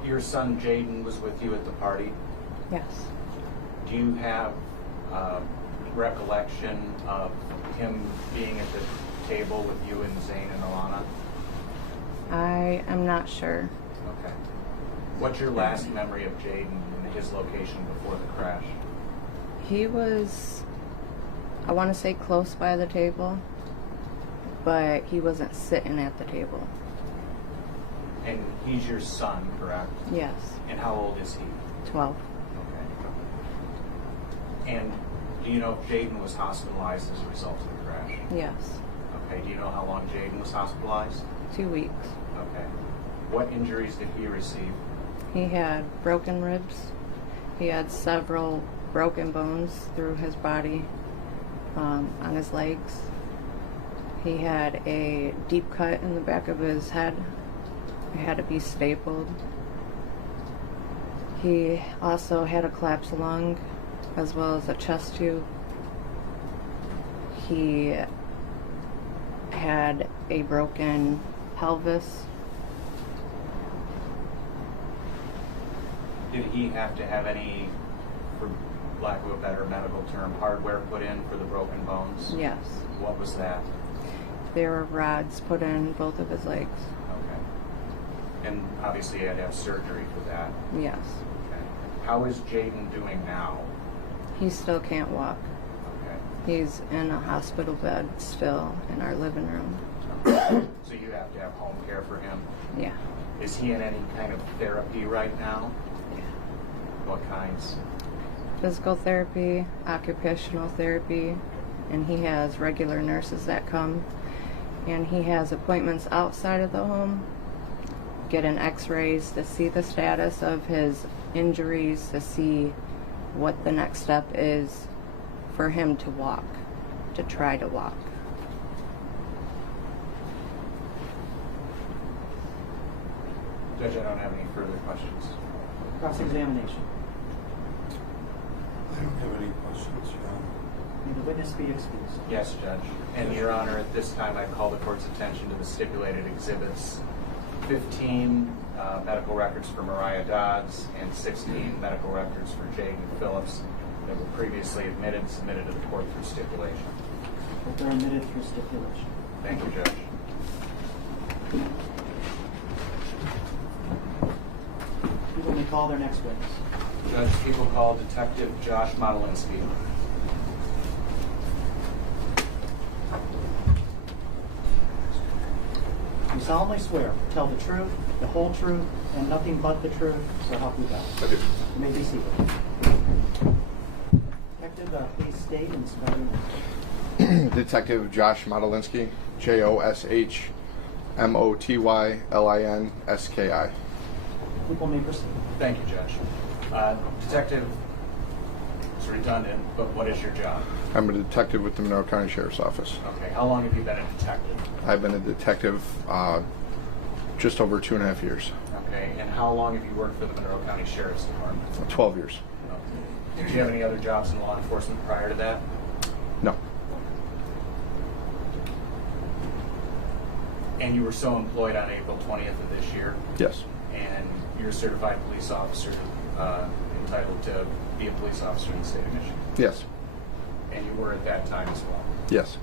Your son Jaden was with you at the party? Yes. Do you have recollection of him being at the table with you and Zane and Alana? I am not sure. Okay. What's your last memory of Jaden and his location before the crash? He was, I want to say close by the table, but he wasn't sitting at the table. And he's your son, correct? Yes. And how old is he? 12. Okay. And do you know if Jaden was hospitalized as a result of the crash? Yes. Okay. Do you know how long Jaden was hospitalized? 2 weeks. Okay. What injuries did he receive? He had broken ribs. He had several broken bones through his body, on his legs. He had a deep cut in the back of his head. It had to be stapled. He also had a collapsed lung as well as a chest tube. He had a broken pelvis. Did he have to have any, for lack of a better medical term, hardware put in for the broken bones? Yes. What was that? There were rods put in both of his legs. Okay. And obviously you had to have surgery for that. Yes. Okay. How is Jaden doing now? He still can't walk. Okay. He's in a hospital bed still in our living room. So you have to have home care for him? Yeah. Is he in any kind of therapy right now? Yeah. What kinds? Physical therapy, occupational therapy, and he has regular nurses that come. And he has appointments outside of the home, getting x-rays to see the status of his injuries, to see what the next step is for him to walk, to try to walk. Judge, I don't have any further questions. Cross-examination. I don't have any questions, John. May the witness be excused. Yes, Judge. And Your Honor, at this time I call the court's attention to the stipulated exhibits. 15 medical records for Mariah Dodds and 16 medical records for Jaden Phillips that were previously admitted and submitted to the court through stipulation. That they're admitted through stipulation. Thank you, Judge. People may call their next witness. Judge, people call Detective Josh Modelinsky. You solemnly swear to tell the truth, the whole truth, and nothing but the truth, so help you God. I do. You may be seated. Detective, please state and spell your name. Detective Josh Modelinsky, JoshMotyLinski. People may proceed. Thank you, Judge. Detective, It's redundant, but what is your job? I'm a detective with the Monroe County Sheriff's Office. Okay, how long have you been a detective? I've been a detective just over 2.5 years. Okay, and how long have you worked for the Monroe County Sheriff's Department? 12 years. Okay. Did you have any other jobs in law enforcement prior to that? No. And you were so employed on April 20th of this year? Yes. And you're a certified police officer entitled to be a police officer in the state of Michigan? Yes. And you were at that time as well? Yes.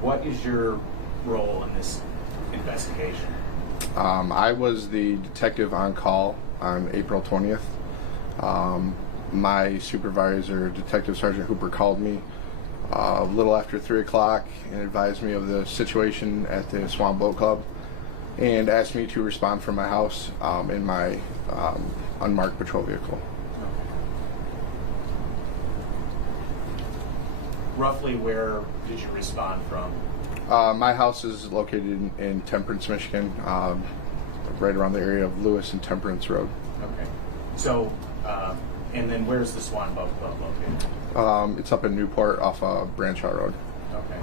What is your role in this investigation? I was the detective on call on April 20th. My supervisor, Detective Sergeant Hooper, called me a little after 3 o'clock and advised me of the situation at the Swan Boat Club and asked me to respond from my house in my unmarked patrol vehicle. Roughly where did you respond from? My house is located in Temperance, Michigan, right around the area of Lewis and Temperance Road. Okay. So, and then where's the Swan Boat Club located? It's up in Newport off of Branchard Road. Okay.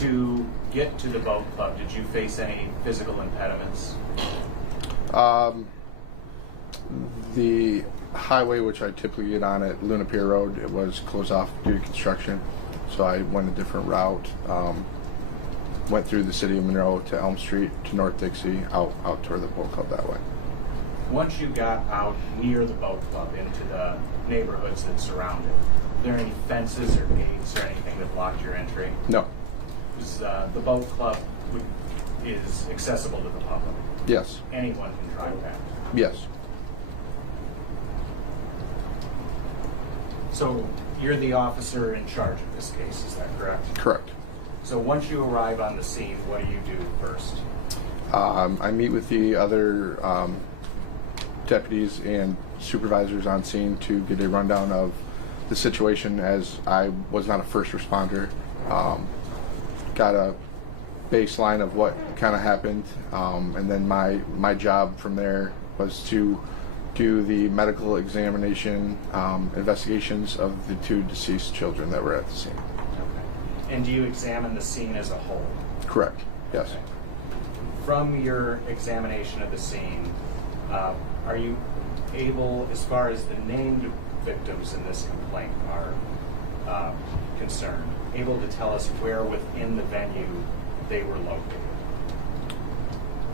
To get to the boat club, did you face any physical impediments? The highway, which I typically get on at Luna Pier Road, it was closed off due to construction, so I went a different route. Went through the city of Monroe to Elm Street to North Dixie, out toward the boat club that way. Once you got out near the boat club into the neighborhoods that surround it, were there any fences or gates or anything that blocked your entry? No. The boat club is accessible to the public? Yes. Anyone can drive that? Yes. So you're the officer in charge of this case, is that correct? Correct. So once you arrive on the scene, what do you do first? I meet with the other deputies and supervisors on scene to get a rundown of the situation, as I was not a first responder. Got a baseline of what kind of happened, and then my job from there was to do the medical examination investigations of the 2 deceased children that were at the scene. And do you examine the scene as a whole? Correct. Yes. Okay. From your examination of the scene, are you able, as far as the named victims in this complaint are concerned, able to tell us where within the venue they were located?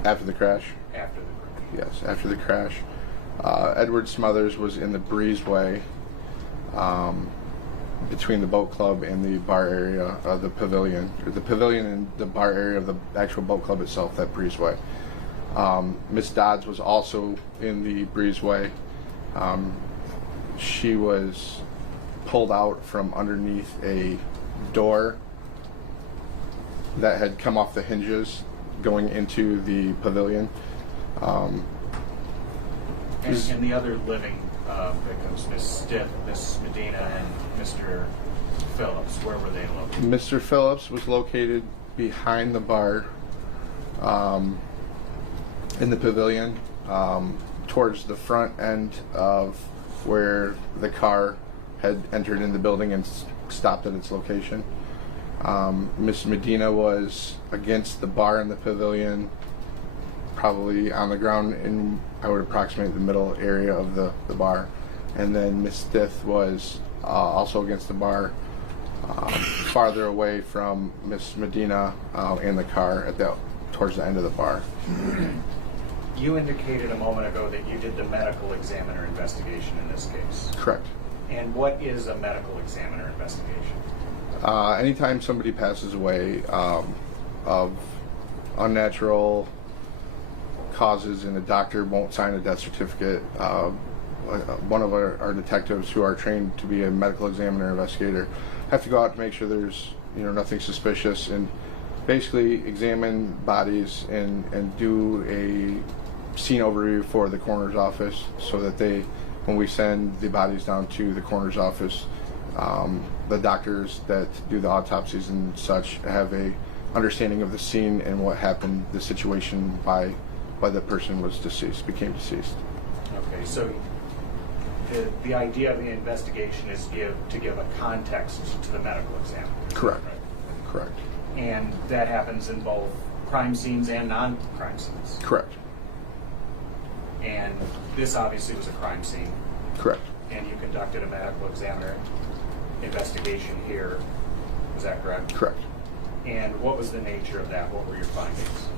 After the crash? After the crash. Yes, after the crash. Edward Smothers was in the breezeway between the boat club and the bar area of the pavilion, or the pavilion and the bar area of the actual boat club itself, that breezeway. Miss Dodds was also in the breezeway. She was pulled out from underneath a door that had come off the hinges going into the pavilion. And the other living victims, Miss Stiff, Miss Medina, and Mr. Phillips, where were they located? Mr. Phillips was located behind the bar in the pavilion, towards the front end of where the car had entered in the building and stopped at its location. Miss Medina was against the bar in the pavilion, probably on the ground in, I would approximate, the middle area of the bar. And then Miss Stith was also against the bar, farther away from Miss Medina in the car towards the end of the bar. You indicated a moment ago that you did the medical examiner investigation in this case. Correct. And what is a medical examiner investigation? Anytime somebody passes away of unnatural causes and a doctor won't sign a death certificate, one of our detectives who are trained to be a medical examiner investigator have to go out to make sure there's nothing suspicious, and basically examine bodies and do a scene overview for the coroner's office, so that when we send the bodies down to the coroner's office, the doctors that do the autopsies and such have a understanding of the scene and what happened, the situation why the person became deceased. Okay, so the idea of the investigation is to give a context to the medical exam. Correct. Correct. And that happens in both crime scenes and non-crime scenes. Correct. And this obviously was a crime scene. Correct. And you conducted a medical examiner investigation here. Is that correct? Correct. And what was the nature of that? What were your findings?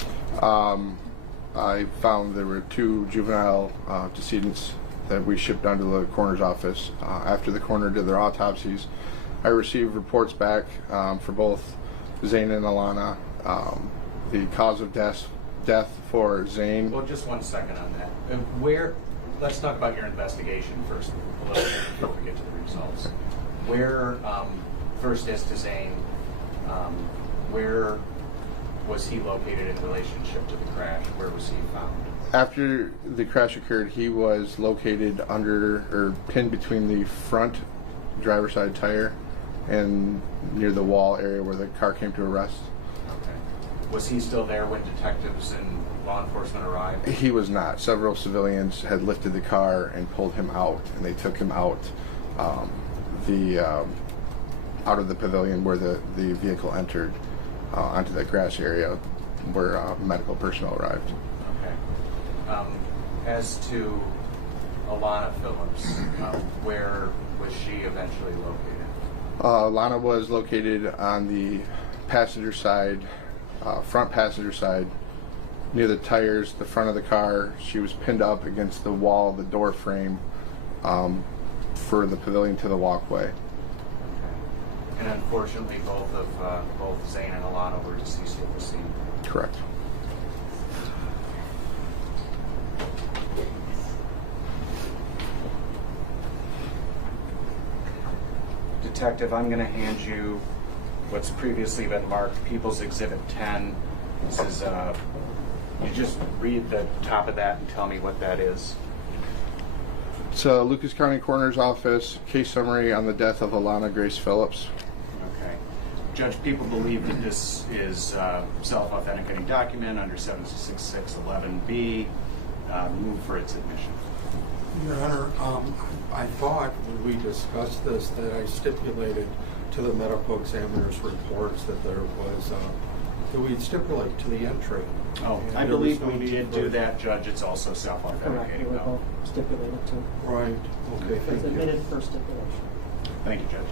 I found there were 2 juvenile decedents that we shipped down to the coroner's office. After the coroner did their autopsies, I received reports back for both Zane and Alana. The cause of death for Zane. Well, just 1 second on that. Let's talk about your investigation first a little bit before we get to the results. Where, first as to Zane, where was he located in relationship to the crash? Where was he found? After the crash occurred, he was located pinned between the front driver's side tire and near the wall area where the car came to a rest. Okay. Was he still there when detectives and law enforcement arrived? He was not. Several civilians had lifted the car and pulled him out, and they took him out out of the pavilion where the vehicle entered onto the grass area where medical personnel arrived. Okay. As to Alana Phillips, where was she eventually located? Alana was located on the passenger side, front passenger side, near the tires, the front of the car. She was pinned up against the wall, the door frame, for the pavilion to the walkway. Okay. And unfortunately, both Zane and Alana were deceased at the scene. Correct. Detective, I'm going to hand you what's previously been marked People's Exhibit 10. This is, you just read the top of that and tell me what that is. It's Lucas County Coroner's Office case summary on the death of Alana Grace Phillips. Okay. Judge, people believe that this is self-authenticating document under 76611B. Move for its admission. Your Honor, I thought when we discussed this that I stipulated to the medical examiner's reports that there was, that we'd stipulate to the entry. Oh, I believe we did do that, Judge. It's also self-authenticating. Correct. We will stipulate it too. Right. Okay, It's thank you. admitted for stipulation. Thank you, Judge.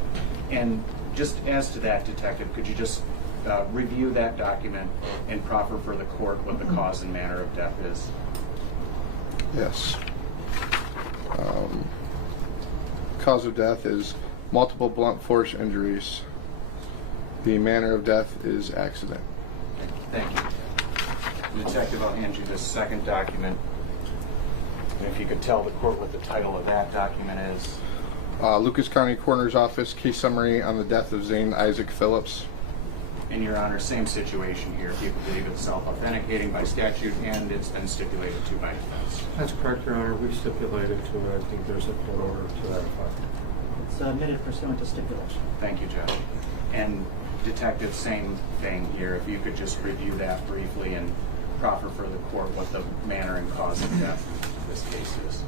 And just as to that, Detective, could you just review that document and proffer for the court what the cause and manner of death is? Yes. Cause of death is multiple blunt force injuries. The manner of death is accident. Thank you. Detective, I'll hand you this second document. And if you could tell the court what the title of that document is. Lucas County Coroner's Office case summary on the death of Zane Isaac Phillips. In your honor, same situation here. People believe it's self-authenticating by statute and it's been stipulated to by defense. That's correct, Your Honor. We stipulated to it. I think there's a court order to that effect. It's admitted pursuant to stipulation. Thank you, Judge. And Detective, same thing here. If you could just review that briefly and proffer for the court what the manner and cause of death in this case is.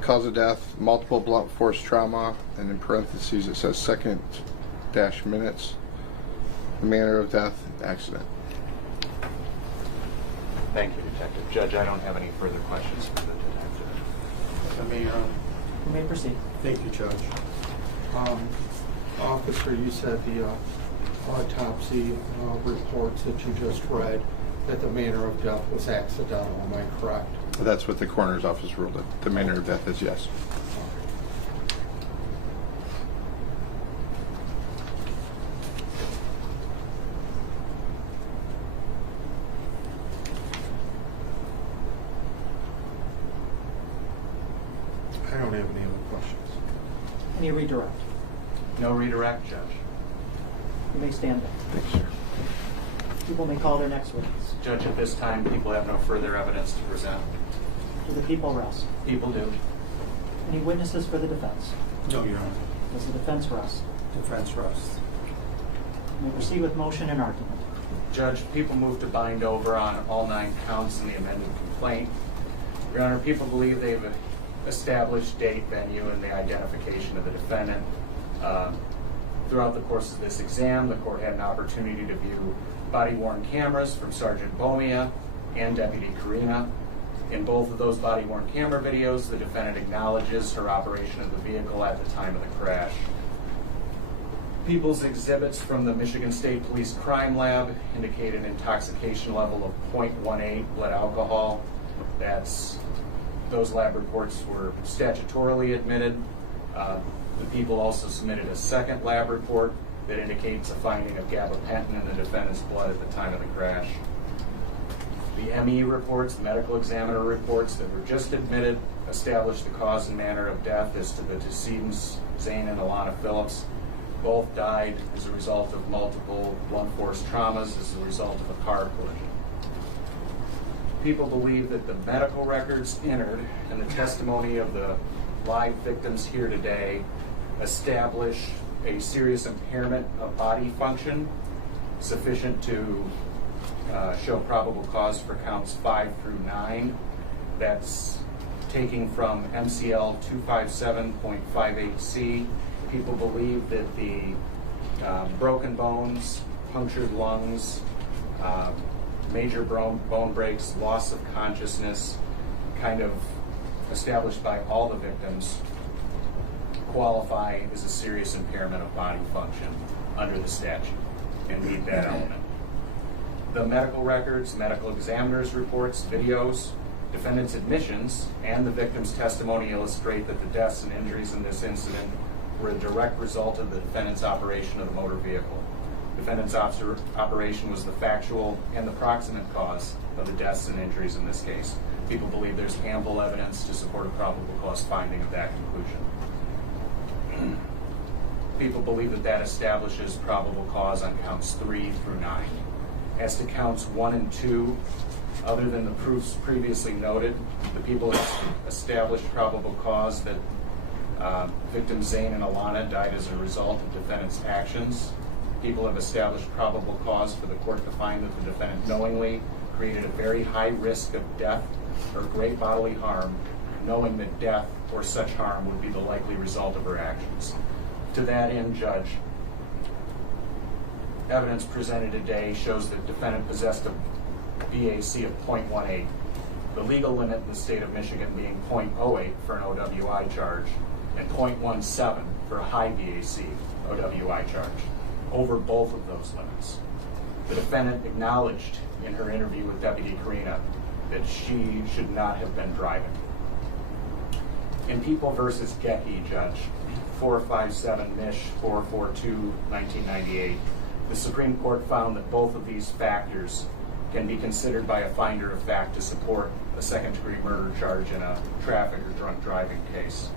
Cause of death, multiple blunt force trauma, and in parentheses it says second dash minutes. The manner of death, accident. Thank you, Detective. Judge, I don't have any further questions for the detective. You may proceed. Thank you, Judge. Officer, you said the autopsy reports that you just read that the manner of death was accidental. Am I correct? That's what the coroner's office ruled. The manner of death is yes. I don't have any other questions. Any redirect? No redirect, Judge. You may stand up. Thanks, sir. People may call their next witness. Judge, at this time, people have no further evidence to present. Do the people rest? People do. Any witnesses for the defense? No, Your Honor. Does the defense rest? Defense rests. You may proceed with motion and argument. Judge, people move to bind over on all 9 counts in the amended complaint. Your Honor, people believe they've establish date, venue, and the identification of the defendant. Throughout the course of this exam, the court had an opportunity to view body-worn cameras from Sergeant Bomia and Deputy Karina. In both of those body-worn camera videos, the defendant acknowledges her operation of the vehicle at the time of the crash. People's exhibits from the Michigan State Police Crime Lab indicate an intoxication level of 0.18 blood alcohol. Those lab reports were statutorily admitted. The people also submitted a second lab report that indicates a finding of gabapentin in the defendant's blood at the time of the crash. The ME reports, the medical examiner reports that were just admitted, established the cause and manner of death as to the decedents, Zane and Alana Phillips. Both died as a result of multiple blunt force traumas as a result of a car collision. People believe that the medical records entered and the testimony of the live victims here today establish a serious impairment of body function sufficient to show probable cause for counts 5 through 9. That's taking from MCL 257.58C. People believe that the broken bones, punctured lungs, major bone breaks, loss of consciousness, kind of established by all the victims, qualify as a serious impairment of body function under the statute and meet that element. The medical records, medical examiner's reports, videos, defendant's admissions, and the victim's testimony illustrate that the deaths and injuries in this incident were a direct result of the defendant's operation of the motor vehicle. Defendant's operation was the factual and the proximate cause of the deaths and injuries in this case. People believe there's ample evidence to support a probable cause finding of that conclusion. People believe that that establishes probable cause on counts 3 through 9. As to counts 1 and 2, other than the proofs previously noted, the people established probable cause that victims Zane and Alana died as a result of defendant's actions. People have established probable cause for the court to find that the defendant knowingly created a very high risk of death or great bodily harm, knowing that death or such harm would be the likely result of her actions. To that end, Judge, evidence presented today shows that defendant possessed a BAC of 0.18, the legal limit in the state of Michigan being 0.08 for an OWI charge and 0.17 for a high BAC OWI charge, over both of those limits. The defendant acknowledged in her interview with Deputy Karina that she should not have been driving. In People v. Gecki, Judge, 457 Mich. 442, 1998, the Supreme Court found that both of these factors can be considered by a finder of fact to support a second-degree murder charge in a traffic or drunk driving case.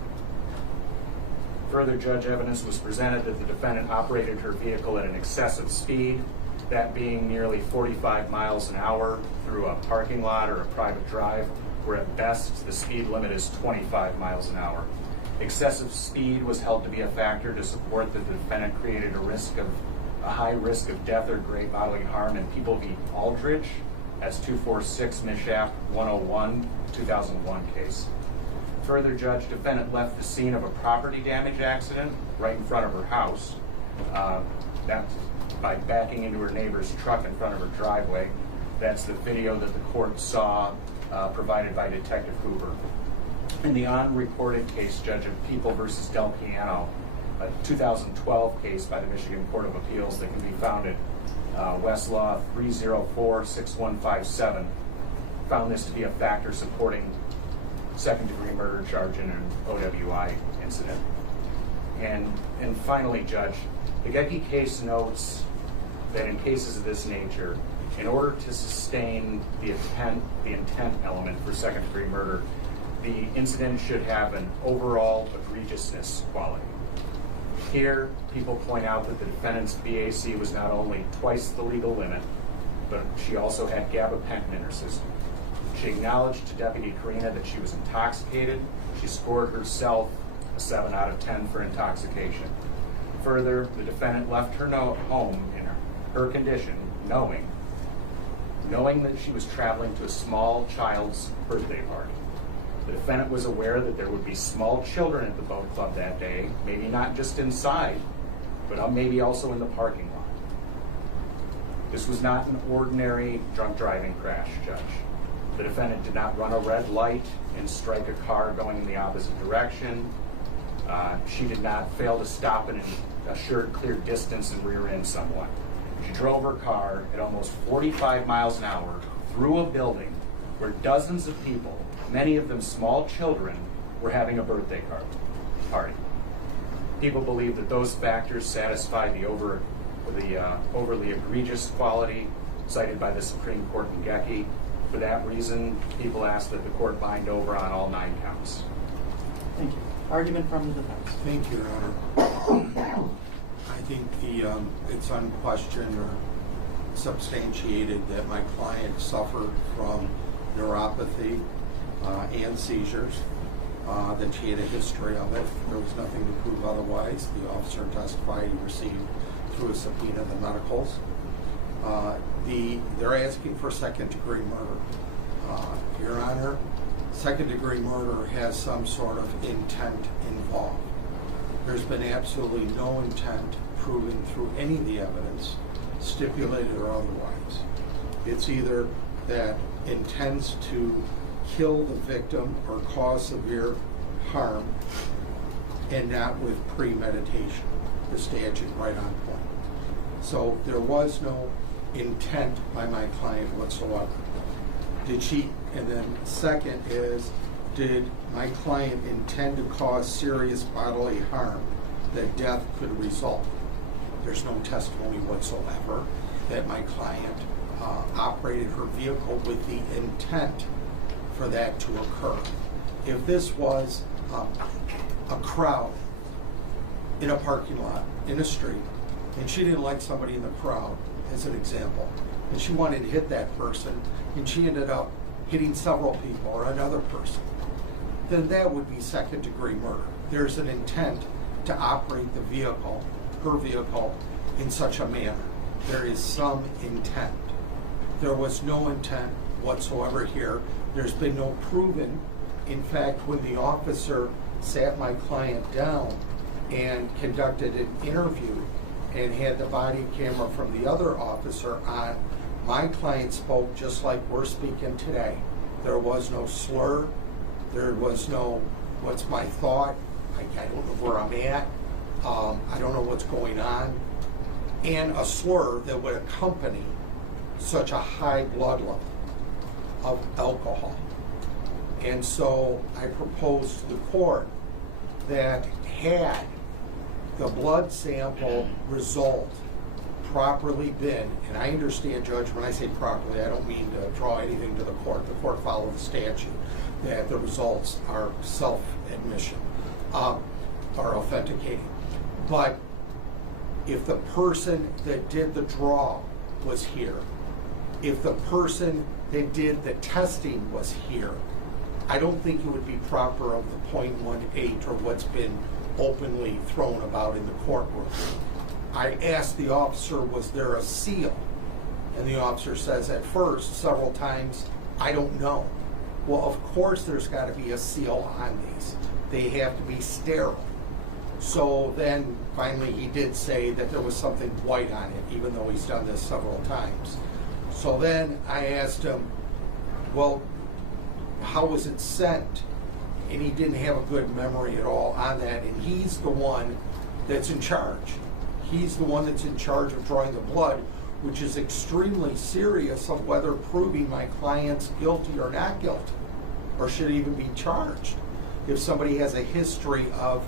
Further, Judge, evidence was presented that the defendant operated her vehicle at an excessive speed, that being nearly 45 miles an hour through a parking lot or a private drive, where at best the speed limit is 25 miles an hour. Excessive speed was held to be a factor to support that the defendant created a high risk of death or great bodily harm in People v. Aldridge. That's 246 Mishap 101, 2001 case. Further, Judge, defendant left the scene of a property damage accident right in front of her house. That's by backing into her neighbor's truck in front of her driveway. That's the video that the court saw provided by Detective Hoover. In the unreported case, Judge, of People v. Del Piano, a 2012 case by the Michigan Court of Appeals that can be found at Westlaw 304-6157, found this to be a factor supporting second-degree murder charge in an OWI incident. And finally, Judge, the Gecki case notes that in cases of this nature, in order to sustain the intent element for second-degree murder, the incident should have an overall egregiousness quality. Here, people point out that the defendant's BAC was not only twice the legal limit, but she also had gabapentin in her system. She acknowledged to Deputy Karina that she was intoxicated. She scored herself a 7 out of 10 for intoxication. Further, the defendant left her home in her condition, knowing that she was traveling to a small child's birthday party. The defendant was aware that there would be small children at the boat club that day, maybe not just inside, but maybe also in the parking lot. This was not an ordinary drunk driving crash, Judge. The defendant did not run a red light and strike a car going in the opposite direction. She did not fail to stop in an assured clear distance and rear end someone. She drove her car at almost 45 miles an hour through a building where dozens of people, many of them small children, were having a birthday party. People believe that those factors satisfy the overly egregious quality cited by the Supreme Court in Gecki. For that reason, people ask that the court bind over on all 9 counts. Thank you. Argument from the defense. Thank you, Your Honor. I think it's unquestioned or substantiated that my client suffered from neuropathy and seizures, that she had a history of it. There was nothing to prove otherwise. The officer testified he received through a subpoena the medicals. They're asking for second-degree murder. Your Honor, second-degree murder has some sort of intent involved. There's been absolutely no intent proven through any of the evidence, stipulated or otherwise. It's either that intends to kill the victim or cause severe harm, and not with premeditation. The statute right on point. So there was no intent by my client whatsoever. Did she, and then second is, did my client intend to cause serious bodily harm that death could result? There's no testimony whatsoever that my client operated her vehicle with the intent for that to occur. If this was a crowd in a parking lot, in a street, and she didn't like somebody in the crowd, as an example, and she wanted to hit that person, and she ended up hitting several people or another person, then that would be second-degree murder. There's an intent to operate the vehicle, her vehicle, in such a manner. There is some intent. There was no intent whatsoever here. There's been no proven. In fact, when the officer sat my client down and conducted an interview and had the body camera from the other officer on, my client spoke just like we're speaking today. There was no slur. There was no, what's my thought? I don't know where I'm at. I don't know what's going on. And a slur that would accompany such a high blood level of alcohol. And so I proposed to the court that had the blood sample result properly been, and I understand, Judge, when I say properly, I don't mean to draw anything to the court. The court followed the statute, that the results are self-admission, are authenticating. But if the person that did the draw was here, if the person that did the testing was here, I don't think it would be proper of the .18 or what's been openly thrown about in the courtroom. I asked the officer, was there a seal? And the officer says at first, several times, I don't know. Well, of course there's got to be a seal on these. They have to be sterile. So then finally he did say that there was something white on it, even though he's done this several times. So then I asked him, well, how was it sent? And he didn't have a good memory at all on that. And he's the one that's in charge. He's the one that's in charge of drawing the blood, which is extremely serious of whether proving my client's guilty or not guilty, or should even be charged. If somebody has a history of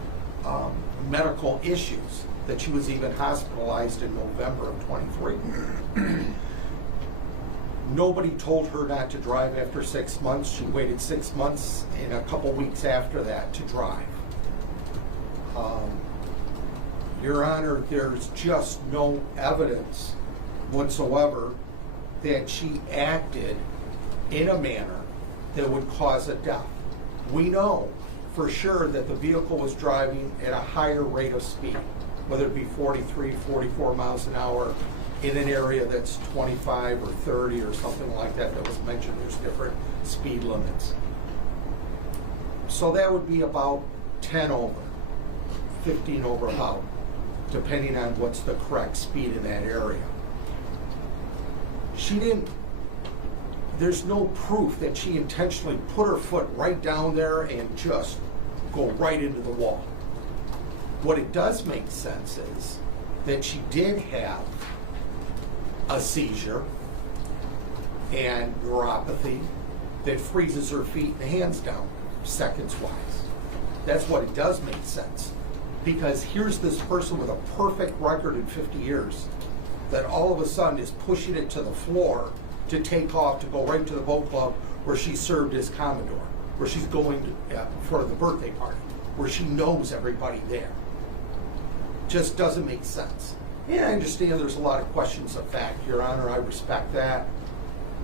medical issues, that she was even hospitalized in November of 23. Nobody told her not to drive after 6 months. She waited 6 months and a couple weeks after that to drive. Your Honor, there's just no evidence whatsoever that she acted in a manner that would cause a death. We know for sure that the vehicle was driving at a higher rate of speed, whether it be 43, 44 miles an hour in an area that's 25 or 30 or something like that that was mentioned. There's different speed limits. So that would be about 10 over, 15 over about, depending on what's the correct speed in that area. She didn't, there's no proof that she intentionally put her foot right down there and just go right into the wall. What it does make sense is that she did have a seizure and neuropathy that freezes her feet and hands down seconds wise. That's what it does make sense. Because here's this person with a perfect record in 50 years that all of a sudden is pushing it to the floor to take off to go right to the boat club where she served as Commodore, where she's going to, for the birthday party, where she knows everybody there. Just doesn't make sense. Yeah, I understand there's a lot of questions of fact, Your Honor, I respect that,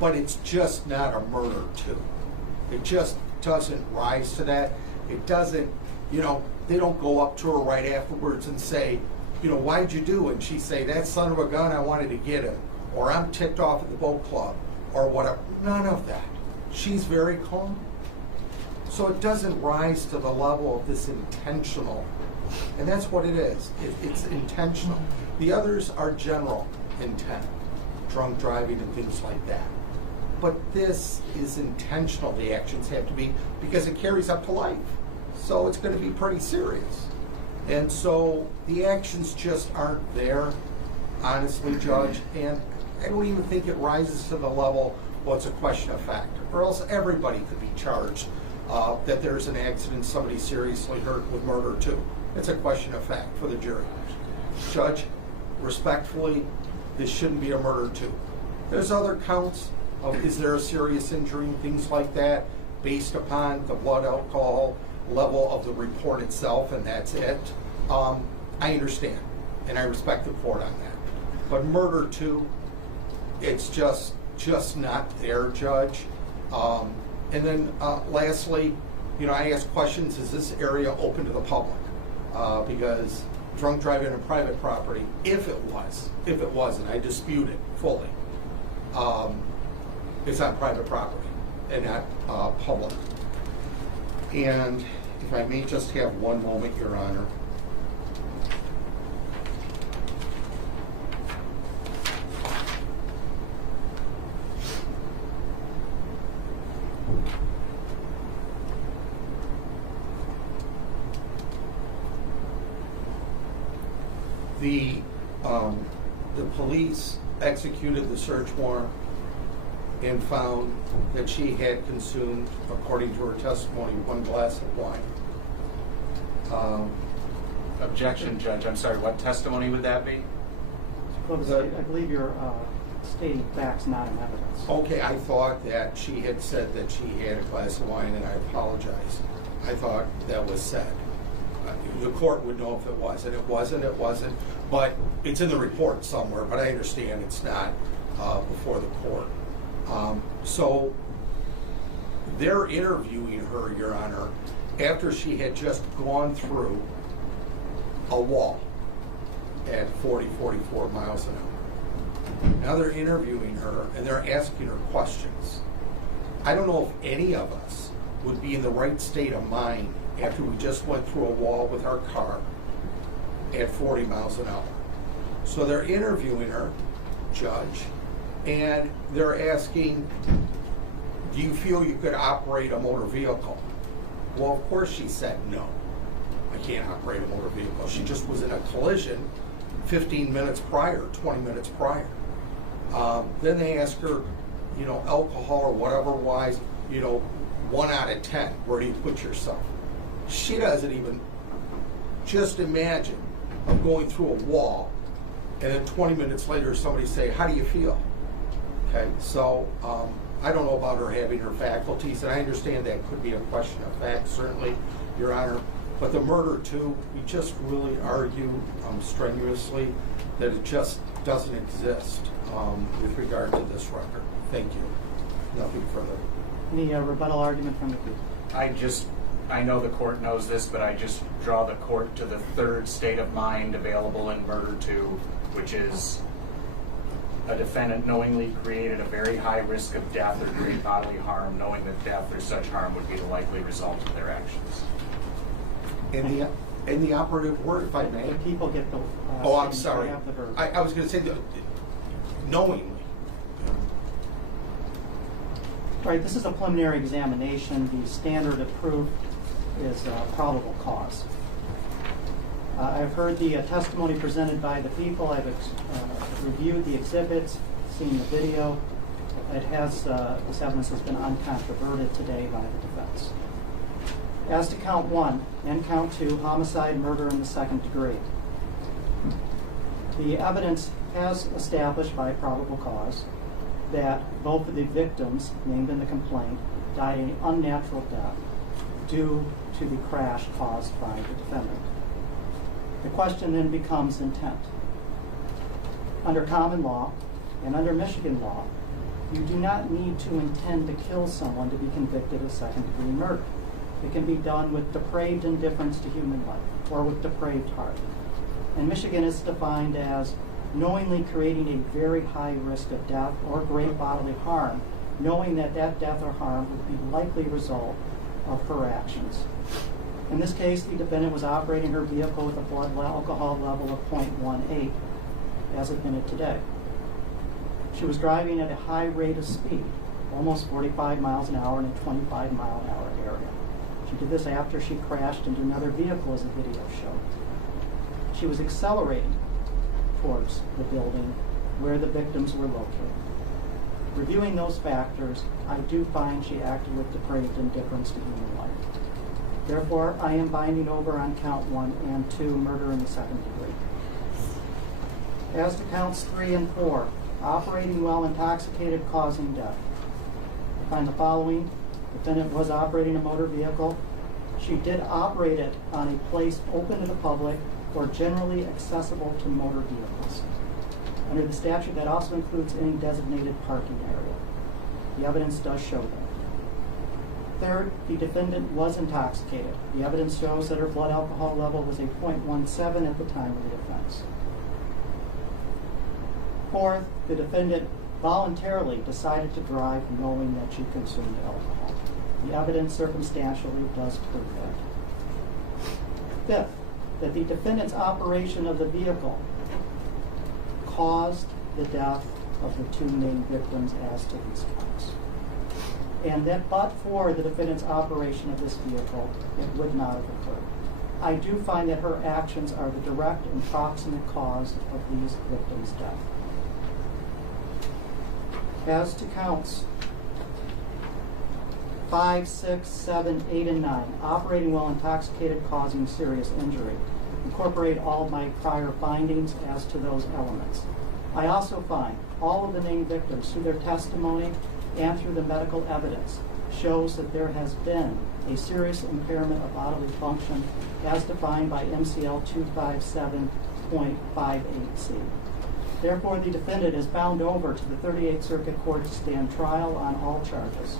but it's just not a murder too. It just doesn't rise to that. It doesn't, you know, they don't go up to her right afterwards and say, you know, why'd you do it? And she say, that son of a gun, I wanted to get him. Or I'm ticked off at the boat club. Or whatever. None of that. She's very calm. So it doesn't rise to the level of this intentional. And that's what it is. It's intentional. The others are general intent. Drunk driving and things like that. But this is intentional, the actions have to be, because it carries up to life. So it's going to be pretty serious. And so the actions just aren't there, honestly, Judge. And I don't even think it rises to the level, well, it's a question of fact. Or else everybody could be charged that there's an accident, somebody seriously hurt with murder too. It's a question of fact for the jury. Judge, respectfully, this shouldn't be a murder too. There's other counts of is there a serious injury and things like that based upon the blood alcohol level of the report itself, and that's it. I understand, and I respect the court on that. But murder too, it's just not there, Judge. And then lastly, you know, I ask questions, is this area open to the public? Because drunk driving on private property, if it wasn't, I dispute it fully. It's on private property and not public. And if I may just have one moment, Your Honor. The police executed the search warrant and found that she had consumed, according to her testimony, 1 glass of wine. Objection, Judge. I'm sorry, what testimony would that be? I believe you're stating facts, not in evidence. Okay, I thought that she had said that she had a glass of wine, and I apologize. I thought that was said. The court would know if it was, and it wasn't. But it's in the report somewhere, but I understand it's not before the court. So they're interviewing her, Your Honor, after she had just gone through a wall at 44 miles an hour. Now they're interviewing her, and they're asking her questions. I don't know if any of us would be in the right state of mind after we just went through a wall with our car at 40 miles an hour. So they're interviewing her, Judge, and they're asking, do you feel you could operate a motor vehicle? Well, of course she said no. I can't operate a motor vehicle. She just was in a collision 15 minutes prior, 20 minutes prior. Then they ask her, you know, alcohol or whatever wise, you know, 1 out of 10, where do you put yourself? She doesn't even, just imagine of going through a wall and then 20 minutes later somebody say, how do you feel? Okay, so I don't know about her having her faculties, and I understand that could be a question of fact, certainly, Your Honor. But the murder, too, we just really argue strenuously that it just doesn't exist with regard to this record. Thank you. Nothing further. Any rebuttal argument from the group? I know the court knows this, but I just draw the court to the third state of mind available in murder 2, which is a defendant knowingly created a very high risk of death or great bodily harm, knowing that death or such harm would be the likely result of their actions. In the operative word, if I may. The people get the. Oh, I'm sorry. they have the verb. I was going to say knowingly. Right, this is a preliminary examination. The standard of proof is probable cause. I've heard the testimony presented by the people. I've reviewed the exhibits, seen the video. It has, this evidence has been uncontroverted today by the defense. As to count 1 and count 2, homicide, murder in the second degree, the evidence has established by probable cause that both of the victims named in the complaint died an unnatural death due to the crash caused by the defendant. The question then becomes intent. Under common law and under Michigan law, you do not need to intend to kill someone to be convicted of second-degree murder. It can be done with depraved indifference to human life or with depraved heart. And Michigan is defined as knowingly creating a very high risk of death or great bodily harm, knowing that that death or harm would be likely result of her actions. In this case, the defendant was operating her vehicle with a blood alcohol level of 0.18, as admitted today. She was driving at a high rate of speed, almost 45 miles an hour in a 25 mile an hour area. She did this after she crashed into another vehicle, as the video showed. She was accelerating towards the building where the victims were located. Reviewing those factors, I do find she acted with depraved indifference to human life. Therefore, I am binding over on count 1 and 2, murder in the second degree. As to counts 3 and 4, operating while intoxicated causing death, I find the following. Defendant was operating a motor vehicle. She did operate it on a place open to the public or generally accessible to motor vehicles. Under the statute, that also includes any designated parking area. The evidence does show that. Third, the defendant was intoxicated. The evidence shows that her blood alcohol level was a 0.17 at the time of the offense. Fourth, the defendant voluntarily decided to drive knowing that she consumed alcohol. The evidence circumstantially does prove that. Fifth, that the defendant's operation of the vehicle caused the death of the 2 named victims as to these counts. And that but for the defendant's operation of this vehicle, it would not have occurred. I do find that her actions are the direct and proximate cause of these victims' death. As to counts 5, 6, 7, 8, and 9, operating while intoxicated causing serious injury, incorporate all of my prior findings as to those elements. I also find all of the named victims, through their testimony and through the medical evidence, shows that there has been a serious impairment of bodily function as defined by MCL 257.58C. Therefore, the defendant is bound over to the 38th Circuit Court to stand trial on all charges.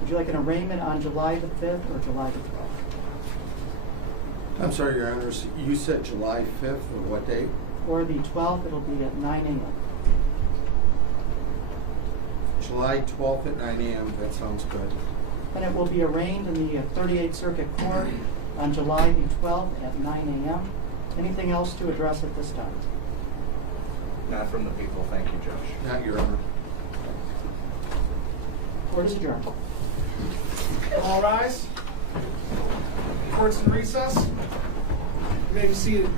Would you like an arraignment on July the 5th or July the 12th? I'm sorry, Your Honors. You said July 5th, or what date? Or the 12th, it'll be at 9 a.m. July 12th at 9 a.m. That sounds good. And it will be arraigned in the 38th Circuit Court on July the 12th at 9 a.m. Anything else to address at this time? Not from the people. Thank you, Judge. Not, Your Honor. Court is adjourned. All rise. Court's in recess. You may be seated.